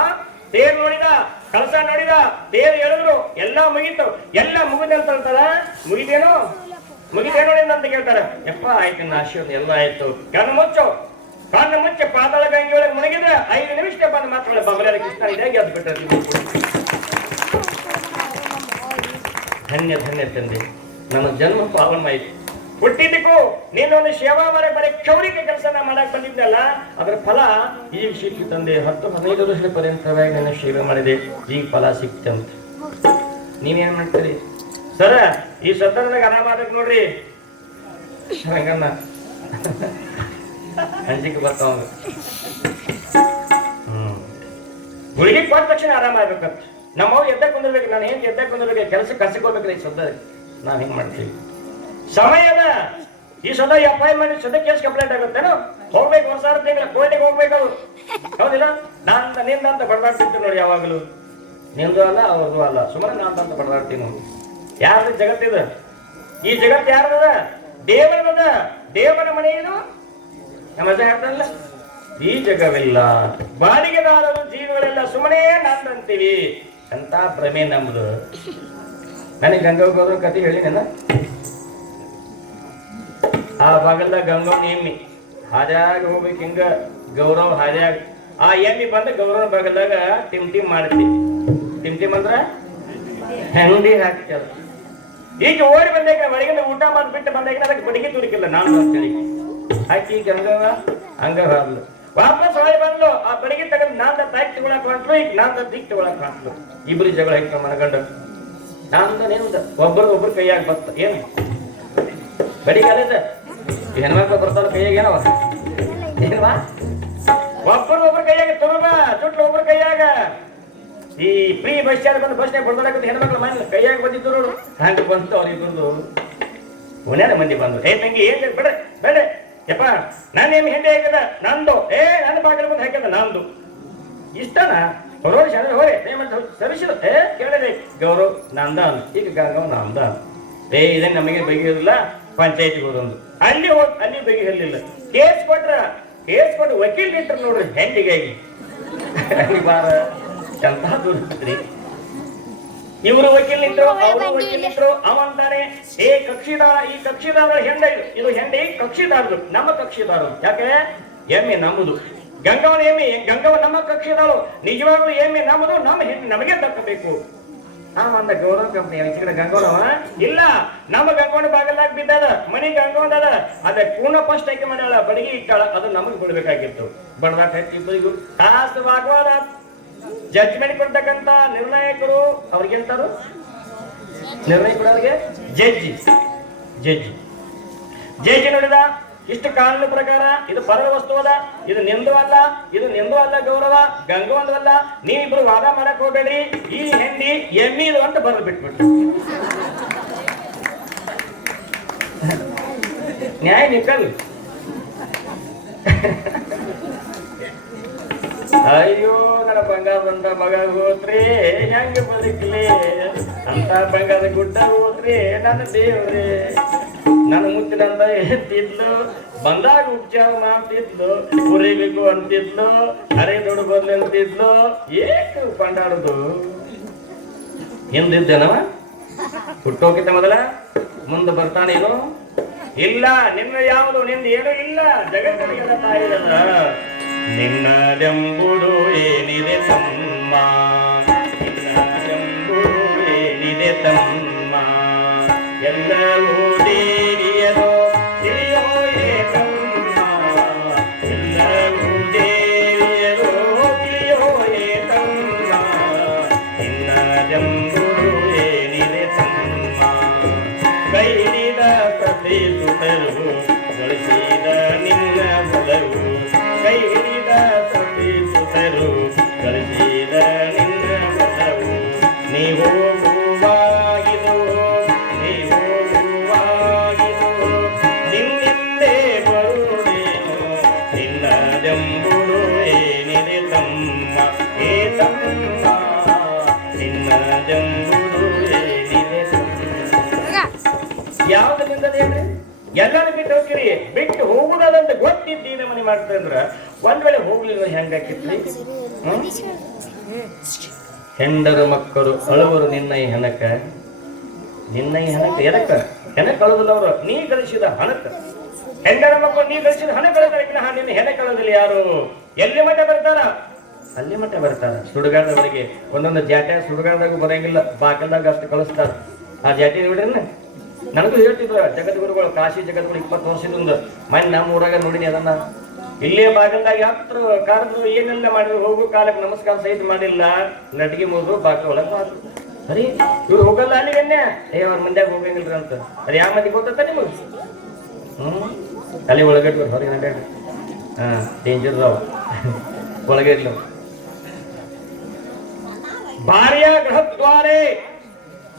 ತೇರು ನೋಡಿದ, ಕಳಸ ನೋಡಿದ, ತೇರು ಎಳೆದ್ರು, ಎಲ್ಲ ಮುಗೀತು. ಎಲ್ಲ ಮುಗಿದಂತಾರ, ಮುಗಿದೇನೋ ಅಂತ ಕೇಳ್ತಾರ. ಯಪ್ಪ ಆಯ್ತು, ನನ್ನ ಆಶೀರ್ವಾದ ಎಲ್ಲ ಆಯ್ತು. ಕಣ್ಣು ಮುಚ್ಚು ಪಾತಾಳ ಗಂಗೆ ಒಳಗೆ ಮುಳುಗಿದ್ರೆ 5 ನಿಮಿಷ ಬಂದು ಮಾತ್ರ ಬಬಲಾದಿ ಕೃಷ್ಣ ಇದಾಗಿ ಅದು ಬಿಟ್ಟ. ಧನ್ಯ ತಂದೆ, ನನ್ನ ಜನ್ಮ ಪಾವನವಾಯಿತು. ಹುಟ್ಟಿದ್ದಕ್ಕೂ ನೀನೊಂದು ಸೇವಾ ಬರೀ ಕ್ಷೌರಿಕ ಕೆಲಸನ ಮಾಡಕ್ ಬಂದಿದ್ದಲ್ಲ, ಅದರ ಫಲ ಈಗ ಸಿಕ್ತು ತಂದೆ. 10-15 ವರ್ಷದ ಪರ್ಯಂತವಾಗಿ ನನ್ನ ಸೇವೆ ಮಾಡಿದೆ, ಈಗ ಫಲ ಸಿಕ್ತಂತ. ನೀವೇನ್ ಮಾಡ್ತೀರಿ ಸರ? ಈ ಸತ್ತರದಾಗ ಆರಾಮಾದಕ್ ನೋಡ್ರಿ, ಹಂಗನ್ನ ಅಂಜಿಕೆ ಬರ್ತಾವ. ಗುಳಿಗೆ ಕೊಟ್ಟ ತಕ್ಷಣ ಆರಾಮ ಆಗ್ಬೇಕಂತ. ನಮ್ಮವ್ರು ಎದ್ದ ಕುಂದಿರ್ಬೇಕು, ನಾನು ಏನ್ ಎದ್ದ ಕುಂದಿರ್ಬೇಕು, ಕೆಲಸಕ್ಕೆ ಕರ್ಸಿಕೊಳ್ಬೇಕ್ರಿ. ಈ ಸದ್ದ ನಾವ್ ಹೆಂಗ್ ಮಾಡ್ತೀವಿ? ಸಮಯದ ಈ ಸದ ಅಪಾಯಿಂಟ್ಮೆಂಟ್ ಸದ ಕೇಸ್ ಕಂಪ್ಲೇಂಟ್ ಆಗುತ್ತೇನೋ, ಹೋಗ್ಬೇಕು. 1,000 ತಿಂಗಳ ಕೋರ್ಟಿಗೆ ಹೋಗ್ಬೇಕು. ಹೌದಿಲ್ಲ? ನಿಂದ ಅಂತ ಬಡದಾಡ್ತಿರ್ತೀನಿ ನೋಡಿ. ಯಾವಾಗಲೂ ನಿಂದು ಅಲ್ಲ ಅವ್ರದ್ದು ಅಲ್ಲ, ಸುಮ್ಮನೆ ನಾಂತ ಬಡದಾಡ್ತೀನಿ ನೋಡಿ. ಯಾರ್ದು ಜಗತ್ತಿದ? ಈ ಜಗತ್ತು ಯಾರ್ದದ? ದೇವರದ. ದೇವರ ಮನೆ ಇದು. ನಮ್ಮ ಅಜ್ಜ ಹೇಳ್ತಾರಲ್ಲ, ಈ ಜಗವಿಲ್ಲ, ಬಾಡಿಗೆದಾರರು ಜೀವಗಳೆಲ್ಲ ಸುಮ್ಮನೆ ನಂದಂತೀವಿ ಅಂತ ಭ್ರಮೆ ನಮ್ದು. ನನಗೆ ಗಂಗಾವ್ಗೆ ಹೋದ್ರು ಕತೆ ಹೇಳಿ ನನ್ನ. ಆ ಭಾಗದ ಗಂಗವ್ನ ಎಮ್ಮಿ ಹಾದ್ಯಾಗ ಹೋಗ್ಬೇಕು, ಹಿಂಗ ಗೌರವ್ ಹಾದ್ಯಾಗ ಆ ಎಮ್ಮಿ ಬಂದ ಗೌರವ್ ಭಾಗದಾಗ ಟಿಮ್ ಮಾಡ್ತಿ. ಟಿಮ್ ಅಂದ್ರ ಹೆಂಡಿ ಹಾಕ್ತಾರ. ಈಗ ಓಡಿ ಬಂದಾಗ ಒಳಗಿಂದ ಊಟ ಮಾಡ್ಬಿಟ್ಟು ಬಂದಾಗ ಅದಕ್ಕೆ ಬಡಿಗೆ ತುಡಿಕಿಲ್ಲ ನಾನು ಅಂತೇಳಿ ಹಾಕಿ ಗಂಗವ ಹಂಗ ಹಾದ್ಲು. ವಾಪಸ್ ಹೊಳೆ ಬಂದ್ಲು, ಆ ಬಡಿಗೆ ತಗೊಂಡು ನಾಂದ ತಾಯಿ ತಗೊಳಕ್ ಹೊಂಟ್ಲು, ಈಗ ನಾಂದ ದಿಕ್ ತಗೊಳಕ್ ಹೊಂಟ್ಲು. ಇಬ್ರು ಜಗಳ ಹಿಕ್ಕ ಮನಗಂಡ. ನಾಂದ ನಿಂದ ಒಬ್ರು ಕೈಯಾಗ ಬತ್ತ. ಏನು ಬಡಿಗೆ ಅಲ್ಲದ ಹೆಣ್ಮಕ್ಳು ಬರ್ತಾವ ಕೈಯಾಗ ಏನವ ಏನ್ವಾ? ಒಬ್ಬರು ಕೈಯಾಗ ತುರುಬ ಚುಟ್ಲು, ಒಬ್ರು ಕೈಯಾಗ ಈ ಫ್ರೀ ಬಸ್ ಚಾರ್ಜ್ ಬಂದು ಬಸ್ನಾಗ ಬಡ್ದಾಡಕಂತ ಹೆಣ್ಮಕ್ಳು ಮನೆ ಕೈಯಾಗ ಬಂದಿದ್ದು ನೋಡು. ಹಂಗ ಬಂತು ಅವ್ರಿಬ್ರದು. ಒಳ್ಳೆ ಮಂದಿ ಬಂದು, ಹೇ ತಂಗಿ ಏನ್ ಬೇಡ ಯಪ್ಪ, ನಾನೇನು ಹೆಂಡೆ ಹಾಕದ ನಂದು, ನನ್ನ ಬಾಗಿಲು ಬಂದು ಹಾಕದ ನಂದು. ಇಷ್ಟನ ಹೊರೋಡಿ ಶಾಲೆ ಹೋರೆ ಪೇಮೆಂಟ್ ಸರಿಸಿರು. ಕೇಳಿದೆ ಗೌರವ್ ನಂದ ಅನ್, ಈಗ ಗಂಗವ್ ನಂದ. ಇದೇ ನಮಗೆ ಬಗೆಯಿರಲಿಲ್ಲ, ಪಂಚಾಯತಿಗೆ ಹೋದೊಂದು ಅಲ್ಲಿ ಬಗೆಹರಲಿಲ್ಲ. ಕೇಸ್ ಕೊಟ್ಟು ವಕೀಲ್ ಇಟ್ಟರು ನೋಡ್ರಿ ಹೆಂಡಿಗಾಗಿ. ಬಾರ ಎಂತ ದೂರಿ ಇವರು ವಕೀಲ್ ನಿಂತರು, ಅವರು ವಕೀಲ್ ನಿಂತರು. ಅವಂತಾನೆ ಈ ಕಕ್ಷಿದಾರ ಹೆಂಡ ಇದು ಹೆಂಡಿ ಕಕ್ಷಿದಾರರು, ನಮ್ಮ ಕಕ್ಷಿದಾರರು. ಯಾಕೆ? ಎಮ್ಮೆ ನಮ್ಮದು. ಗಂಗವನ ಎಮ್ಮೆ, ಗಂಗವ ನಮ್ಮ ಕಕ್ಷಿದಾರು. ನಿಜವಾಗ್ಲೂ ಎಮ್ಮೆ ನಮ್ಮದು, ನಮ್ಮ ಹೆಣ್ಣು ನಮಗೆ ದಕ್ಕಬೇಕು. ಅಂದ ಗೌರವ ಕಂಪನಿ ಕಡೆ ಗಂಗವನವ ಇಲ್ಲ, ನಮ್ಮ ಗಂಗವನ ಬಾಗಲಾಗ ಬಿದ್ದದ ಮನಿ ಗಂಗವನದ. ಅದ ಪೂರ್ಣ ಫಸ್ಟ್ ಆಯ್ಕೆ ಮಾಡ್ಯಾಳ, ಬಡಗಿ ಇಟ್ಟಾಳ, ಅದು ನಮಗ್ ಬಿಡ್ಬೇಕಾಗಿತ್ತು. ಬಡದಾಟ ಇಬ್ಬರಿಗೂ ತಾಸು ವಾಗ್ವಾದ. ಜಡ್ಜ್ಮೆಂಟ್ ಕೊಡ್ತಕ್ಕಂತ ನಿರ್ಣಾಯಕರು ಅವ್ರಿಗೆಂತಾರು? ನಿರ್ಣಯ ಕೊಡೋರಿಗೆ ಜಡ್ಜಿ ನೋಡಿದ, ಇಷ್ಟು ಕಾನೂನು ಪ್ರಕಾರ ಇದು ಪರದ ವಸ್ತು ಅದ, ಇದು ನಿಂದು ಅಲ್ಲ ಗೌರವ, ಗಂಗವಂದವಲ್ಲ, ನೀವಿಬ್ರು ವಾದ ಮಾಡಕ್ ಹೋಗ್ಬೇಡ್ರಿ, ಈ ಹೆಂಡಿ ಎಮ್ಮಿದು ಅಂತ ಬರೆದು ಬಿಟ್ಬಿಟ್ರು. ನ್ಯಾಯ ನಿಕ್ಕಲ್. ಅಯ್ಯೋ ನನ್ನ ಬಂಗಾರ ಬಂದ ಮಗ ಹೋತ್ರಿ ಹೆಂಗ ಬದುಕಲಿ ಅಂತ ಬಂಗಾರ ಗುಡ್ಡ ಹೋತ್ರಿ ನನ್ನ ದೇವ್ರಿ. ನನ್ನ ಮುತ್ತಿನಂದ ಎತ್ತಿದ್ಲು, ಬಂದಾಗ ಉಪಚಾರ ಮಾಡ್ತಿದ್ಲು, ಉರಿಬೇಕು ಅಂತಿದ್ಲು, ಅರೆ ದೊಡ್ಡ ಬರ್ಲಿ ಅಂತಿದ್ಲು. ಏಕೆ ಕೊಂಡಾಡುದು ಹಿಂದಿದ್ದೇನವ? ಹುಟ್ಟೋಕಿತ ಮೊದಲ ಮುಂದೆ ಬರ್ತಾನೇನು? ಇಲ್ಲ, ನಿನ್ನ ಯಾವುದು ನಿಂದ ಏನೂ ಇಲ್ಲ. ಜಗತ್ತಿನ ತಾಯಿರಲ್ಲ. ನಿನ್ನದೆಂಬುದು ಏನಿದೆ ತಮ್ಮ, ನಿನ್ನದೆಂಬುದು ಏನಿದೆ ತಮ್ಮ, ಎಲ್ಲವೂ ದೇವಿಯರೋ ತಿಳಿಯೋ ಏತಮ್ಮ, ಎಲ್ಲವೂ ದೇವಿಯರೋ ತಿಳಿಯೋ ಏತಮ್ಮ, ನಿನ್ನದೆಂಬುದು ಏನಿದೆ ತಮ್ಮ. ಕೈ ಹಿಡಿದ ಪ್ರತಿ ಸುತರು ಗಳಿಸಿದ ನಿನ್ನ ಬಲವು, ಕೈ ಹಿಡಿದ ಪ್ರತಿ ಸುತರು ಗಳಿಸಿದ ನಿನ್ನ ಬಲವು. ನೀವು ಹೂವಾಗಿದು, ನೀವು ಹೂವಾಗಿದು, ನಿನ್ನಿಂದೇ ಬರುವುದೇನು, ನಿನ್ನದೆಂಬುದು ಏನಿದೆ ತಮ್ಮ, ಏ ತಮ್ಮ, ನಿನ್ನದೆಂಬುದು ಏನಿದೆ ತಮ್ಮ. ಯಾವ್ದರಿಂದ ಹೇಳ್ರಿ? ಎಲ್ಲರೂ ಬಿಟ್ಟು ಹೋಗಿರಿ. ಬಿಟ್ಟು ಹೋಗುದಂತ ಗೊತ್ತಿದ್ದೀನ ಮನೆ ಮಾಡ್ತಂದ್ರ ಒಂದ್ ವೇಳೆ ಹೋಗ್ಲಿಲ್ಲ ಹೆಂಗಾಕಿತ್ರಿ? ಹೆಂಡರ ಮಕ್ಕಳು ಅಳುವರು ನಿನ್ನ ಈ ಹೆಣಕ, ನಿನ್ನ ಈ ಹೆಣಕ ಎದಕ್ಕ? ಹೆಣ ಕಳುದಿಲ್ಲ ಅವರು, ನೀ ಗಳಿಸಿದ ಹಣಕ್ಕ. ಹೆಂಡರ ಮಕ್ಕಳು ನೀ ಗಳಿಸಿದ ಹಣ ಕಳೆದ ನಿನ್ನ ಹೆಣ ಕಳೆದಿಲ್ಲ ಯಾರು? ಎಲ್ಲಿ ಮಠ ಬರ್ತಾರ ಅಲ್ಲಿ ಮಠ ಬರ್ತಾರ. ಸುಡುಗಾಡದವರಿಗೆ ಒಂದೊಂದು ಜಾಟ್ಯ ಸುಡುಗಾಡದಾಗ ಬರಂಗಿಲ್ಲ, ಬಾಕಲ್ದಾಗ ಅಷ್ಟು ಕಳಿಸ್ತಾರ. ಆ ಜಾಟಿ ನೋಡ್ರಿ, ನನಗೂ ಹೇಳ್ತಿದ್ರು ಜಗದ್ಗುರುಗಳು, ಕಾಶಿ ಜಗದ್ಗುರು 20 ವರ್ಷದಿಂದ. ಮನೆ ನಮ್ಮ ಊರಾಗ ನೋಡಿನಿ ಅದನ್ನ. ಇಲ್ಲೇ ಬಾಗಲ್ದಾಗ ಹತ್ರ ಕಾರದ್ರು, ಏನೆಲ್ಲ ಮಾಡಿದ್ರು, ಹೋಗು ಕಾಲಕ್ಕೆ ನಮಸ್ಕಾರ ಸಹಿತ ಮಾಡಿಲ್ಲ, ನಟಿಗೆ ಮುಗಿದ್ರು ಬಾಕಿ ಒಳಗೆ ಆದ್ರು. ಸರಿ ಇವ್ರು ಹೋಗಲ್ಲ ಅಲ್ಲಿಗನ್ನೇ, ಅವ್ರ ಮಂದ್ಯಾಗ ಹೋಗಂಗಿಲ್ರಿ ಅಂತ. ಅದು ಯಾವ ಮಂದಿ ಗೊತ್ತ ನಿಮಗೆ? ಅಲ್ಲಿ ಒಳಗಡ್ರಿ, ಹೊರಗೆ ನಡ್ಯಾಡ್ರಿ. ಡೇಂಜರ್ ಅವ ಒಳಗೆ ಇರ್ಲಿ. ಭಾರ್ಯ ಗೃಹದ್ವಾರೆ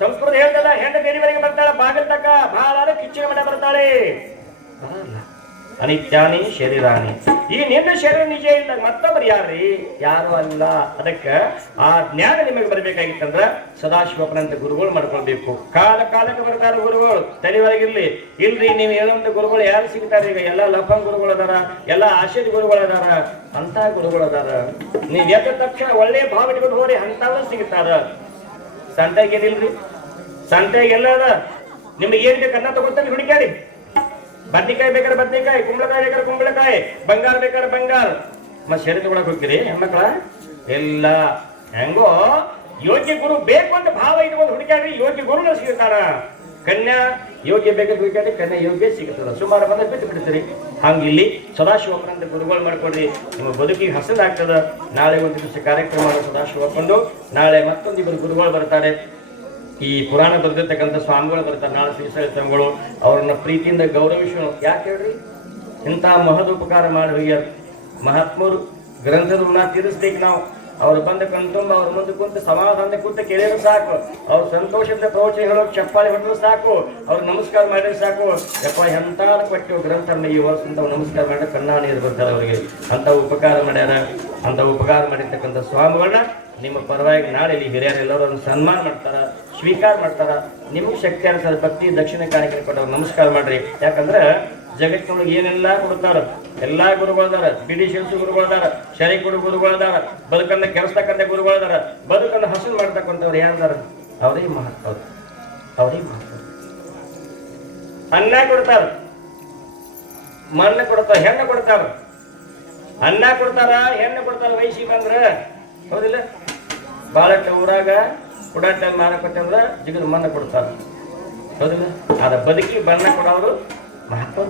ಸಂಸ್ಕೃತ ಹೇಳ್ತಲ್ಲ, ಹೆಣ್ಣು ಬೇರೆಯವರೆಗೆ ಬರ್ತಾಳೆ, ಬಾಗಿಲ್ ತಕ್ಕ ಬಹಳ ಕಿಚ್ಚಿನ ಮನೆ ಬರ್ತಾಳೆ. ಅನಿತ್ಯಾನಿ ಶರೀರಾನಿ, ಈ ನಿನ್ನ ಶರೀರ ನಿಜ ಇಲ್ಲ, ಮತ್ತೊಬ್ಬರು ಯಾರ್ರಿ? ಯಾರು ಅಲ್ಲ. ಅದಕ್ಕೆ ಆ ಜ್ಞಾನ ನಿಮಗೆ ಬರ್ಬೇಕಾಗಿತ್ತಂದ್ರ ಸದಾಶಿವಪ್ಪನಂತ ಗುರುಗಳು ಮಾಡ್ಕೊಳ್ಬೇಕು. ಕಾಲ ಕಾಲಕ್ಕೆ ಬರ್ತಾರ ಗುರುಗಳು, ತಲೆವರೆಗಿರ್ಲಿ. ಇಲ್ರಿ ನೀವು ಹೇಳುವಂತ ಗುರುಗಳು ಯಾರು ಸಿಗ್ತಾರೆ ಈಗ? ಎಲ್ಲ ಲಫಂಗ್ ಗುರುಗಳು ಅದಾರ, ಎಲ್ಲ ಆಶೀರ್ ಗುರುಗಳು ಅದಾರ, ಅಂತ ಗುರುಗಳು ಅದಾರ. ನೀವ್ ಎದ್ದ ತಕ್ಷಣ ಒಳ್ಳೆ ಭಾವ ಇಟ್ಕೊಂಡು ಹೋರಿ, ಅಂತವ ಸಿಗ್ತಾರ. ಸಂತೆಗಿಲ್ರಿ, ಸಂತೆಗೆ ಎಲ್ಲ ಅದ. ನಿಮ್ಗೆ ಏನ್ ಬೇಕು ಅನ್ನ ತಗೋತಾನೆ ಹುಡುಕ್ಯಾಡಿ. ಬದ್ನಿಕಾಯಿ ಬೇಕಾದ್ರೆ ಬದ್ನಿಕಾಯಿ, ಕುಂಬಳಕಾಯಿ ಬೇಕಾದ್ರೆ ಕುಂಬಳಕಾಯಿ, ಬಂಗಾರ ಬೇಕಾದ್ರೆ ಬಂಗಾರ. ಮತ್ ಶರೀರ ತಗೊಳಕ್ ಹೋಗ್ತೀರಿ ಹೆಣ್ಮಕ್ಳ? ಎಲ್ಲ ಹೆಂಗೋ ಯೋಗ್ಯ ಗುರು ಬೇಕು ಅಂತ ಭಾವ ಇಟ್ಕೊಂಡು ಹುಡುಕ್ಯಾಡ್ರಿ, ಯೋಗ್ಯ ಗುರುಗಳು ಸಿಗ್ತಾರ. ಕನ್ಯಾ ಯೋಗ್ಯ ಬೇಕಾದ್ರೆ ಹುಡುಕ್ಯಾಡಿ, ಕನ್ಯಾ ಯೋಗ್ಯ ಸಿಗ್ತದ. ಸುಮಾರು ಬಂದ ಬಿಟ್ಟು ಬಿಡ್ತೀರಿ. ಹಂಗಿಲ್ಲಿ ಸದಾಶಿವಪ್ಪನಂತ ಗುರುಗಳು ಮಾಡ್ಕೊಡ್ರಿ, ನಿಮ್ಮ ಬದುಕಿಗೆ ಹಸದಾಗ್ತದ. ನಾಳೆ ಒಂದು ದಿವಸ ಕಾರ್ಯಕ್ರಮ ಮಾಡೋ ಸದಾಶಿವಪ್ಪಂದು, ನಾಳೆ ಮತ್ತೊಂದಿಬ್ಬರು ಗುರುಗಳು ಬರ್ತಾರೆ. ಈ ಪುರಾಣ ಬರೆದಿರ್ತಕ್ಕಂಥ ಸ್ವಾಮಿಗಳು ಬರ್ತಾರೆ, ನಾಳೆ ಶ್ರೀಶೈಲ ಸ್ವಾಮಿಗಳು. ಅವ್ರನ್ನ ಪ್ರೀತಿಯಿಂದ ಗೌರವಿಸೋಣ. ಯಾಕೆ ಹೇಳ್ರಿ? ಇಂಥ ಮಹದುಪಕಾರ ಮಾಡಿ ಹೋಗ್ಯಾರ ಮಹಾತ್ಮರು. ಗ್ರಂಥದ ಋಣ ತೀರಿಸ್ಬೇಕು ನಾವು. ಅವ್ರು ಬಂದ ಕಣ್ತುಂಬ ಅವ್ರ ಮುಂದೆ ಕುಂತು ಸಮಾಧಾನ ಕೂತ ಕೇಳಿದ್ರು ಸಾಕು. ಅವ್ರ ಸಂತೋಷದ ಪ್ರವಚನ ಹೇಳೋಕೆ ಚಪ್ಪಾಳಿ ಹೊಡೆದ್ರು ಸಾಕು, ಅವ್ರು ನಮಸ್ಕಾರ ಮಾಡಿದ್ರೆ ಸಾಕು. ಯಪ್ಪ ಎಂತ ಕೊಟ್ಟು ಗ್ರಂಥನ ಈ ವರ್ಷ ನಮಸ್ಕಾರ ಮಾಡಿ ಕಣ್ಣಾ ನೀರು ಬರ್ತಾರೆ ಅವರಿಗೆ. ಅಂತ ಉಪಕಾರ ಮಾಡ್ಯಾರ. ಅಂತ ಉಪಕಾರ ಮಾಡಿರ್ತಕ್ಕಂಥ ಸ್ವಾಮಿಗಳನ್ನ ನಿಮ್ಮ ಪರವಾಗಿ ನಾಳೆ ಇಲ್ಲಿ ಹಿರಿಯರೆಲ್ಲರೂ ಅದನ್ನು ಸನ್ಮಾನ ಮಾಡ್ತಾರ, ಸ್ವೀಕಾರ ಮಾಡ್ತಾರ. ನಿಮಗೆ ಶಕ್ತಿ ಅನ್ಸದ ಭಕ್ತಿ ದಕ್ಷಿಣ ಕಾಣಿಕೆ ಕೊಟ್ಟವ್ರು ನಮಸ್ಕಾರ ಮಾಡ್ರಿ. ಯಾಕಂದ್ರೆ ಜಗತ್ತಿನೊಳಗೆ ಏನೆಲ್ಲ ಕೊಡ್ತಾರ, ಎಲ್ಲಾ ಗುರುಗಳದಾರ. ಬಿಡಿ ಶಿಲ್ಸು ಗುರುಗಳದಾರ, ಶರೀ ಗುರುಗಳದಾರ, ಬದುಕನ್ನ ಕೆಡಿಸ್ತಕ್ಕಂಥ ಗುರುಗಳದಾರ, ಬದುಕನ್ನು ಹಸನು ಮಾಡ್ತಕ್ಕಂಥವ್ರು ಯಾರ್ದಾರ? ಅವರೇ ಮಹತ್ವ, ಅವರೇ ಮಹತ್ವ. ಅನ್ನ ಕೊಡ್ತಾರ, ಮಣ್ಣು ಕೊಡ್ತಾರ, ಹೆಣ್ಣು ಕೊಡ್ತಾರ. ಅನ್ನ ಕೊಡ್ತಾರ, ಹೆಣ್ಣು ಕೊಡ್ತಾರ. ವಯಸ್ಸಿ ಬಂದ್ರ ಹೌದಿಲ್ಲ? ಬಾಳಟ್ಟ ಊರಾಗ ಕುಡಾಟ ಮಾರಕೊಟ್ಟೆ ಅಂದ್ರ ಜಿಗದ ಮಣ್ಣ ಕೊಡ್ತಾರ, ಹೌದಿಲ್ಲ? ಅದ ಬದುಕಿ ಬಣ್ಣ ಕೊಡೋರು ಮಹತ್ವ.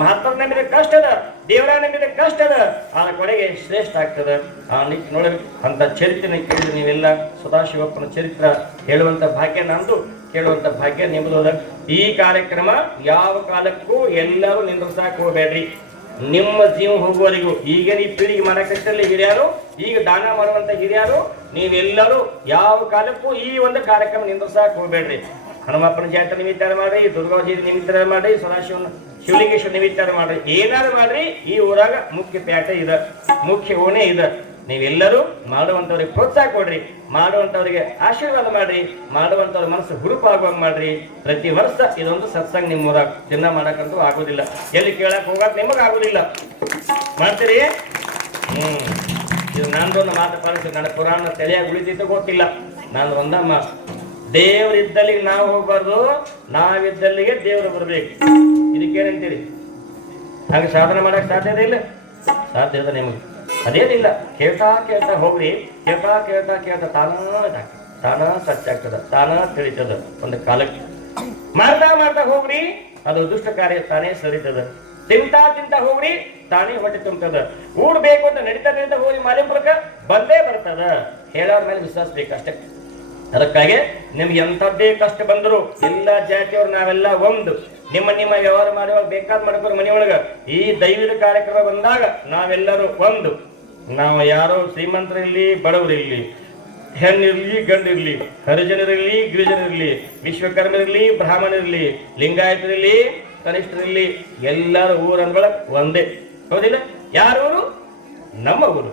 ಮಹತ್ವ ನಮಗೆ ಕಷ್ಟ ಅದ, ದೇವರ ನಮಗೆ ಕಷ್ಟ ಅದ, ಆ ಕೊನೆಗೆ ಶ್ರೇಷ್ಠ ಆಗ್ತದ. ಆ ನಿಟ್ಟು ನೋಡಬೇಕು. ಅಂತ ಚರಿತ್ರೆ ಕೇಳಿದ್ರೆ ನೀವೆಲ್ಲ ಸದಾಶಿವಪ್ಪನ ಚರಿತ್ರ ಹೇಳುವಂತ ಭಾಗ್ಯ ನಮ್ದು, ಕೇಳುವಂತ ಭಾಗ್ಯ ನಿಮ್ಮದು ಅದ. ಈ ಕಾರ್ಯಕ್ರಮ ಯಾವ ಕಾಲಕ್ಕೂ ಎಲ್ಲರೂ ನಿಂದ್ರಸಾಕ್ ಹೋಗ್ಬೇಡ್ರಿ. ನಿಮ್ಮ ಜೀವ ಹೋಗುವವರೆಗೂ ಈಗ ಈ ಪೀಳಿಗೆ ಮನಕಷ್ಟಲ್ಲಿ ಹಿರಿಯರು, ಈಗ ದಾನ ಮಾಡುವಂತ ಹಿರಿಯರು, ನೀವೆಲ್ಲರೂ ಯಾವ ಕಾಲಕ್ಕೂ ಈ ಒಂದು ಕಾರ್ಯಕ್ರಮ ನಿಂದ್ರಸಾಕ್ ಹೋಗ್ಬೇಡ್ರಿ. ಹನುಮಪ್ಪನ ಜಾತ್ರೆ ನಿಮಿತ್ತಾರ ಮಾಡ್ರಿ, ದುರ್ಗಾಜಿ ನಿಮಿತ್ತಾರ ಮಾಡ್ರಿ, ಶಿವಲಿಂಗೇಶ್ವರ ನಿಮಿತ್ತಾರ ಮಾಡ್ರಿ, ಏನಾರು ಮಾಡ್ರಿ. ಈ ಊರಾಗ ಮುಖ್ಯ ಪ್ಯಾಟೆ ಇದೆ, ಮುಖ್ಯ ಓಣೆ ಇದೆ. ನೀವೆಲ್ಲರೂ ಮಾಡುವಂಥವ್ರಿಗೆ ಪ್ರೋತ್ಸಾಹ ಕೊಡ್ರಿ, ಮಾಡುವಂಥವ್ರಿಗೆ ಆಶೀರ್ವಾದ ಮಾಡ್ರಿ, ಮಾಡುವಂಥವ್ರ ಮನಸ್ಸು ಹುರುಪಾಗುವಂಗೆ ಮಾಡ್ರಿ. ಪ್ರತಿ ವರ್ಷ ಇದೊಂದು ಸತ್ಸಂಗ ನಿಮ್ಮ ಊರಾಗ ದಿನ ಮಾಡಕ್ಕಂತೂ ಆಗೋದಿಲ್ಲ, ಎಲ್ಲಿ ಕೇಳಕ್ ಹೋಗಕ್ ನಿಮಗೆ ಆಗೋದಿಲ್ಲ. ಮಾಡ್ತೀರಿ? ಇದು ನಂದೊಂದು ಮಾತು ಪಾಲಿಸಿ, ನನ್ನ ಪುರಾಣ ತಲೆಯಾಗಿ ಉಳಿದಿತ್ತು ಗೊತ್ತಿಲ್ಲ. ನಾನು ಒಂದ ಮಾತು, ದೇವರಿದ್ದಲ್ಲಿಗೆ ನಾವು ಹೋಗ್ಬಾರ್ದು, ನಾವಿದ್ದಲ್ಲಿಗೆ ದೇವರು ಬರ್ಬೇಕು. ಇದಕ್ಕೇನಂತೀರಿ? ಹಾಗೆ ಸಾಧನೆ ಮಾಡಕ್ ಸಾಧ್ಯ ಇಲ್ಲ? ಸಾಧ್ಯ ಇದೆ ನಿಮಗೆ. ಅದೇನಿಲ್ಲ, ಕೇಳ್ತಾ ಕೇಳ್ತಾ ಹೋಗ್ರಿ, ಕೇಳ್ತಾ ತಾನ ಸಚ್ಚಾಗ್ತದ, ತಾನ ತಿಳಿತದ. ಒಂದು ಕಾಲಕ್ಕೆ ಮಾಡ್ತಾ ಹೋಗ್ರಿ, ಅದು ದುಷ್ಟ ಕಾರ್ಯ ತಾನೇ ಸರಿತದ. ತಿಂತಾ ಹೋಗ್ರಿ, ತಾನೇ ಹೊಟ್ಟೆ ತುಂಬತದ. ಬೇಕು ಅಂತ ನಡೀತಾ ಹೋಗಿ ಮಾಲಿಂಪುರಕ್ಕ ಬಂದೇ ಬರ್ತದ. ಹೇಳೋರ ಮೇಲೆ ವಿಶ್ವಾಸ ಬೇಕಷ್ಟೇ. ಅದಕ್ಕಾಗಿ ನಿಮ್ಗೆ ಎಂಥದ್ದೇ ಕಷ್ಟ ಬಂದ್ರು ಎಲ್ಲ ಜಾತಿಯವ್ರು ನಾವೆಲ್ಲ ಒಂದು. ನಿಮ್ಮ ವ್ಯವಹಾರ ಮಾಡುವಾಗ ಬೇಕಾದ್ ಮಾಡ್ಕೋರು ಮನೆಯೊಳಗ. ಈ ದೈವಿಕ ಕಾರ್ಯಕ್ರಮ ಬಂದಾಗ ನಾವೆಲ್ಲರೂ ಒಂದು. ನಾವು ಯಾರೋ ಶ್ರೀಮಂತರಿರ್ಲಿ, ಬಡವರಿರ್ಲಿ, ಹೆಣ್ಣಿರ್ಲಿ, ಗಂಡಿರ್ಲಿ, ಹರಿಜನರಿರ್ಲಿ, ಗಿರಿಜನರಿರ್ಲಿ, ವಿಶ್ವಕರ್ಮರಿರ್ಲಿ, ಬ್ರಾಹ್ಮಣರಿರ್ಲಿ, ಲಿಂಗಾಯತರಿರ್ಲಿ, ಕನಿಷ್ಠರಿರ್ಲಿ, ಎಲ್ಲರ ಊರನ್ಗಳ ಒಂದೇ. ಹೌದಿಲ್ಲ? ಯಾರೂರು? ನಮ್ಮ ಊರು.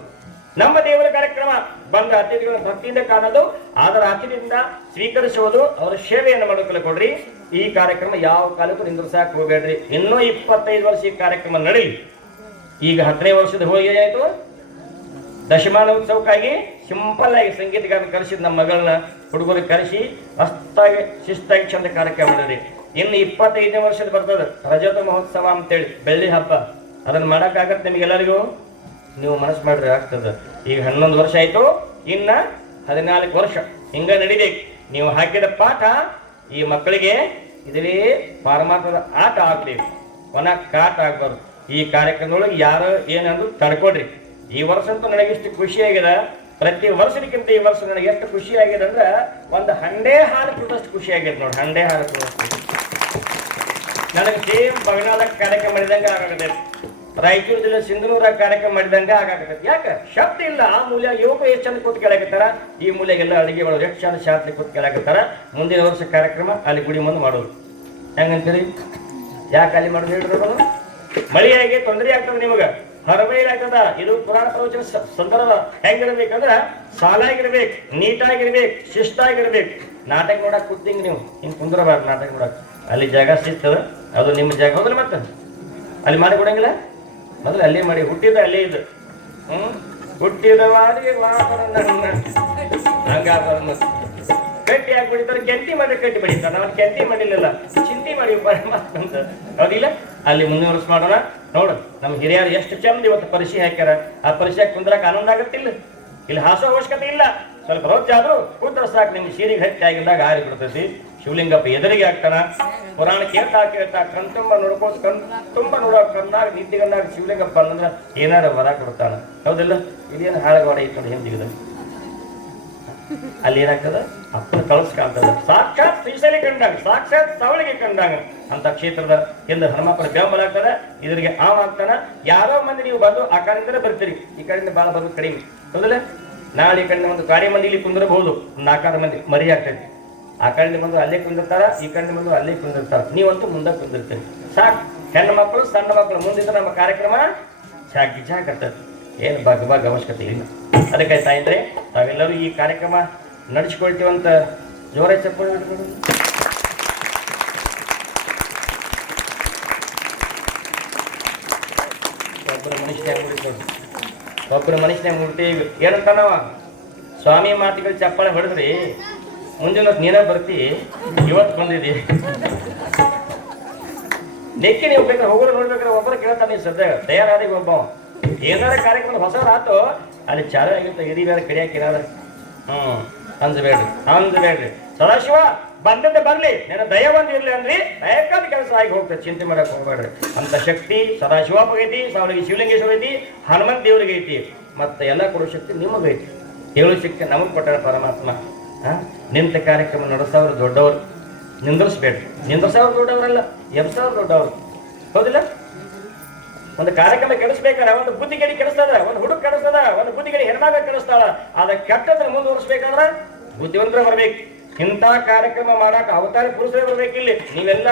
ನಮ್ಮ ದೇವರ ಕಾರ್ಯಕ್ರಮ ಬಂದ ಅತಿಥಿಗಳ ಭಕ್ತಿಯಿಂದ ಕಾಣೋದು, ಅದರ ಅತಿಥಿಯಿಂದ ಸ್ವೀಕರಿಸುವುದು, ಅವರ ಸೇವೆಯನ್ನು ಮಾಡೋಕಲ್ಲ ಕೊಡ್ರಿ. ಈ ಕಾರ್ಯಕ್ರಮ ಯಾವ ಕಾಲಕ್ಕೂ ನಿಂದ್ರಸಾಕ್ ಹೋಗ್ಬೇಡ್ರಿ. ಇನ್ನೂ 25 ವರ್ಷ ಈ ಕಾರ್ಯಕ್ರಮ ನಡೀಲಿ. ಈಗ 10ನೇ ವರ್ಷದ ಹೋಗಿ ಆಯ್ತು. ದಶಮಾನ ಉತ್ಸವಕ್ಕಾಗಿ ಸಿಂಪಲ್ ಆಗಿ ಸಂಗೀತಗಾರನ ಕರೆಸಿದ ನಮ್ಮ ಮಗಳನ್ನ ಹುಡುಗರಿಗೆ ಕರೆಸಿ ಅಷ್ಟಾಗಿ ಶಿಸ್ತಾಗಿ ಚಂದ ಕಾರ್ಯಕ್ರಮ ಮಾಡಿದ್ರಿ. ಇನ್ನು 25ನೇ ವರ್ಷದ ಬರ್ತದ ರಜತ ಮಹೋತ್ಸವ ಅಂತೇಳಿ, ಬೆಳ್ಳಿ ಹಬ್ಬ. ಅದನ್ನ ಮಾಡಕ್ಕಾಗತ್ತೆ ನಿಮಗೆಲ್ಲರಿಗೂ? ನೀವು ಮನಸ್ಸು ಮಾಡ್ರಿ, ಆಗ್ತದ. ಈಗ 11 ವರ್ಷ ಆಯ್ತು, ಇನ್ನ 14 ವರ್ಷ ಹಿಂಗ ನಡಿಬೇಕು. ನೀವು ಹಾಕಿದ ಪಾಠ ಈ ಮಕ್ಕಳಿಗೆ ಇದೇ ಪಾರಮಾರ್ಥದ ಆಟ ಆಗ್ಬೇಕು, ಒಣ ಕಾಟ ಆಗ್ಬಾರ್ದು. ಈ ಕಾರ್ಯಕ್ರಮದೊಳಗೆ ಯಾರು ಏನಂದ್ರು ತಡ್ಕೊಡ್ರಿ. ಈ ವರ್ಷ ಅಂತೂ ನನಗೆಷ್ಟು ಖುಷಿಯಾಗಿದೆ, ಪ್ರತಿ ವರ್ಷಕ್ಕಿಂತ ಈ ವರ್ಷ ನನಗೆ ಎಷ್ಟು ಖುಷಿ ಆಗಿದೆ ಅಂದ್ರೆ ಒಂದು ಹಂಡೆ ಹಾಲು ಕುಡಿದಷ್ಟು ಖುಷಿ ಆಗಿದೆ ನೋಡಿ. ಹಂಡೆ ಹಾಲು ಕುಡಿದಷ್ಟು ನನಗೆ ಸೇಮ್ ಬಗನಾದಾಗ ಕಾರ್ಯಕ್ರಮ ಮಾಡಿದಂಗೆ ಆಗಾಗತ್ತೆ, ರಾಯಚೂರು ಜಿಲ್ಲೆ ಸಿಂಧನೂರಾಗ ಕಾರ್ಯಕ್ರಮ ಮಾಡಿದಂಗೆ ಆಗಾಗತ್ತೆ. ಯಾಕೆ? ಶಬ್ದ ಇಲ್ಲ. ಆ ಮೂಲ್ಯ ಯುವಕ ಎಷ್ಟು ಚಂದ ಕೂತ್ ಕೇಳಾಕತ್ತಾರ, ಈ ಮೂಲೆಗೆಲ್ಲ ಅಡುಗೆ ಮಾಡೋರು ಎಷ್ಟು ಚಂದ ಶಾಸ್ತ್ರಿ ಕೂತ್ ಕೇಳಾಕತ್ತಾರ. ಮುಂದಿನ ವರ್ಷ ಕಾರ್ಯಕ್ರಮ ಅಲ್ಲಿ ಗುಡಿ ಮುಂದೆ ಮಾಡೋದು. ಹೆಂಗಂತೀರಿ? ಯಾಕೆ ಅಲ್ಲಿ ಮಾಡೋದು ಹೇಳಿರೋದು? ಮಳೆಯಾಗಿ ತೊಂದರೆ ಆಗ್ತದೆ ನಿಮಗೆ, ಹೊರಬೈಲಾಗ್ತದ. ಇದು ಪುರಾಣ ಪ್ರವಚನ ಸಂದರ್ಭ. ಹೆಂಗಿರ್ಬೇಕಂದ್ರ ಸಾಲಾಗಿರ್ಬೇಕು, ನೀಟಾಗಿರ್ಬೇಕು, ಶಿಸ್ತಾಗಿರ್ಬೇಕು. ನಾಟಕ ನೋಡಕ್ ಕೂತಿಂಗ್ ನೀವು ಹಿಂಗೆ ಕುಂದ್ರಬಾರ್ದು. ನಾಟಕ ನೋಡಕ್ ಅಲ್ಲಿ ಜಾಗ ಸಿಗ್ತದ, ಅದು ನಿಮ್ಮ ಜಾಗ. ಹೌದಲ್ಲ? ಮತ್ತೆ ಅಲ್ಲಿ ಮಾಡಿ ಕೊಡಂಗಿಲ್ಲ. ಮೊದಲು ಅಲ್ಲೇ ಮಾಡಿ, ಹುಟ್ಟಿದ ಅಲ್ಲೇ ಇದು. ಹುಟ್ಟಿದ ಮಾಡಿ ಹಂಗ ಕಟ್ಟಿ ಹಾಕಿ ಬಿಡಿತಾರೆ. ಕೆಂತಿ ಮಾಡಿ ಕಟ್ಟಿ ಬಡಿತಾರೆ. ನಾವು ಕೆಂತಿ ಮಾಡಿಲ್ಲ, ಚಿಂತಿ ಮಾಡಿ ಅಂತ. ಹೌದಿಲ್ಲ? ಅಲ್ಲಿ ಮುಂದಿನ ಮಾಡೋಣ. ನೋಡು, ನಮ್ಮ ಹಿರಿಯರು ಎಷ್ಟು ಚಂದ ಇವತ್ತು ಪರಿಶಿ ಹಾಕ್ಯಾರ. ಆ ಪರಿಶಿ ಕುಂದ್ರಕ್ಕೆ ಆನಂದ ಆಗತ್ತಿಲ್ಲ. ಇಲ್ಲಿ ಹಾಸೋ ಅವಶ್ಯಕತೆ ಇಲ್ಲ. ಸ್ವಲ್ಪ ರೋಜಾದ್ರು ಕೂತ್ರ ಸಾಕು, ನಿಮ್ಗೆ ಸೀರೆಗೆ ಹಚ್ಚಿ ಆಗಿದ್ದಾಗ ಆರಿ ಬಿಡ್ತೈತಿ. ಶಿವಲಿಂಗಪ್ಪ ಎದುರಿಗೆ ಆಗ್ತಾನ. ಪುರಾಣ ಕೇಳ್ತಾ ಕಣ್ತುಂಬ ನೋಡ್ಕೋತ ತುಂಬ ನೋಡೋ ಕಣ್ಣಾಗ ನಿಂತಿಗನ್ನಾಗ ಶಿವಲಿಂಗಪ್ಪ ಅಂದ್ರೆ ಏನಾರ ವರ ಕೊಡ್ತಾನ. ಹೌದಿಲ್ಲ? ಇದೇನು ಹಾಳಗವಾಡ ಇತ್ತು ಹಿಂದಿಗದ. ಅಲ್ಲಿ ಏನಾಗ್ತದ? ಅಪ್ಪನ ಕಳಸ್ ಕಾಣ್ತದ. ಸಾಕ್ಷಾತ್ ಶ್ರೀಶೈಲಿ ಕಂಡಾಗ, ಸಾಕ್ಷಾತ್ ಸವಳಿಗೆ ಕಂಡಾಗ ಅಂತ ಕ್ಷೇತ್ರದ ಎಂದು ಹನುಮಪ್ಪನ ಬೆಂಬಲ ಆಗ್ತದ. ಇದರಿಗೆ ಆಗ್ತಾನ. ಯಾರೋ ಮಂದಿ ನೀವು ಬಂದು ಆ ಕಡೆಯಿಂದಲೇ ಬರ್ತೀರಿ, ಈ ಕಡೆಯಿಂದ ಬಾಳ ಬಂದು ಕಡಿಮೆ. ಹೌದಲ್ಲ? ನಾಳೆ ಈ ಕಡೆ ಒಂದು ಗಾಡಿ ಮಂದಿ ಇಲ್ಲಿ ಕುಂದಿರಬಹುದು, 4 ಮಂದಿ ಮರಿ ಆಗ್ತೈತಿ. ಆ ಕಡೆ ಬಂದು ಅಲ್ಲೇ ಕುಂದಿರ್ತಾರ, ಈ ಕಡೆ ಬಂದು ಅಲ್ಲೇ ಕುಂದಿರ್ತಾರ. ನೀವಂತೂ ಮುಂದೆ ಕುಂದಿರ್ತೀರಿ. ಸಾಕು. ಹೆಣ್ಣು ಮಕ್ಕಳು, ಸಣ್ಣ ಮಕ್ಕಳು ಮುಂದಿದ್ರೆ ನಮ್ಮ ಕಾರ್ಯಕ್ರಮ ಜಾಗರ್ತದೆ. ಏನು ಬಾಗ ಅವಶ್ಯಕತೆ ಇಲ್ಲ. ಅದಕ್ಕೆ ತಾಯಿದ್ರೆ ತಾವೆಲ್ಲರೂ ಈ ಕಾರ್ಯಕ್ರಮ ನಡೆಸ್ಕೊಳ್ತೀವಂತ ಜೋರೇ ಚಪ್ಪಾಳೆ. ಒಬ್ಬರು ಮನುಷ್ಯನಾಗ ಮುಡ್ತೀವಿ ಏನಂತ ನಾವ ಸ್ವಾಮಿ ಮಾತುಗಳು ಚಪ್ಪಾಳೆ ಹೊಡೆದ್ರಿ ಮುಂಜಾನೆ ನೀನ ಬರ್ತಿ, ಇವತ್ತು ಬಂದಿದಿ ನೆಕ್ಕಿ ನೀವು ಬೇಕಾದ್ರೆ ಹೋಗೋರು ನೋಡ್ಬೇಕಾದ್ರೆ ಒಬ್ಬರು ಕೇಳ್ತಾನೆ. ನೀವು ಸದ್ಯ ತಯಾರಾದಿ ಒಬ್ಬ ಏನಾರ ಕಾರ್ಯಕ್ರಮ ಹೊಸದಾತು ಅಲ್ಲಿ ಚಾಲು ಆಗಿರ್ತ ಎದಿ ಬೇರೆ ಕಡಿಯಾಕ ಏನಾರ ಅಂಜಬೇಡ್ರಿ. ಸದಾಶಿವ ಬಂದದ್ದೆ ಬರ್ಲಿ, ನನ್ನ ದಯ ಬಂದಿರ್ಲಿ ಅಂದ್ರಿ ಬೇಕಾದ ಕೆಲಸ ಆಗಿ ಹೋಗ್ತದೆ. ಚಿಂತೆ ಮಾಡಕ್ ಹೋಗ್ಬೇಡ್ರಿ. ಅಂತ ಶಕ್ತಿ ಸದಾಶಿವಪ್ಪ ಐತಿ, ಸಾವಳಿಗೆ ಶಿವಲಿಂಗೇಶ್ವರ ಐತಿ, ಹನುಮಂತ ದೇವ್ರಿಗೆ ಐತಿ. ಮತ್ತೆ ಎಲ್ಲ ಕೊಡೋ ಶಕ್ತಿ ನಿಮಗೈತಿ. ಹೇಳೋ ಶಕ್ತಿ ನಮಗ್ ಕೊಟ್ಟಾರ ಪರಮಾತ್ಮ. ನಿಂತ ಕಾರ್ಯಕ್ರಮ ನಡೆಸೋರು ದೊಡ್ಡವರು, ನಿಂದ್ರಿಸ್ಬೇಡ್ರಿ. ನಿಂದ್ರಸವ್ರು ದೊಡ್ಡವರಲ್ಲ, ಎಬ್ಸವ್ರು ದೊಡ್ಡವರು. ಹೌದಿಲ್ಲ? ಒಂದು ಕಾರ್ಯಕ್ರಮ ಕೆಡಿಸ್ಬೇಕಾರ ಒಂದು ಬುದ್ಧಿಗೇಡಿ ಕೆಡಿಸ್ತದ, ಒಂದು ಹುಡುಗ ಕೆಡಿಸ್ತದ, ಒಂದು ಬುದ್ಧಿಗೇಡಿ ಹೆಣ್ಮಗ ಕೆಡಿಸ್ತಾಳ. ಅದ ಕೆಟ್ಟದ್ರ ಮುಂದುವರಿಸ್ಬೇಕಾದ್ರ ಬುದ್ಧಿವಂತರ ಬರ್ಬೇಕು. ಇಂಥ ಕಾರ್ಯಕ್ರಮ ಮಾಡಾಕ ಅವತಾರ ಪುರುಷರೇ ಬರ್ಬೇಕಿಲ್ಲಿ. ನೀವೆಲ್ಲ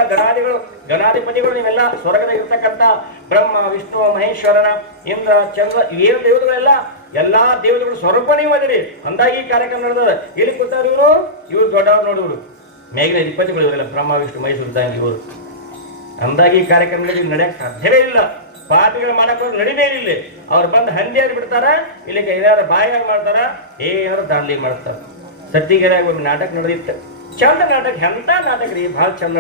ಗಣಾಧಿಪತಿಗಳು, ನೀವೆಲ್ಲ ಸ್ವರ್ಗದ ಇರ್ತಕ್ಕಂಥ ಬ್ರಹ್ಮ, ವಿಷ್ಣು, ಮಹೇಶ್ವರನ, ಇಂದ್ರ, ಚಂದ್ರ ಏನು ದೇವತೆಗಳೆಲ್ಲ ಎಲ್ಲಾ ದೇವತೆಗಳು ಸ್ವರೂಪ ನೀವು ಅದಿರಿ. ಅಂದಾಗಿ ಈ ಕಾರ್ಯಕ್ರಮ ನಡೆದ. ಎಲ್ಲಿ ಕೂತಾರ ಇವ್ರು ದೊಡ್ಡವ್ರು ನೋಡಿವ್ರು, ಮೇಗಿನ ಅಧಿಪತಿಗಳು ಇವರೆಲ್ಲ ಬ್ರಹ್ಮ, ವಿಷ್ಣು, ಮಹೇಶ್ವರ ಇದ್ದಂಗೆ ಇವರು. ಅಂದಾಗಿ ಈ ಕಾರ್ಯಕ್ರಮ ನಡೆಯಕ್ಕೆ ಸಾಧ್ಯವೇ ಇಲ್ಲ. ಪಾಪಿಗಳು ಮಾಡಕ್ಕೆ ನಡಿದೇ ಇಲ್ಲ. ಅವ್ರು ಬಂದು ಹಂದಿಯಾಗಿ ಬಿಡ್ತಾರ, ಇಲ್ಲಿ ಏನಾದ್ರು ಬಾಯಾಗ ಮಾಡ್ತಾರ, ಏನಾದ್ರು ದಾಂಡ್ಲಿ ಮಾಡ್ತಾರ. ಸತ್ತಿಗೆರೆ ಒಂದು ನಾಟಕ ನಡೆದಿತ್ತು, ಚಂದ ನಾಟಕ. ಎಂತ ನಾಟಕ ರೀ, ಭಾಳ ಚಂದ.